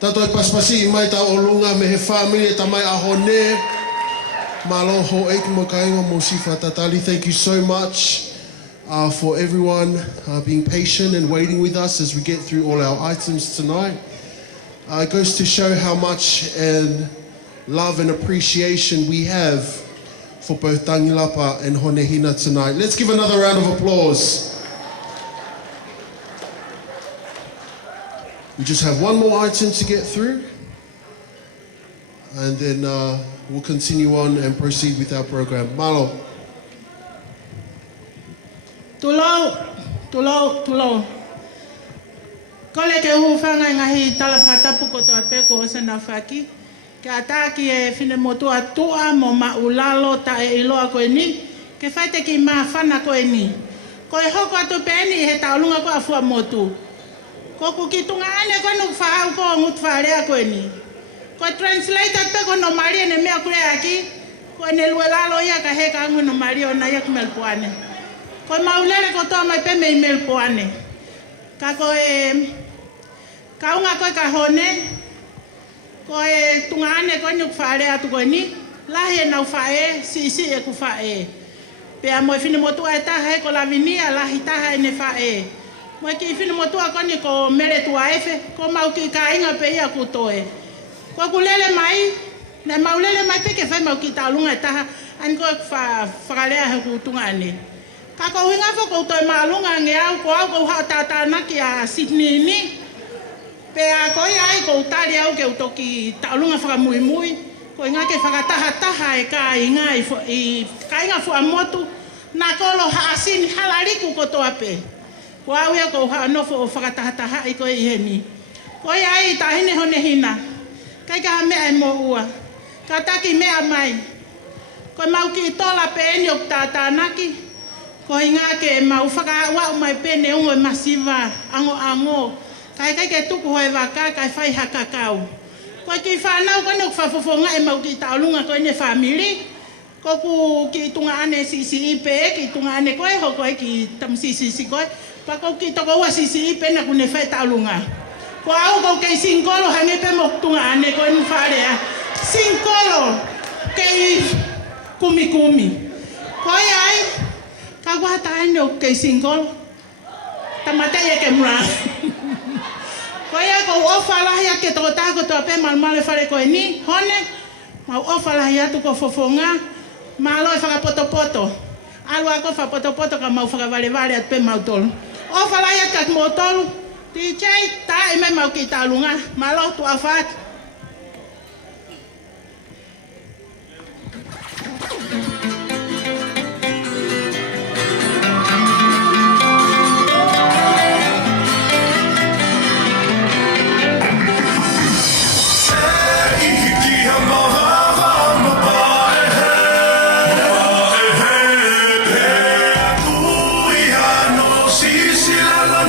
Tato e paspasi I mai tau o lunga me he family e tamai a hone. Malo ho eiki mo kainga mo sifa tatali. Thank you so much for everyone being patient and waiting with us as we get through all our items tonight. It goes to show how much and love and appreciation we have for both Tangilapa and Honehina tonight. Let's give another round of applause. We just have one more item to get through, and then we'll continue on and proceed with our program. Malo. Tulo. Kole ke hufanga ngahi talafatapu koto apeko osana faki. Ke ataki e fine motu atua mo maulalo ta e iloa koe ni. Ke faite ki mafana koe ni. Koe hoko atu peni he taulunga ko afua motu. Ko kukitunga ane koe nuk whaau ko ngut wharea koe ni. Koe translator pe ko no maria ne mea kure aki. Koe ne luelalo ia ka heka angu no maria o na ia kumelpuane. Koe maulere ko toa mai pe me melpuane. Ka koe kaunga koe ka hone. Koe tungane koe nuk whaare atu koe ni. Lahi e nau whae, si e ku whae. Pea moe fine motua e taha e ko lavinia, lahi taha e ne whae. Moe ki fine motua koe ni ko mere tua efe, ko mau ki ka inga pe ia kutoe. Koe kulele mai, ne maulele mai peke whai mau ki taulunga e taha, an koe whakalea he kutungane. Ka ko hinga fo ko toi maalunga nge au ko hao tatanaki a Sydney ni. Pea koe ai ko utari au ke utoki taulunga whakamuimui. Ko inga ke whakataha e ka inga fua motu. Na kolo haasini halariku ko toa pe. Ko au ia ko nofo o whakataha i koe iheni. Koe ai tahine Honehina. Kai ka mea e mo ua. Ka taki mea mai. Koe mau ki tola pe eni o tatanaki. Ko inga ke mau whakawau mai pene ungo e masiva ango. Kai ke tuku hoi waka kai whai hakakau. Ko ki whanau koe nuk whafofonga e mau ki taulunga koe ne family. Ko ku ki tunga ane sisi ipe, ki tunga ane koe ho koe ki tam sisi koe. Pa ko ki toko ua sisi ipe na kune whai taulunga. Ko au ko kei singkolo hangi pe mo tunga ane koe nu wharea. Singkolo kei kumi. Koe ai, ka wata ane o kei singkolo. Tamatei e ke mura. Koe ko ofa lahi ake toko tako toa pe malmale whare koe ni, hone. Mau ofa lahi atu ko fofonga, malo e whakapoto. Alu ako whapoto ka mau whakavare atu pe mau tolu. Ofa lahi atu kak mo tolu, DJ ta ime mau ki talunga, malo tu afat.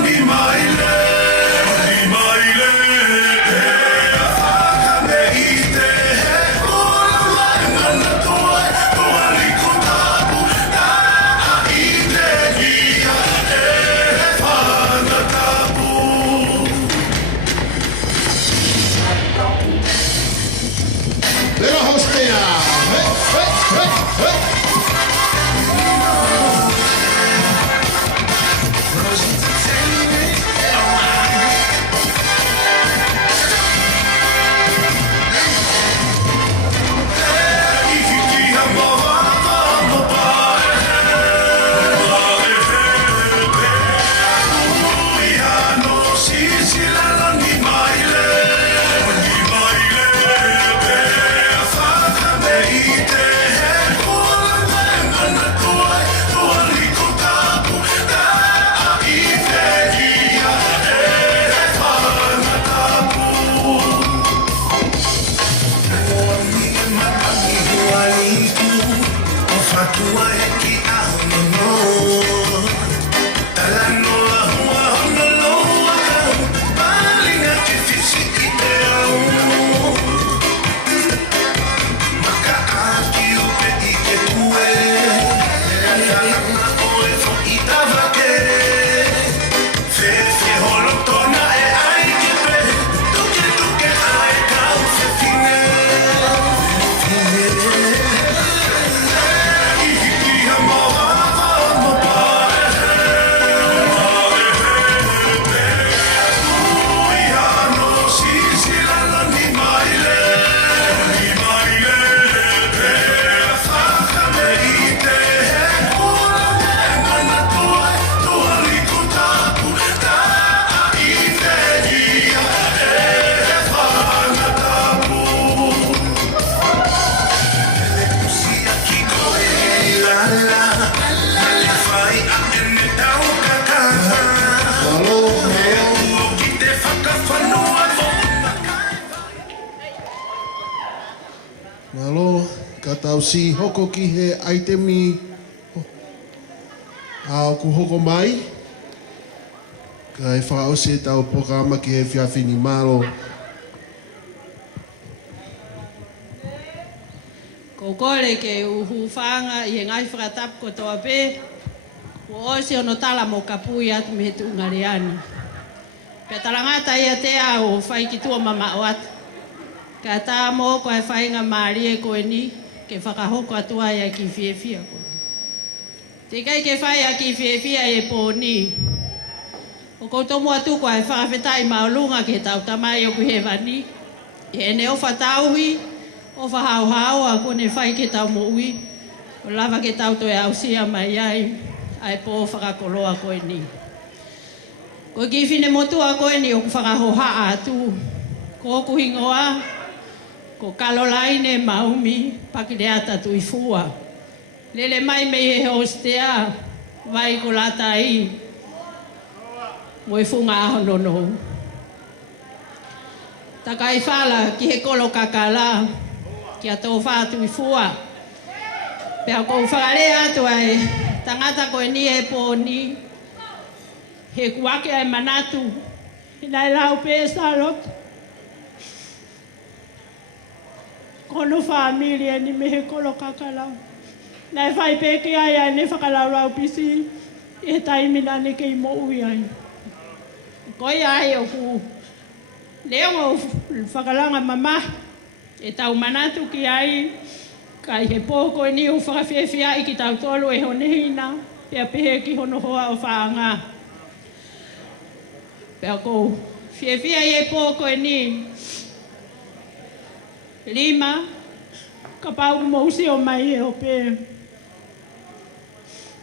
Ni maile, si hoko ki he aitemi au ku hoko mai. Ka e whakaose tau programa ki he whiawhini malo. Ko kore ke uhu whanga i he ngai whakatap ko toa pē. Ko ose ono tala mo kapui atu me he tuungariani. Pe talangata ia te au whai ki tua mama o atu. Ka tā mō ko e whainga maari e koe ni, ke whakahoko atua ia ki whiewhia ko. Te kai ke whai a ki whiewhia e pō ni. O koutou mua tu ko e whakawhetai maulunga ke tau tamai o ku he wani. E ne o whatauhi, o whahauhau a kone whai ke tau mo ui. O lava ke tau to e ausia mai ai, ai pō whakakoloa koe ni. Ko ki whine motua koe ni o ku whakahoha atu. Ko ku hingoa, ko kalolaine maumi pakireata tui fua. Lele mai me he hostea, vai ko latai. Mo e funga aho nono. Taka i whala ki he kolo kakala, ki a tō whātui fua. Pea kou whakare atu ai, tangata koe ni e pōni, he kuake ai manatu, hina e lau pē salot. Kono familia ni me he kolo kakala. Nai whai pēke ai ai ne whakalau rau pisi, e taimina ne kei mo ui ai. Koi ai o ku leo whakalanga mama, e tau manatu ki ai, kai he pōko ni o whakawhiawhia i ki tau tolu e Honehina, pea pehe ki hono hoa o whaanga. Pea kou whiawhia i e pōko ni, lima, ka pau mousi o mai e o pē.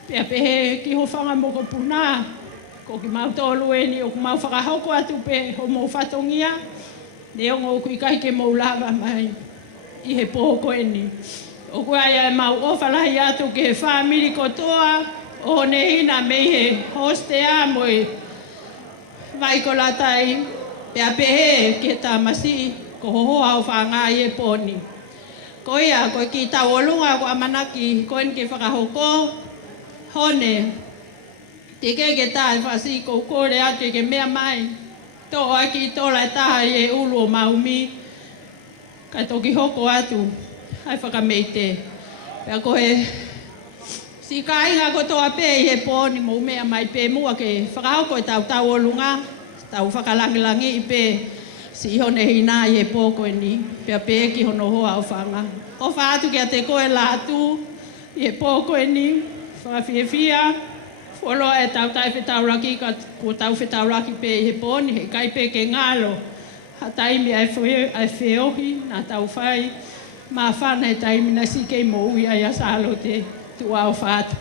Pea pehe ki ho whanga mo ko puna, ko ki mau tolu e ni o ku mau whakahoko atu pē ho mou whatongia, ne o ngō kui kai ke mou lava mai i he pōko e ni. O kua ia e mau ofalahi atu ke he whamiri kotoa, o Honehina mei he hostea mo e vai ko latai, pea pehe ke tamasi, ko hohoa o whanga i e pōni. Ko ia, ko ki tau olunga ko amanaki, ko en ke whakahoko, hone, te ke tae whasi ko kore atu ke mea mai, tō aki tōla e taha i e ulu o maumi, kai toki hoko atu, hai whakameite. Pea ko he, si ka inga ko tō ape i he pōni mo mea mai pē mua ke whakahoko e tau olunga, tau whakalangilangi i pē, si Honehina i e pōko e ni, pea pē ki hono hoa o whanga. O whaatu ki a te koe Latu, i e pōko e ni, whakawhiawhia, wholoa e tau tai whetauraki, ko tau whetauraki pē i he pōni, he kai pē ke ngalo. Ha taimi ai wheohi, nā tau whai, mā whana e taimi na si kei mo ui ai asalo te tua o whaatu.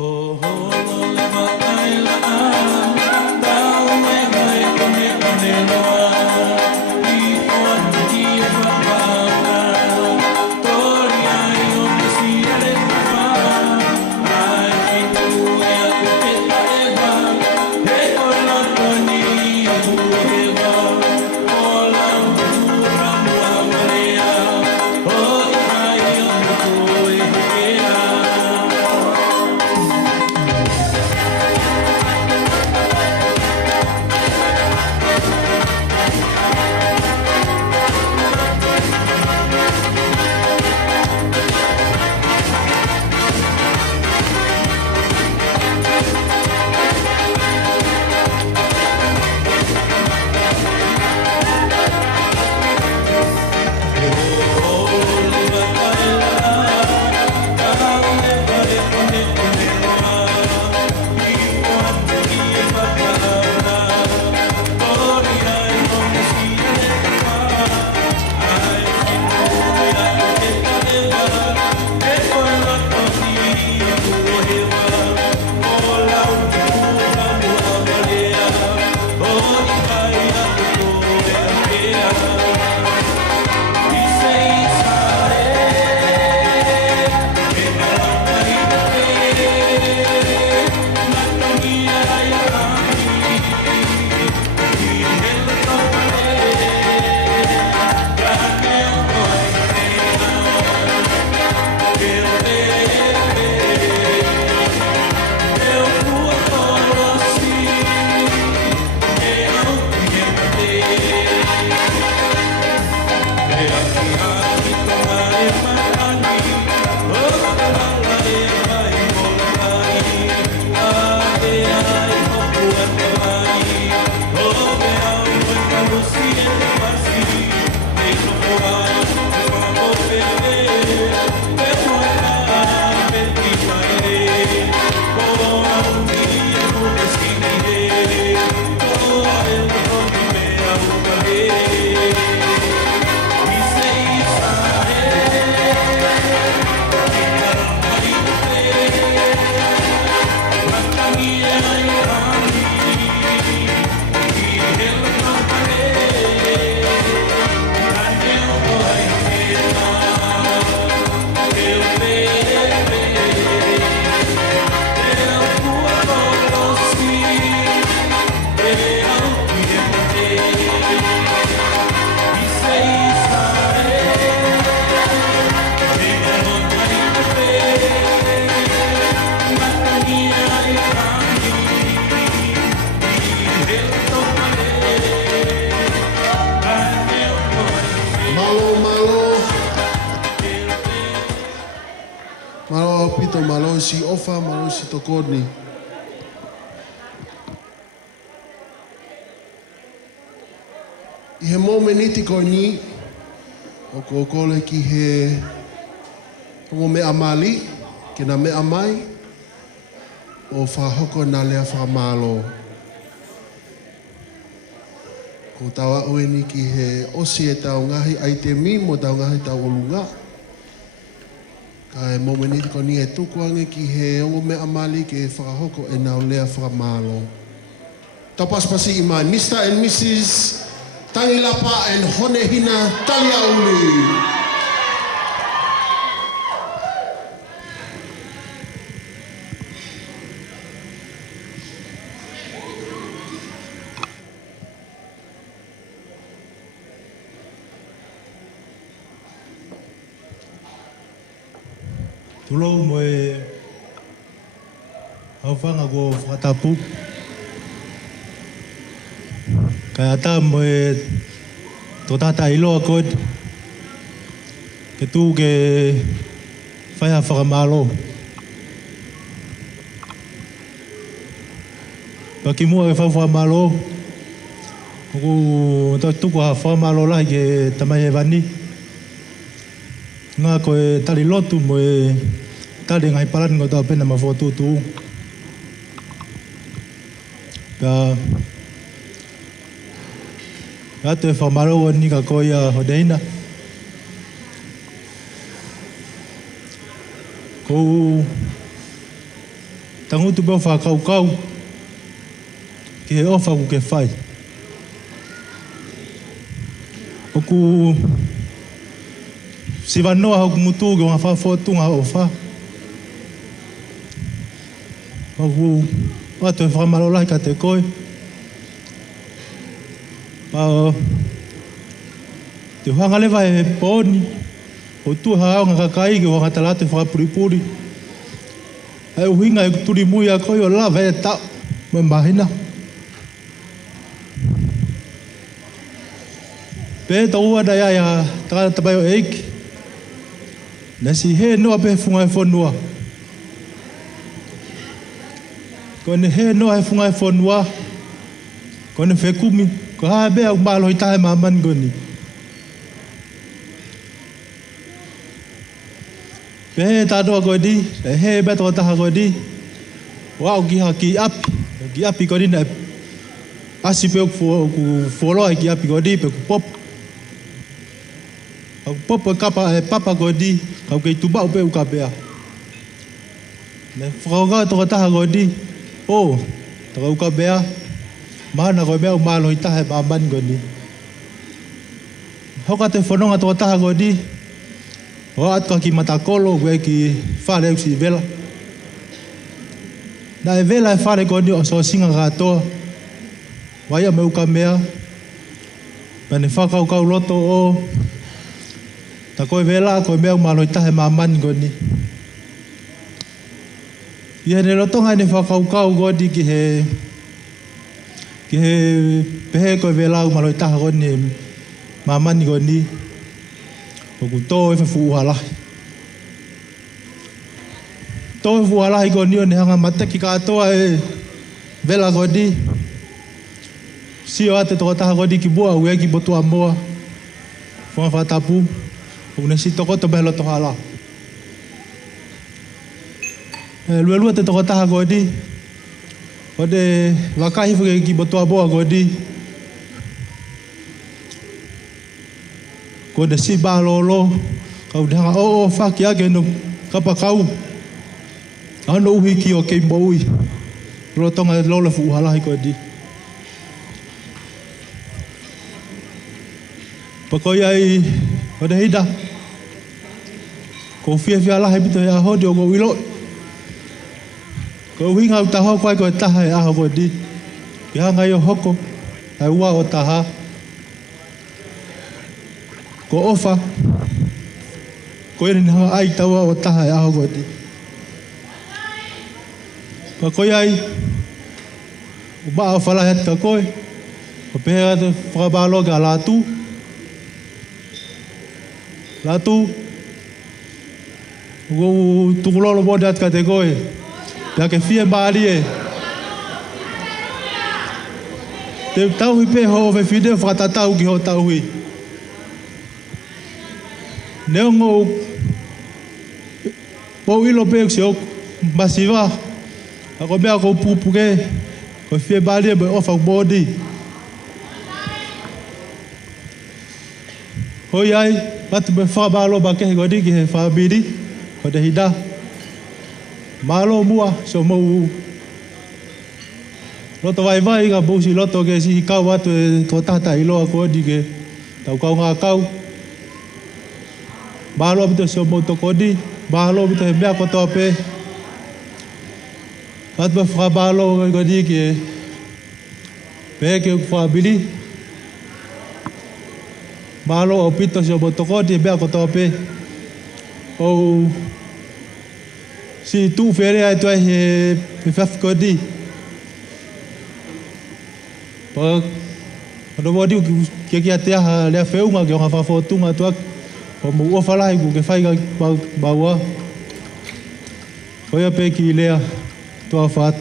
Ho ho lo le matai la tau me mai kone loa I o ki e whakaura tori ai o me si ale wha ai fitu e a te tae wa he o loto ni a he wa o lau ura mua marea o i ai o me koe hea tokoni. I he momeniti ko ni, o ko kole ki he o mea mali, ki na mea mai, o whahoko na lea whamalo. Ko tawa ueni ki he osi e tau ngahi ai te mi mo tau ngahi tau olunga. Ka e momeniti ko ni e tukuange ki he o mea mali ki e whahoko e nau lea whamalo. Tapas pasi i mai, Mr. and Mrs. Tangilapa and Honehina Talia'uli. Tulou mo e hawhanga ko whakatapu. Kaya ata mo e tō tata iloa koe ke tū ke whaiha whakamalo. Paki mua ke whakamalo. Oku tō tuku ha whakamalo lahi ke tamai e wani. Ngā koe tali lotu mo e tali ngai paran ko tau pena ma whotūtū. Ka atu e whamaro ni ka koe a Honehina. Kou tangutu peo whakaukau ki he ofa ku ke whai. Oku si wanoa hau kumutu ki wanga whawhotunga o wha. Oku atu e whamaro lai ka te koe. Te whanga lewa e pōni, o tu hao ngā kakai ki wanga talate whakapuripuri. E uhinga e turi mui a koe o lawa e tau, me mahina. Pe tau ua dai ai a takata tapai o eiki. Nasi he noa pe funga e whanua. Kone he noa e funga e whanua. Kone whekumi. Ko haa bea umalo i tahe maman goni. Pe he tātua koe di, e he bea tō taha koe di. Wau ki ha ki api. Ki api koe di na asi pe ku wholoa ki api koe di pe ku pop. Ku pop e kapa e papa koe di, kau kei tubau pe uka bea. Ne whakaukau tō taha koe di. O, tō uka bea. Mana koe mea umalo i tahe maman goni. Hoka te whanonga tō taha koe di. O atua ki matakolo koe ki whare usi vela. Na e vela e whare koe ni o so singa katoa. Waia me uka mea. Mene whakaukau loto o. Ta koe vela koe mea umalo i tahe maman goni. Ia ne lotonga ne whakaukau goni ki he pehe koe vela umalo i taha goni mamani goni. Oku tō e whawhu uhalahi. Tō e whualahi goni o ne hanga mateki katoa e vela goni. Sio ate tō taha goni ki bua ue ki botua moa. Whanga whatapu. Oku ne si toko to behelo to hala. Lua te toko taha goni. O de wakahi whuke ki botua moa goni. Ko de si ba lolo. Kau de hanga o whaki ake no kapa kau. Ano uhi ki o kei moui. Rotonga lola fu uhalahi goni. Pakoi ai Honehina. Ko fia lahi pito e ahodi o ko wilo. Ko winga u taha koe koe taha e aho koe di. Ki hanga i o hoko. Ai ua o taha. Ko ofa. Ko ere ni hanga ai taua o taha e aho koe di. Pakoi ai. U maa o whalahi ati ka koe. Ko pehea te whakabalo ka Latu. Latu. Ugo tukulolo mode ati ka te koe. Pea ke fia maari e. Te tauhi pe ho fe fide whakatatau ki ho tauhi. Neo ngō pau ilo pe se o masiva. Ako mea ko pupuke. Ko fia maari e me ofa bodi. Hoi ai, matu me whamalo ba kehe godi ki he whamiri. Ko te hida. Malo mua, so mau. Loto vai vai ka busi loto ke si kau atu e tō tata i loa kodi ke tau kau ngā kau. Malo bito so mau to kodi, malo bito he mea kotoa pe. Atu me whamalo kodi ki e pe ke whabili. Malo o pito so mau to kodi he mea kotoa pe. O si tu fere ai toi he whaf kodi. Pa no wadi ke ki atea ha le feunga ke nga fa fotunga tuak o mu o fala ku ke fai ba wa hoia pe ki lea to afat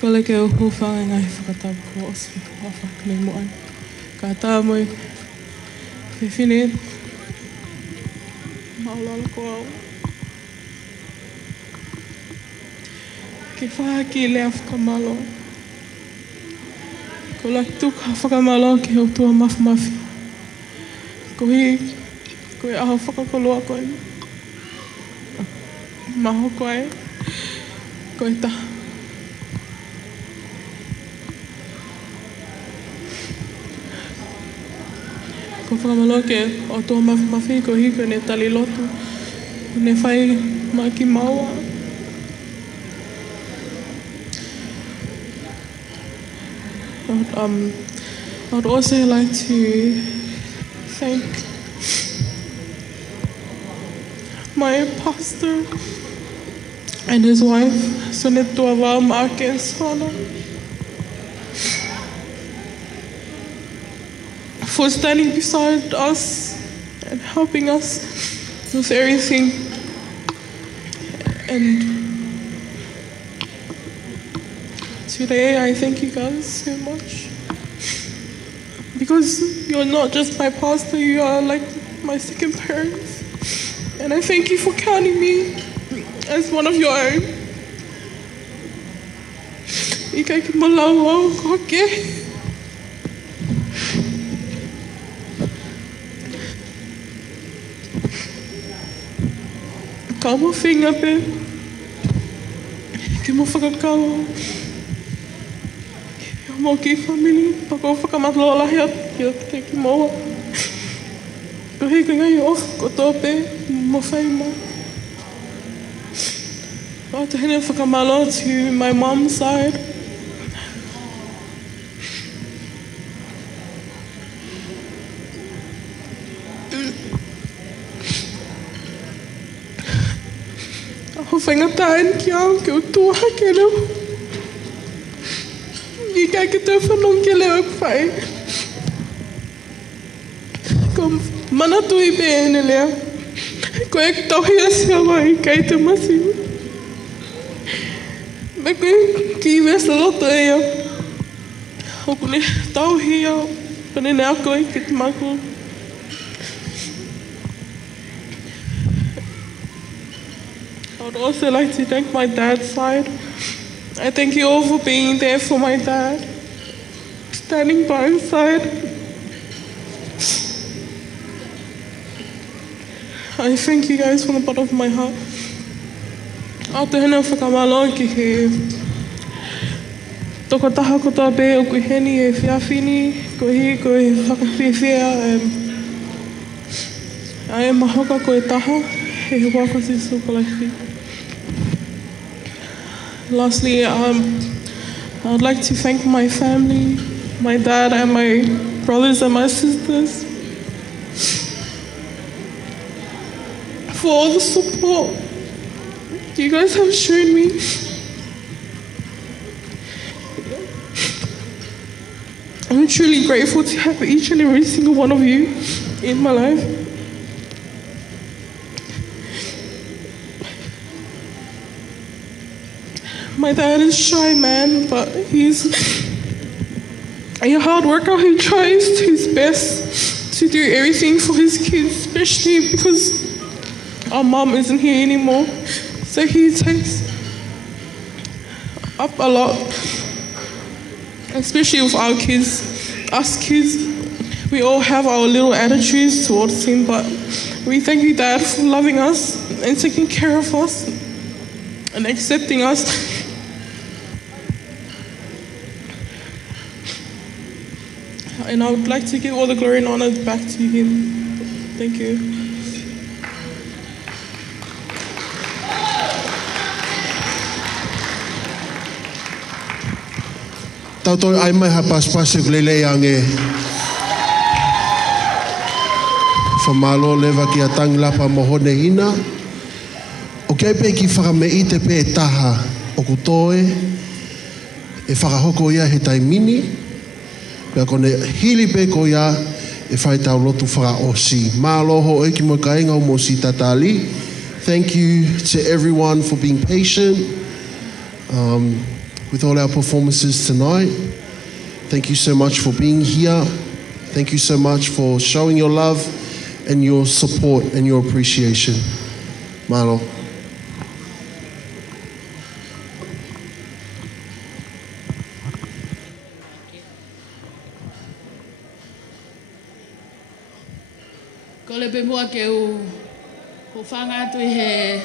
ko le ke ho fa nga whakatau ko o si ko fa nei mo an ka ta mo ke fine Paula ko ke whaki lea whakamalo. Ko Latu ka whakamalo ke o tua mafi. Ko e aho whakakoloa koe. Maho koe. Ko e taha. Ko whakamalo ke o tua mafi ko hiko ne tali lotu. Ne whai maki maua. I'd also like to thank my pastor and his wife, Sonetua Marquez Hana, for standing beside us and helping us with everything. And today, I thank you guys so much. Because you're not just my pastor, you are like my second parents. And I thank you for counting me as one of your own. Ika ki malawa koke. Ka mo whinga pe. Ki mo whakakawa. Mo ki family, pa ko whakamatloa lahi atu ki ki moa. Ko hei ka ngai o ko tōpe, mo whai mo. O te hene whakamalo to my mom's side. Ho whaingatain ki au ki o tuaha ke rau. I kai ke tau whanong ke leo whai. Ko manatu I pe ene leo. Ko e tauhi asia mai kai te masi. Me koe ki wesa loto e au. Hoku ne tauhi au. Pane ne ako I ke te maku. I would also like to thank my dad's side. I thank you all for being there for my dad, standing by his side. I thank you guys from the bottom of my heart. Ato hena whakamalo ki he toko taha ko tā pe o kuheni e whiawhini, ko hi ko e whakawhiwhia e mahoka ko e taha, he whakasi sukalaiwhi. Lastly, I'd like to thank my family, my dad and my brothers and my sisters for all the support you guys have shown me. I'm truly grateful to have each and every single one of you in my life. My dad is a shy man, but he's a hard worker. He tries his best to do everything for his kids, especially because our mom isn't here anymore. So he takes up a lot, especially with our kids. Us kids, we all have our little attitudes towards him, but we thank you, Dad, for loving us and taking care of us and accepting us. And I would like to give all the glory and honor back to him. Thank you. Tautoi ai mai hapaspasi kulele ange. Whamalo lewa ki a Tangilapa mo Honehina. O kia pe ki whakamei te pe taha o kutoe. E whakahoko ia he taimini. Pea kone hili pe ko ia e whai tau lotu whakaosi. Māloho e ki mo ka inga o mo si tatali. Thank you to everyone for being patient. With all our performances tonight. Thank you so much for being here. Thank you so much for showing your love and your support and your appreciation. Malo. Ko le pe mua ke u whanga atu I he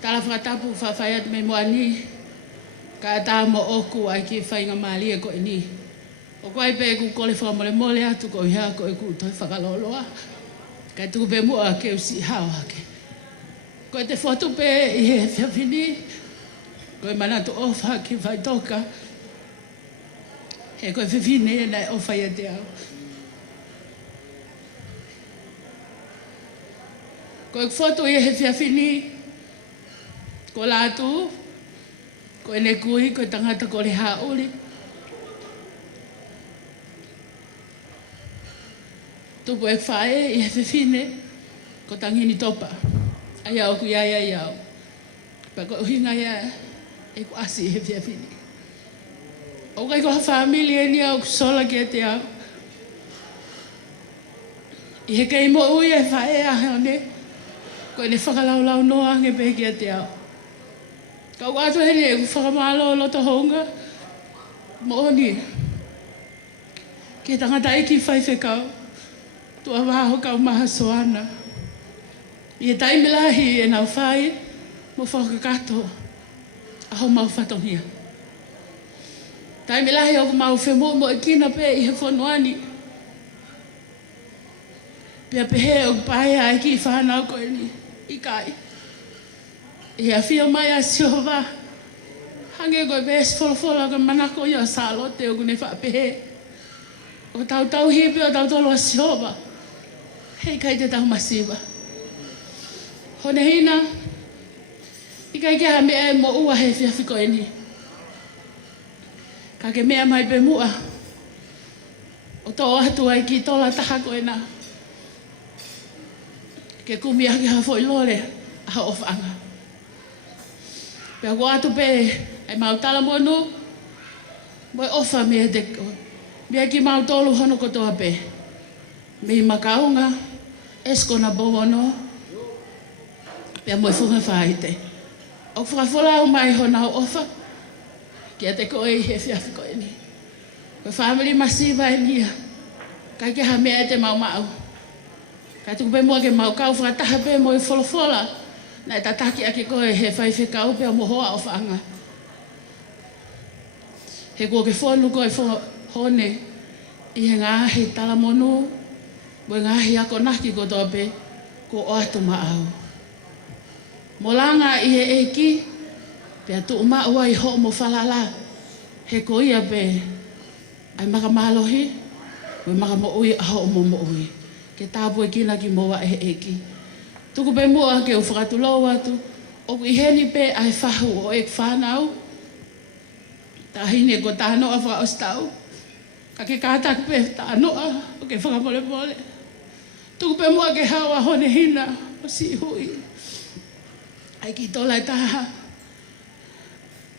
talawhatapu whawhai atu me mua ni. Ka tā mo oku ai ki whainga maali e ko e ni. O koe pe ku kole whamole mole atu ko hea ko e ku toi whakaloloa. Ka tuku pe mua ke usi hao hake. Ko te whatu pe I he whiawhini. Ko e manatu ofa ki whai toka. He koe whiwhine e nai ofa ia te au. Ko e whatu I he whiawhini. Ko Latu. Ko e ne kui, ko e tangata ko le hauli. Tupu e whae I he whiwhine, ko tangini topa. Ai au ku iai ai au. Pa ko uhinga ia e ku asi I he whiawhine. O kai ko ha familia ni au kusola ki e te au. I he kei mo ui e whae a heone, ko e ne whakalaulau noa nge pe ki e te au. Kau atu heri e ku whakamalo loto honga. Mo ni. Ke tangata ki whai whekau. Tua waho kau maha soana. I e taimilahi e nau whai. Mo whakakato. Aho mau whatongia. Taimilahi o ku mau whemu mo e kina pe I he whonuani. Pea pehe o ku pahe ai ki whanau ko e ni. I kai. E a fia mai a siova. Hange koe bes wholofola ka manako I a salote o kune whapehe. O tau hipi o tau tolo a siova. Hei kai te tau masiva. Honehina. I kai ke ha mea e mo ua he fia whiko e ni. Ka ke mea mai pe mua. O tō atu ai ki tola taha koe na. Ke kumi aki ha fo I lore. Ha o whaanga. Pea ko atu pe, ai mau tala monu, moi ofa mea deko. Mea ki mau tolu hono kotoa pe. Mei makaunga, esko na bomono, pea moi funga whaite. O whakawhola au mai hona o ofa, kia te koe I he whiawhi koe ni. Koe family masiva e nia, kai ke ha mea te mau mau. Kai tuku pe mua ke mau kau whakataha pe moi wholofola, nai tataki ake koe he whai whekau pia mohoa o whaanga. He kua ke whonu koe hone I he ngāhi talamonu, mo ngāhi ako naki ko toa pe, ko o atu maau. Mo langa I he eki, pia tu umaua I ho mo whalala, he ko ia pe, ai maka mahalohi, mo maka mo ui a ho mo ui. Ke tāpu e kina ki moa e he eki. Tuku pe mua ke o whakatulau atu, o ku iheni pe ai whahu o e whanau, tahine ko tānoa whakaostau, ka ke kātaku pe tānoa o ke whakamole mole. Tupe mua ke hawa Honehina o si hui. Ai ki tola taha.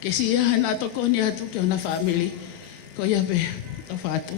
Ke si ia na toko ni atu ke ona family. Ko ia pe to fatu.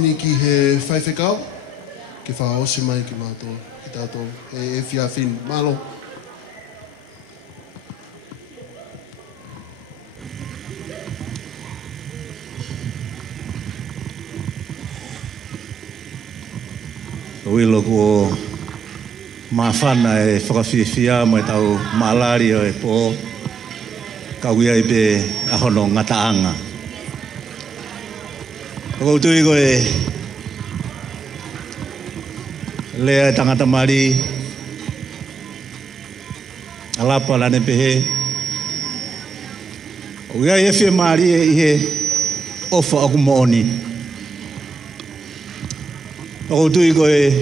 maheni ki he whaiwhekau, ki whaosi mai ki mātou, ki tātou, e whia whin, malo. Uilo ko mawhana e whakawhiwhia mai tau maalari o e pō kauia i pe ahono ngataanga. Ko tui ko e lea tangata mari alapa lane pehe. Uia e whia mari e ihe ofa aku mooni. Ko tui ko e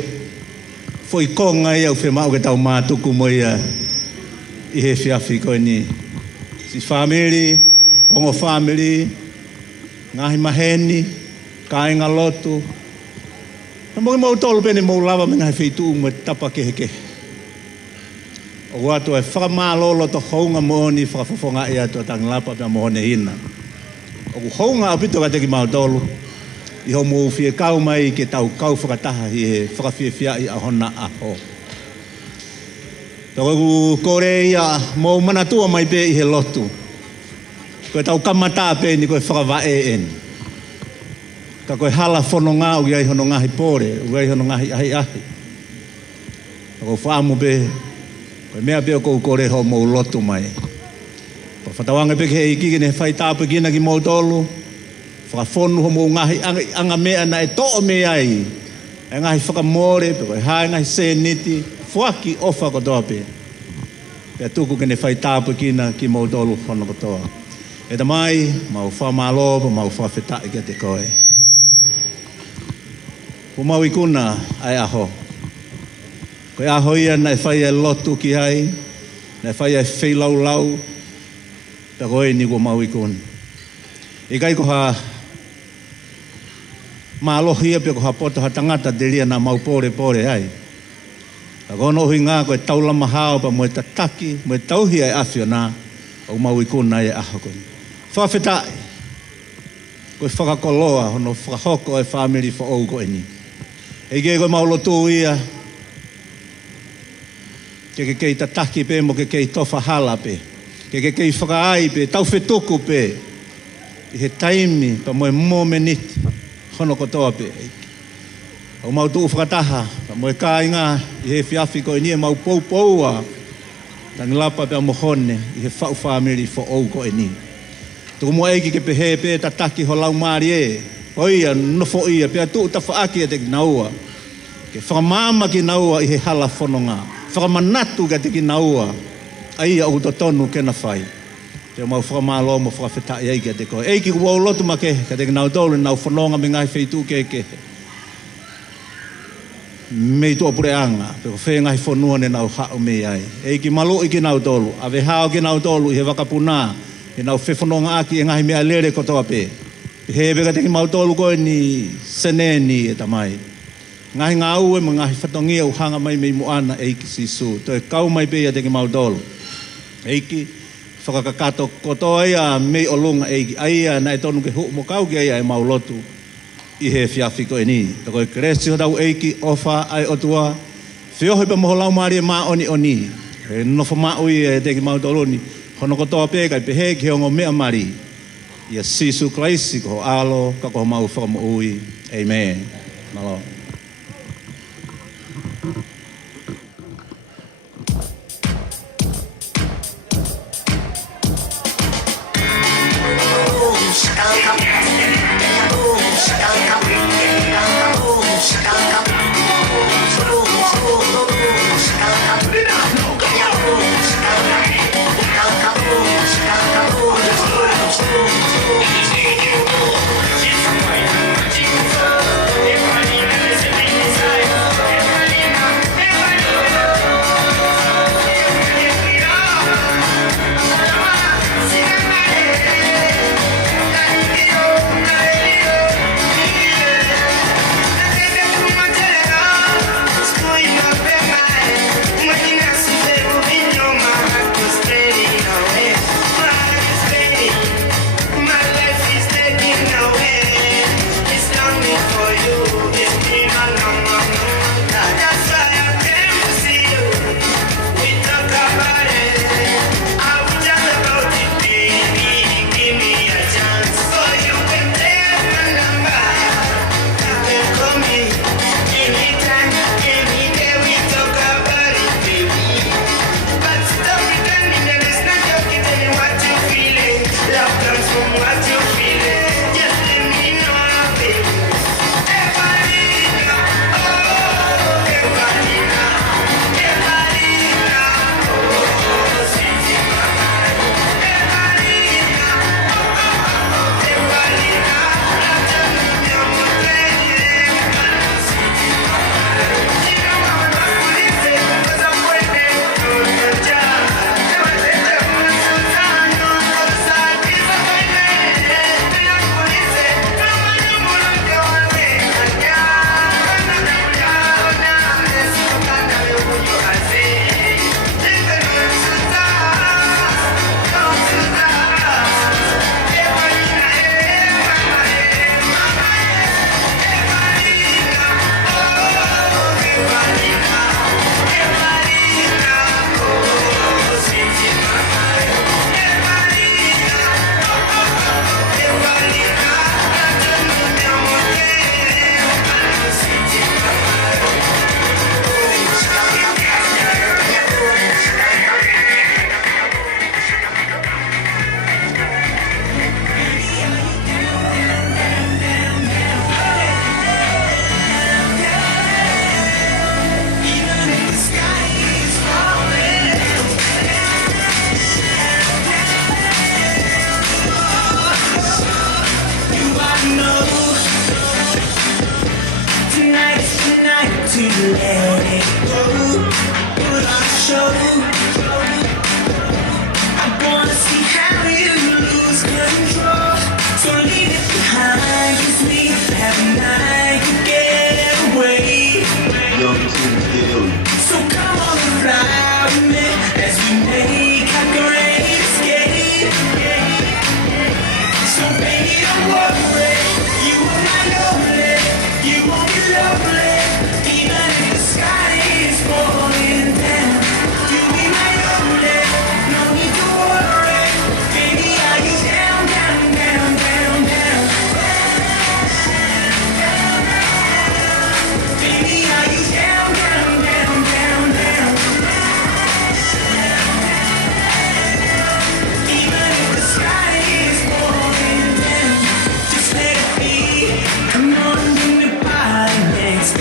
foi konga ia uwhi mau ke tau mātuku mo ia i he whiawhi ko ni. Si family, ongo family, ngahi maheni, kāinga lotu. Na mo mau tolu pene mau lava me ngahi whitu mo tapa kehe kehe. O watu e whakamālolo to hounga mo ni whakafofonga ia to Tangilapa pia mo Honehina. O ku hounga apito ka teki mau tolu. I ho mo fie kau mai ke tau kau whakataha i he whakawhiawhia i ahona aho. Tau ku kore ia mo manatua mai pe i he lotu. Koe tau kamata pe ni koe whakawae en. Ka koe hala whono ngā u iai hono ngahi pore, u iai hono ngahi ahi ahi. Tau whaamu pe, koe mea pe o kou kore ho mo lotu mai. Pa whatawanga pe ke iki kene whai tāpe kina ki mo tolu. Whakawhonu ho mo ngahi anga mea na e to'o mea ai. E ngahi whakamore, pe koe hae ngahi seniti, whaki ofa kotoa pe. Pea tuku kene whai tāpu kina ki mau tolu whono kotoa. E ta mai, mau whamalopa, mau whawhetai kia te koe. Ko mau ikuna ai aho. Koe aho ia na e whai e lotu ki hai, na e whai e wheilau lau, ta koe ni ko mau ikuna. E kai ko ha mālohia pe ko ha poto ha tangata te lia na mau pore pore ai. A kono hui ngā koe taulama hao pa moe tataki, moe tauhia e awhia nā, o mau ikuna e aho koe. Whawhetai, koe whakakoloa, hono whakahoko e whamiri wha ou koe ni. E ke koe maulo tū ia, ke kei tataki pe mo ke kei tofa hala pe, ke kei whakaai pe, tau whetuku pe, i he taimi pa moe momeniti, hono kotoa pe. O mau tuu whakataha, pa moe kāinga, i he whiawhi koe ni e mau poupoua, Tangilapa pia mohone, i he whau whamiri wha ou koe ni. Tuku mo eiki ke pehe pe tataki ho lau maari e, o ia, nofo ia, pia tuu ta whaaki e te ki naua. Ke whakamama ki naua i he hala whanonga, whakamanatu ke te ki naua, a ia o to tonu kena whai. Te mau whakamalo mo whakawhetai eiki e te koe. Eiki ku wau lotu ma ke te ki nau tolu, nau whanonga me ngai wheitu ke ke. Mei tua pure anga, pe ko whenga hi whanua ne nau hao me ai. Eiki malo i ki nau tolu, ave hao ki nau tolu i he wakapuna, e nau whewhanonga aki e ngahi mea lere kotoa pe. He veka te ki mau tolu koe ni seneni e tamai. Ngahi ngā ue ma ngahi whatongia u hanga mai mei moana eiki sisu. To e kau mai pe ia te ki mau tolu. Eiki, whakakakato kotoa ia mei o lunga eiki. Aia na e tonu ke hu mo kau ki aia e mau lotu. I he whiawhi koe ni. Ta koe kresi ho tau eiki ofa ai otua. Whiohoi pa moho lau maari e maa oni oni. E nofo maa ui e te ki mau tolu ni. Hono kotoa pe kai pehe ki hongo mea mari. Ia sisu klaisi ko alo ka ko mau whakamo ui. Amen. Malo. to let it go. Put on a show. I wanna see how you lose control. So leave it behind, 'cause we have a night to get away. So come on and ride with me as we make our great escape. So baby, don't worry, you are my only, you won't be lonely, even if the sky is falling down. You'll be my only, no need to worry, baby, are you down, down, down, down, down? Baby, are you down, down, down, down, down? Even if the sky is falling down, just let it be. Come on, bring the body next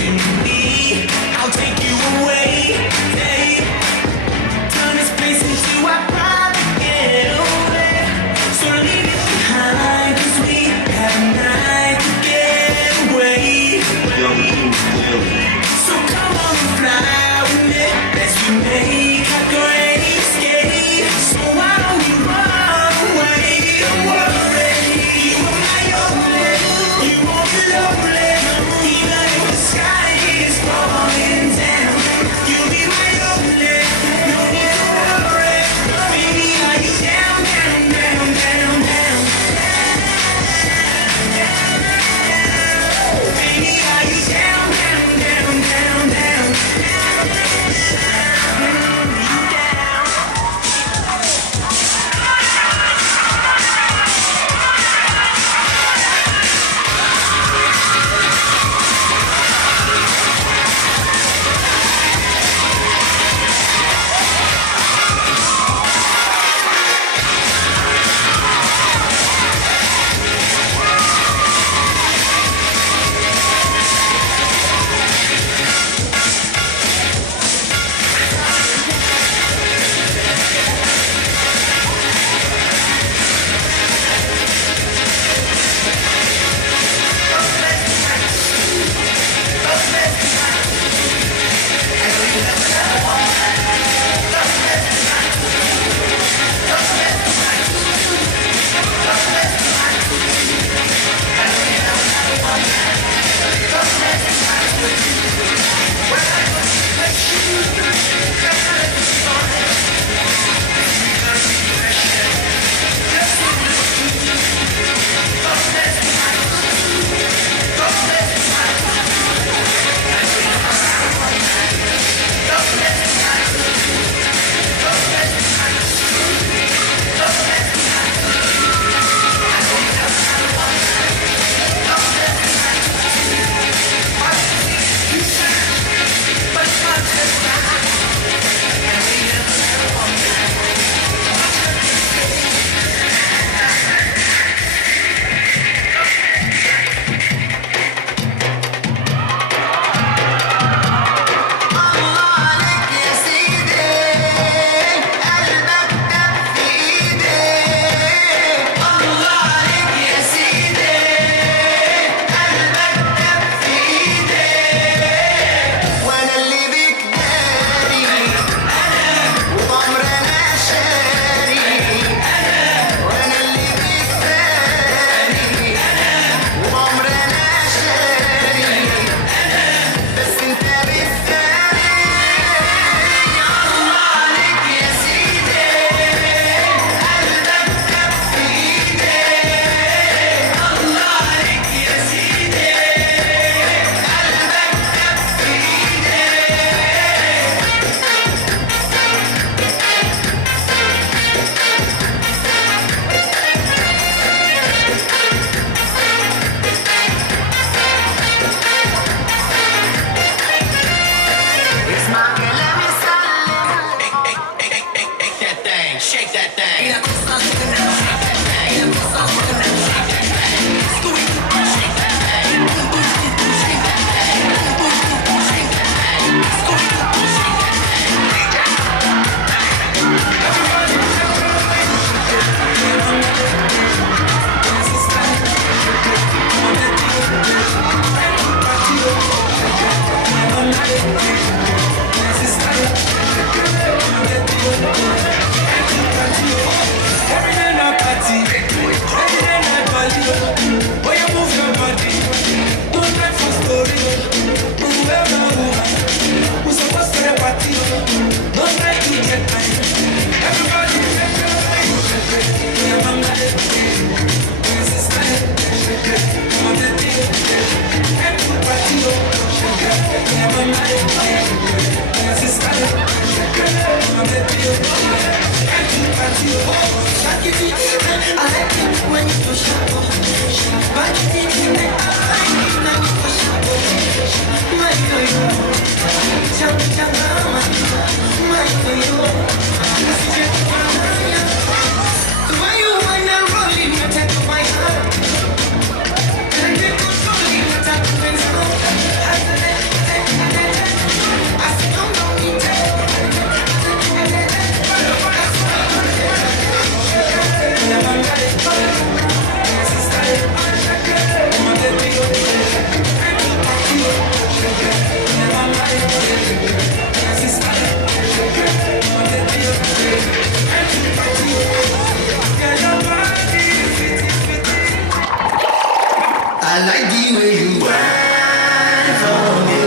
I like the way you whine for me.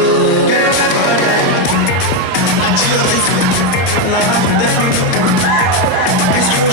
Get up for that. I chill this way. Love that. It's your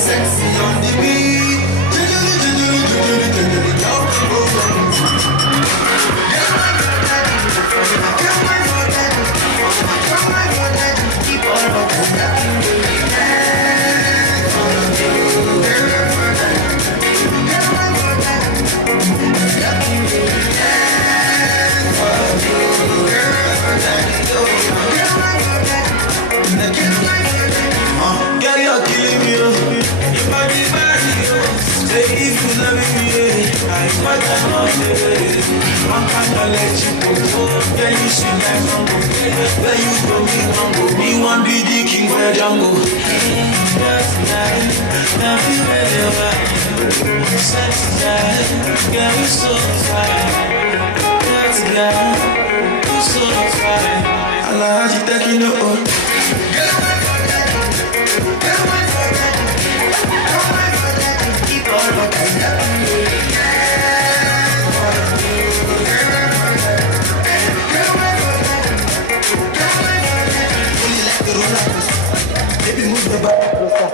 sexy on the beat. Girl, you're killing me, your body body, say if you love me, I might have not it. I'm gonna let you go, girl, you sweet like mango. Where you go, me one go, me one be the king for the jungle. That's nice, now be wherever. Sexy guy, girl, you so fine. That's guy, you so fine. I like you taking the oath. Baby, move the back closer.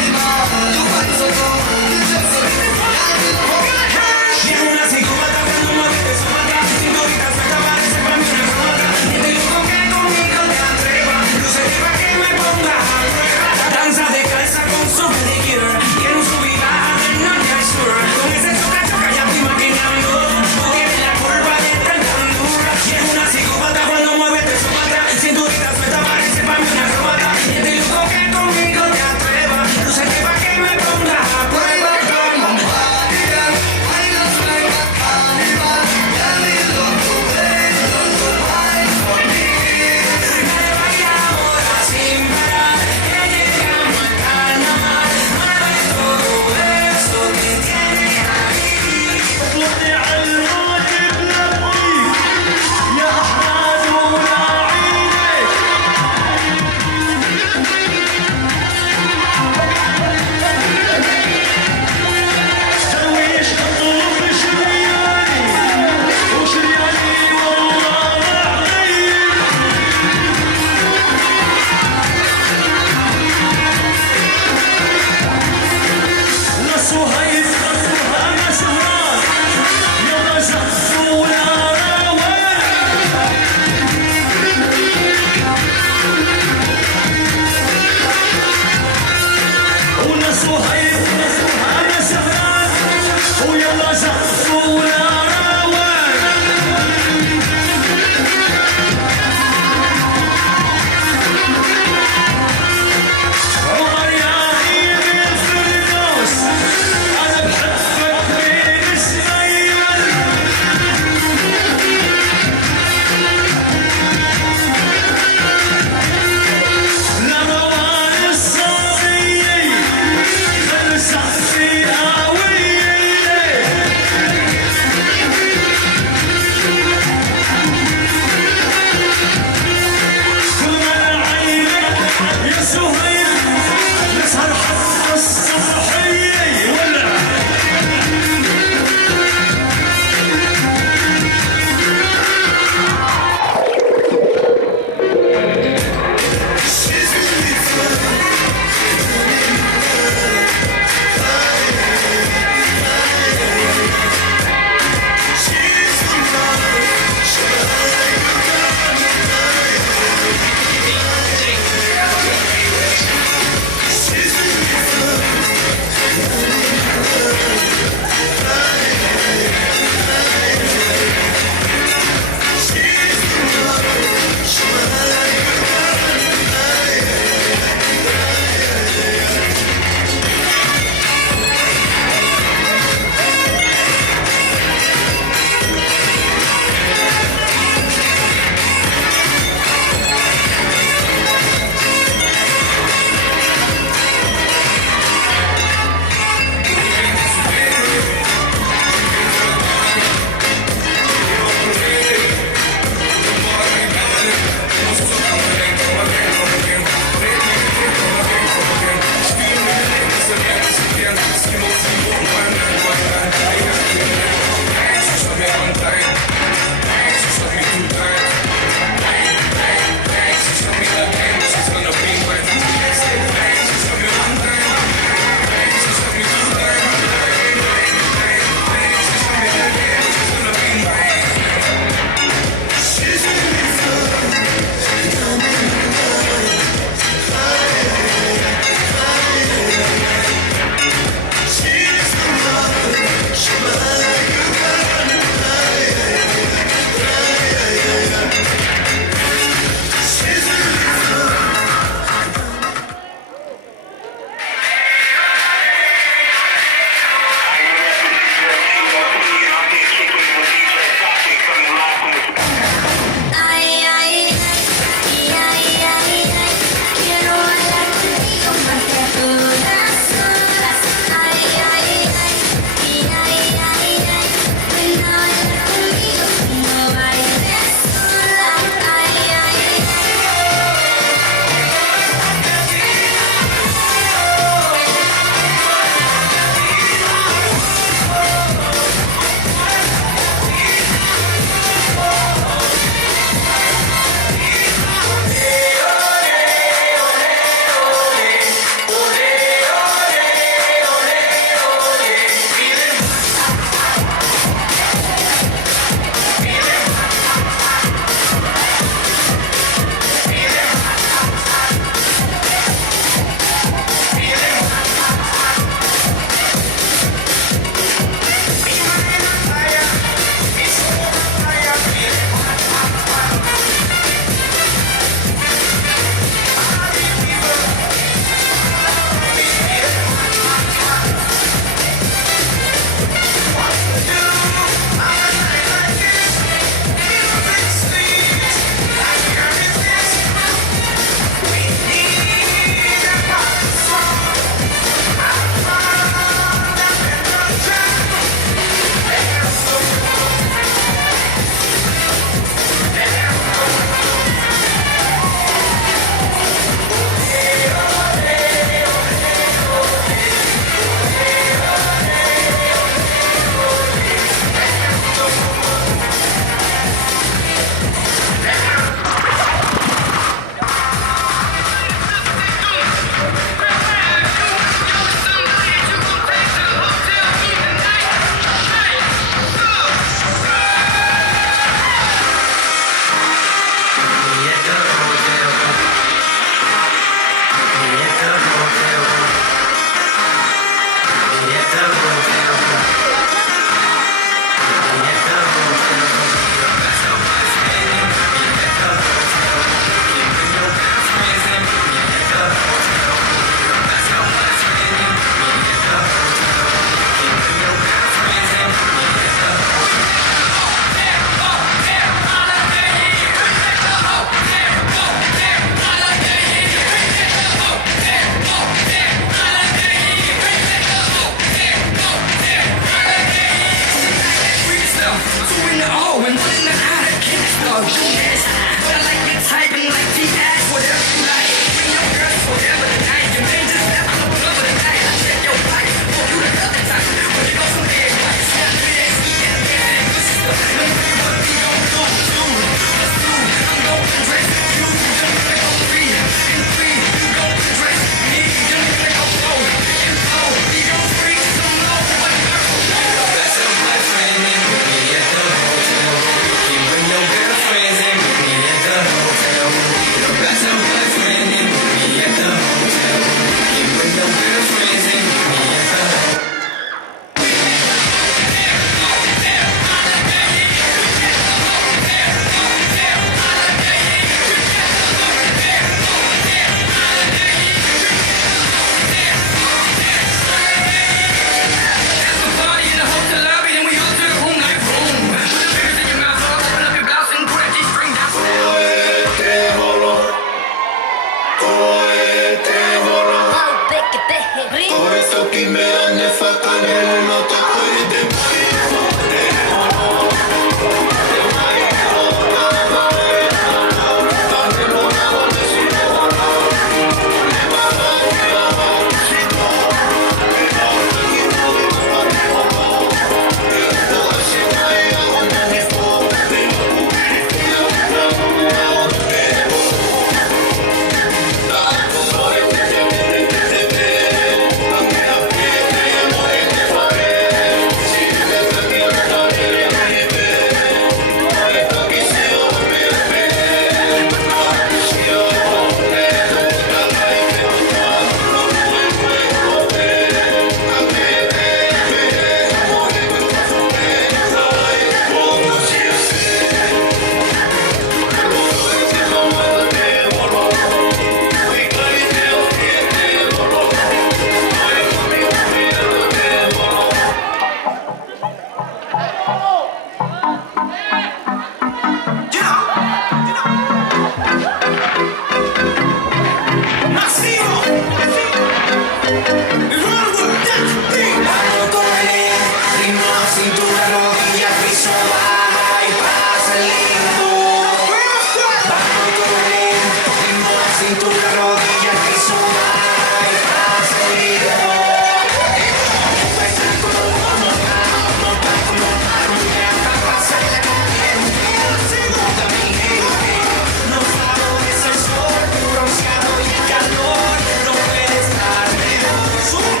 Super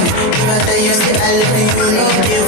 If I tell you say I love you, no give